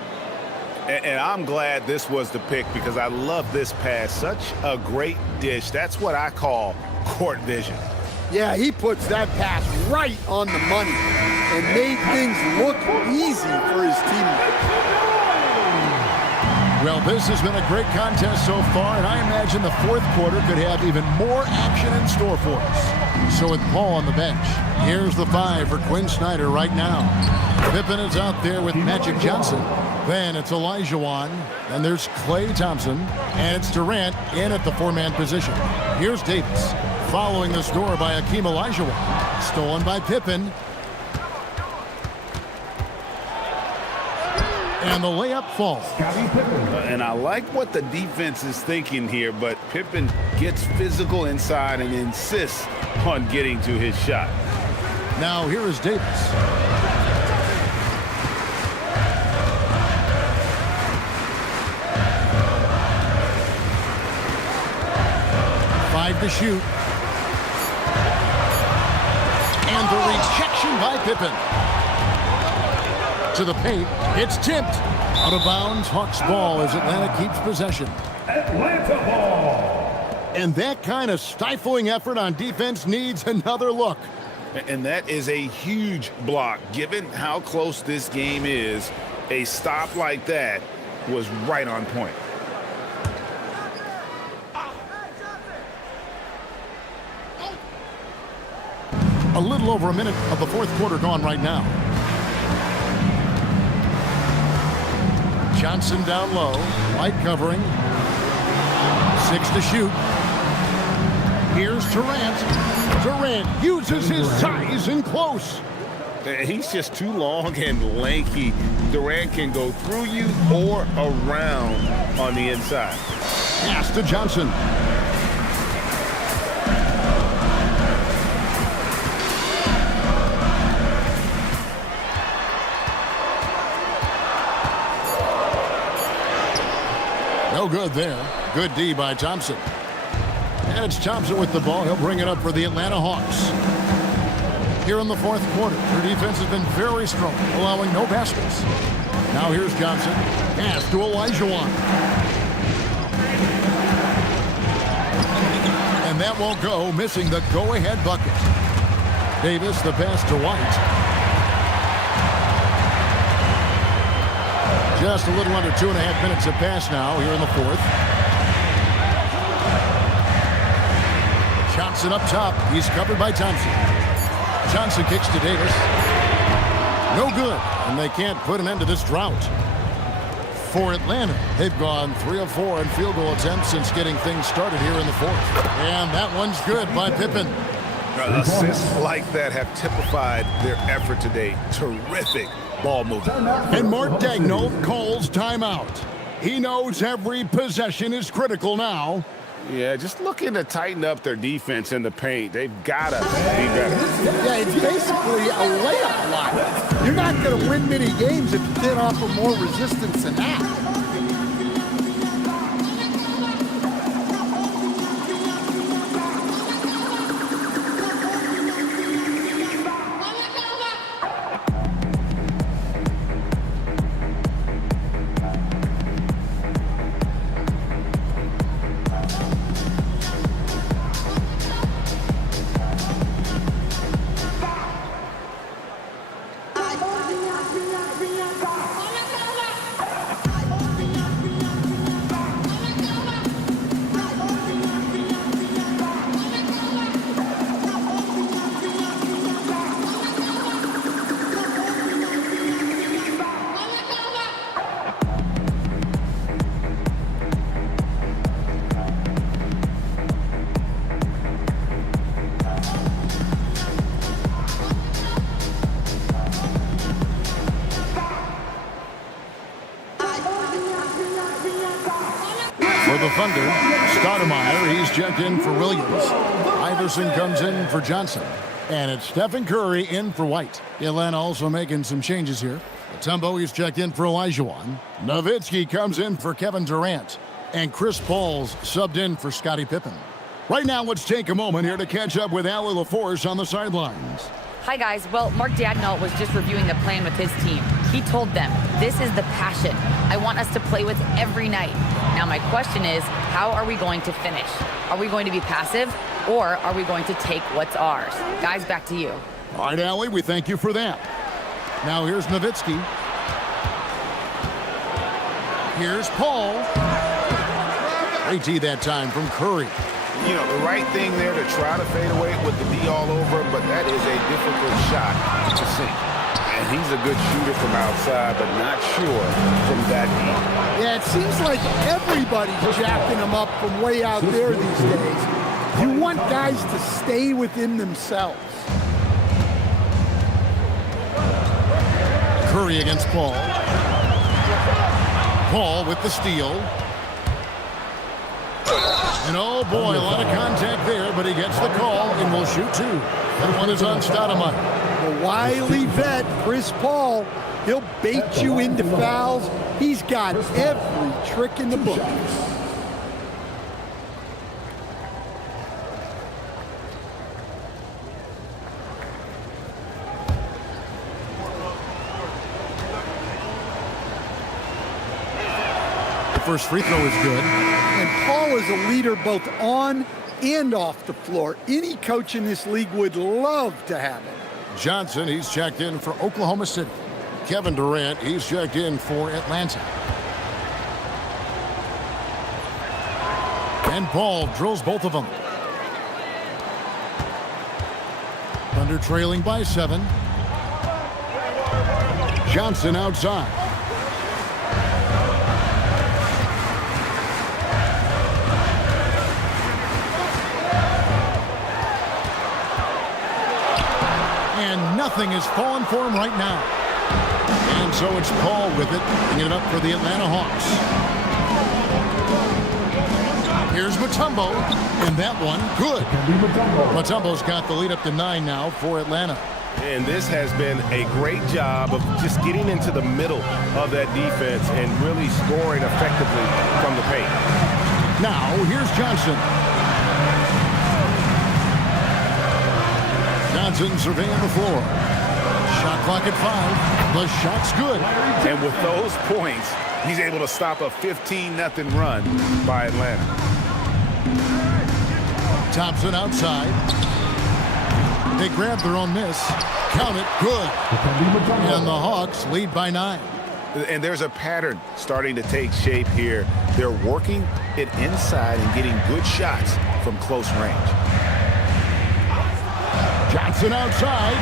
And I'm glad this was the pick because I love this pass. Such a great dish. That's what I call court vision. Yeah, he puts that pass right on the money and made things look easy for his teammates. Well, this has been a great contest so far, and I imagine the fourth quarter could have even more action in store for us. So with Paul on the bench, here's the 5 for Quinn Snyder right now. Pippen is out there with Magic Johnson. Then it's Olajuwon. Then there's Klay Thompson. And it's Durant in at the 4-man position. Here's Davis. Following the score by Hakeem Olajuwon. Stolen by Pippen. And the layup falls. And I like what the defense is thinking here, but Pippen gets physical inside and insists on getting to his shot. Now here is Davis. Five to shoot. And the rejection by Pippen. To the paint, it's tipped. Out of bounds, Hawks ball as Atlanta keeps possession. Atlanta ball. And that kind of stifling effort on defense needs another look. And that is a huge block. Given how close this game is, a stop like that was right on point. A little over a minute of the fourth quarter gone right now. Johnson down low, light covering. 6 to shoot. Here's Durant. Durant uses his size and close. He's just too long and lanky. Durant can go through you or around on the inside. Pass to Johnson. No good there. Good D by Thompson. And it's Thompson with the ball. He'll bring it up for the Atlanta Hawks. Here in the fourth quarter, their defense has been very strong, allowing no baskets. Now here's Johnson. Pass to Olajuwon. And that won't go, missing the go-ahead bucket. Davis, the pass to White. Just a little under 2.5 minutes have passed now here in the fourth. Johnson up top. He's covered by Thompson. Johnson kicks to Davis. No good, and they can't put an end to this drought. For Atlanta, they've gone 3 of 4 in field goal attempts since getting things started here in the fourth. And that one's good by Pippen. Assists like that have typified their effort today. Terrific ball movement. And Mark Daigneault calls timeout. He knows every possession is critical now. Yeah, just looking to tighten up their defense in the paint. They've got to be better. Yeah, it's basically a layup line. You're not going to win many games if you can't offer more resistance than that. For the Thunder, Stoudemire, he's checked in for Williams. Iverson comes in for Johnson. And it's Stephen Curry in for White. Atlanta also making some changes here. Mutombo, he's checked in for Olajuwon. Nowitzki comes in for Kevin Durant. And Chris Paul's subbed in for Scottie Pippen. Right now, let's take a moment here to catch up with Allie LaForce on the sidelines. Hi, guys. Well, Mark Daigneault was just reviewing the plan with his team. He told them, this is the passion I want us to play with every night. Now, my question is, how are we going to finish? Are we going to be passive, or are we going to take what's ours? Guys, back to you. All right, Allie, we thank you for that. Now, here's Nowitzki. Here's Paul. Great D that time from Curry. You know, the right thing there to try to fade away with the D all over, but that is a difficult shot to sink. And he's a good shooter from outside, but not sure from that deep. Yeah, it seems like everybody's jacking him up from way out there these days. You want guys to stay within themselves. Curry against Paul. Paul with the steal. And oh boy, a lot of contact there, but he gets the call and will shoot two. That one is on Stoudemire. The wily vet, Chris Paul, he'll bait you into fouls. He's got every trick in the book. The first free throw is good. And Paul is a leader both on and off the floor. Any coach in this league would love to have him. Johnson, he's checked in for Oklahoma City. Kevin Durant, he's checked in for Atlanta. And Paul drills both of them. Thunder trailing by 7. Johnson outside. And nothing is falling for him right now. And so it's Paul with it, bringing it up for the Atlanta Hawks. Here's Mutombo, and that one, good. Mutombo's got the lead up to 9 now for Atlanta. And this has been a great job of just getting into the middle of that defense and really scoring effectively from the paint. Now, here's Johnson. Johnson surveying the floor. Shot clock at 5. The shot's good. And with those points, he's able to stop a 15-0 run by Atlanta. Thompson outside. They grab their own miss. Count it, good. And the Hawks lead by 9. And there's a pattern starting to take shape here. They're working it inside and getting good shots from close range. Johnson outside,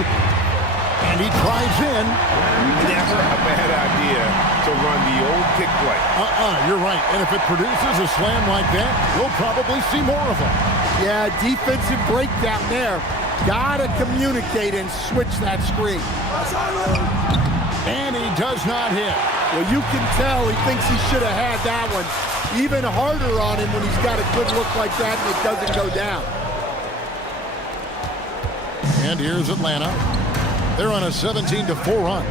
and he drives in. Never a bad idea to run the old kick play. You're right. And if it produces a slam like that, we'll probably see more of them. Yeah, defensive breakdown there. Gotta communicate and switch that screen. And he does not hit. Well, you can tell he thinks he should have had that one. Even harder on him when he's got a good look like that and it doesn't go down. And here's Atlanta. They're on a 17-4 run.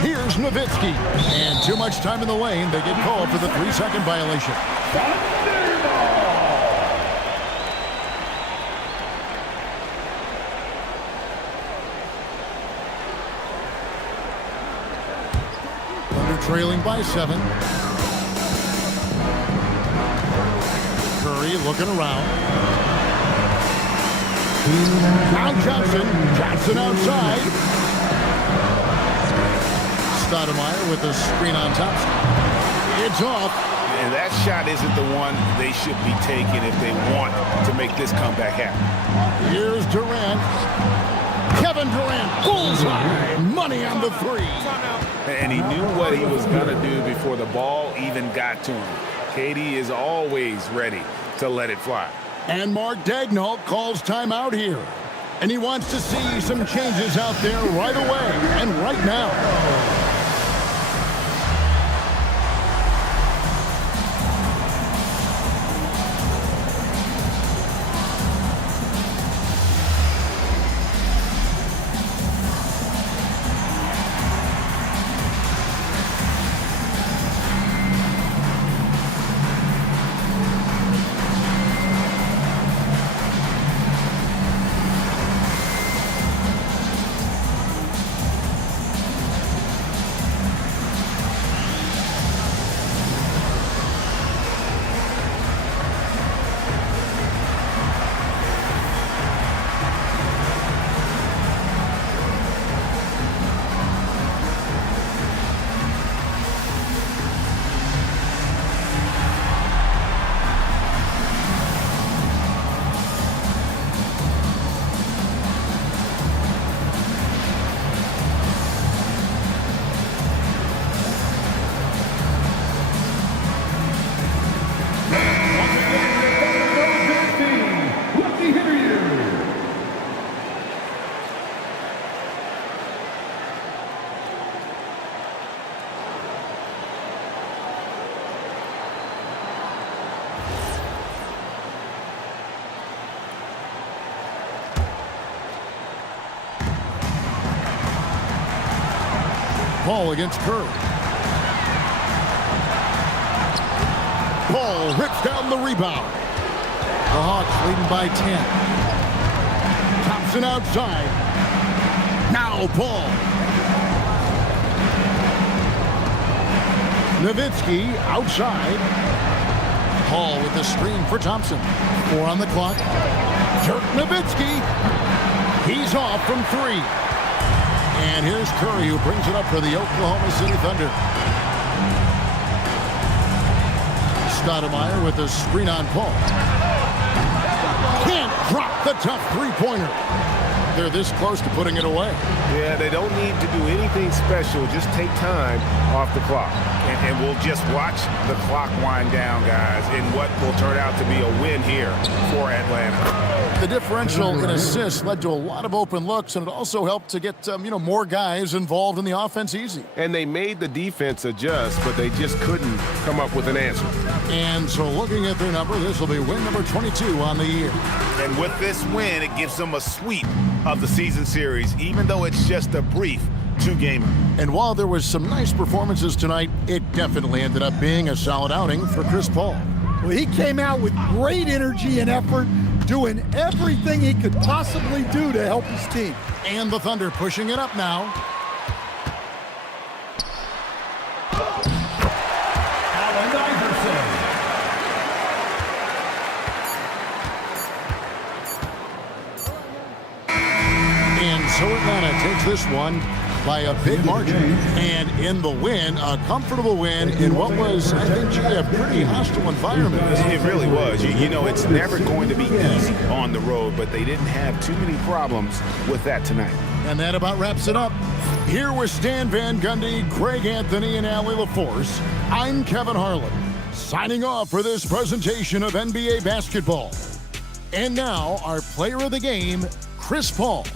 Here's Nowitzki. And too much time in the lane. They get called for the 3-second violation. Thunder trailing by 7. Curry looking around. Now Johnson. Johnson outside. Stoudemire with the screen on top. It's off. And that shot isn't the one they should be taking if they want to make this comeback happen. Here's Durant. Kevin Durant. Bullseye. Money on the 3. And he knew what he was going to do before the ball even got to him. KD is always ready to let it fly. And Mark Daigneault calls timeout here. And he wants to see some changes out there right away and right now. Paul against Curry. Paul rips down the rebound. The Hawks leading by 10. Thompson outside. Now Paul. Nowitzki outside. Paul with the screen for Thompson. 4 on the clock. Dirk Nowitzki. He's off from 3. And here's Curry, who brings it up for the Oklahoma City Thunder. Stoudemire with a screen on Paul. Can't drop the tough three-pointer. They're this close to putting it away. Yeah, they don't need to do anything special. Just take time off the clock. And we'll just watch the clock wind down, guys, in what will turn out to be a win here for Atlanta. The differential in assists led to a lot of open looks, and it also helped to get more guys involved in the offense easy. And they made the defense adjust, but they just couldn't come up with an answer. And so looking at their number, this will be win number 22 on the year. And with this win, it gives them a sweep of the season series, even though it's just a brief 2-gamer. And while there was some nice performances tonight, it definitely ended up being a solid outing for Chris Paul. Well, he came out with great energy and effort, doing everything he could possibly do to help his team. And the Thunder pushing it up now. And so Atlanta takes this one by a big margin. And in the win, a comfortable win in what was, I think, a pretty hostile environment. It really was. You know, it's never going to be easy on the road, but they didn't have too many problems with that tonight. And that about wraps it up. Here with Stan Van Gundy, Greg Anthony, and Allie LaForce, I'm Kevin Harlan, signing off for this presentation of NBA basketball. And now, our player of the game, Chris Paul.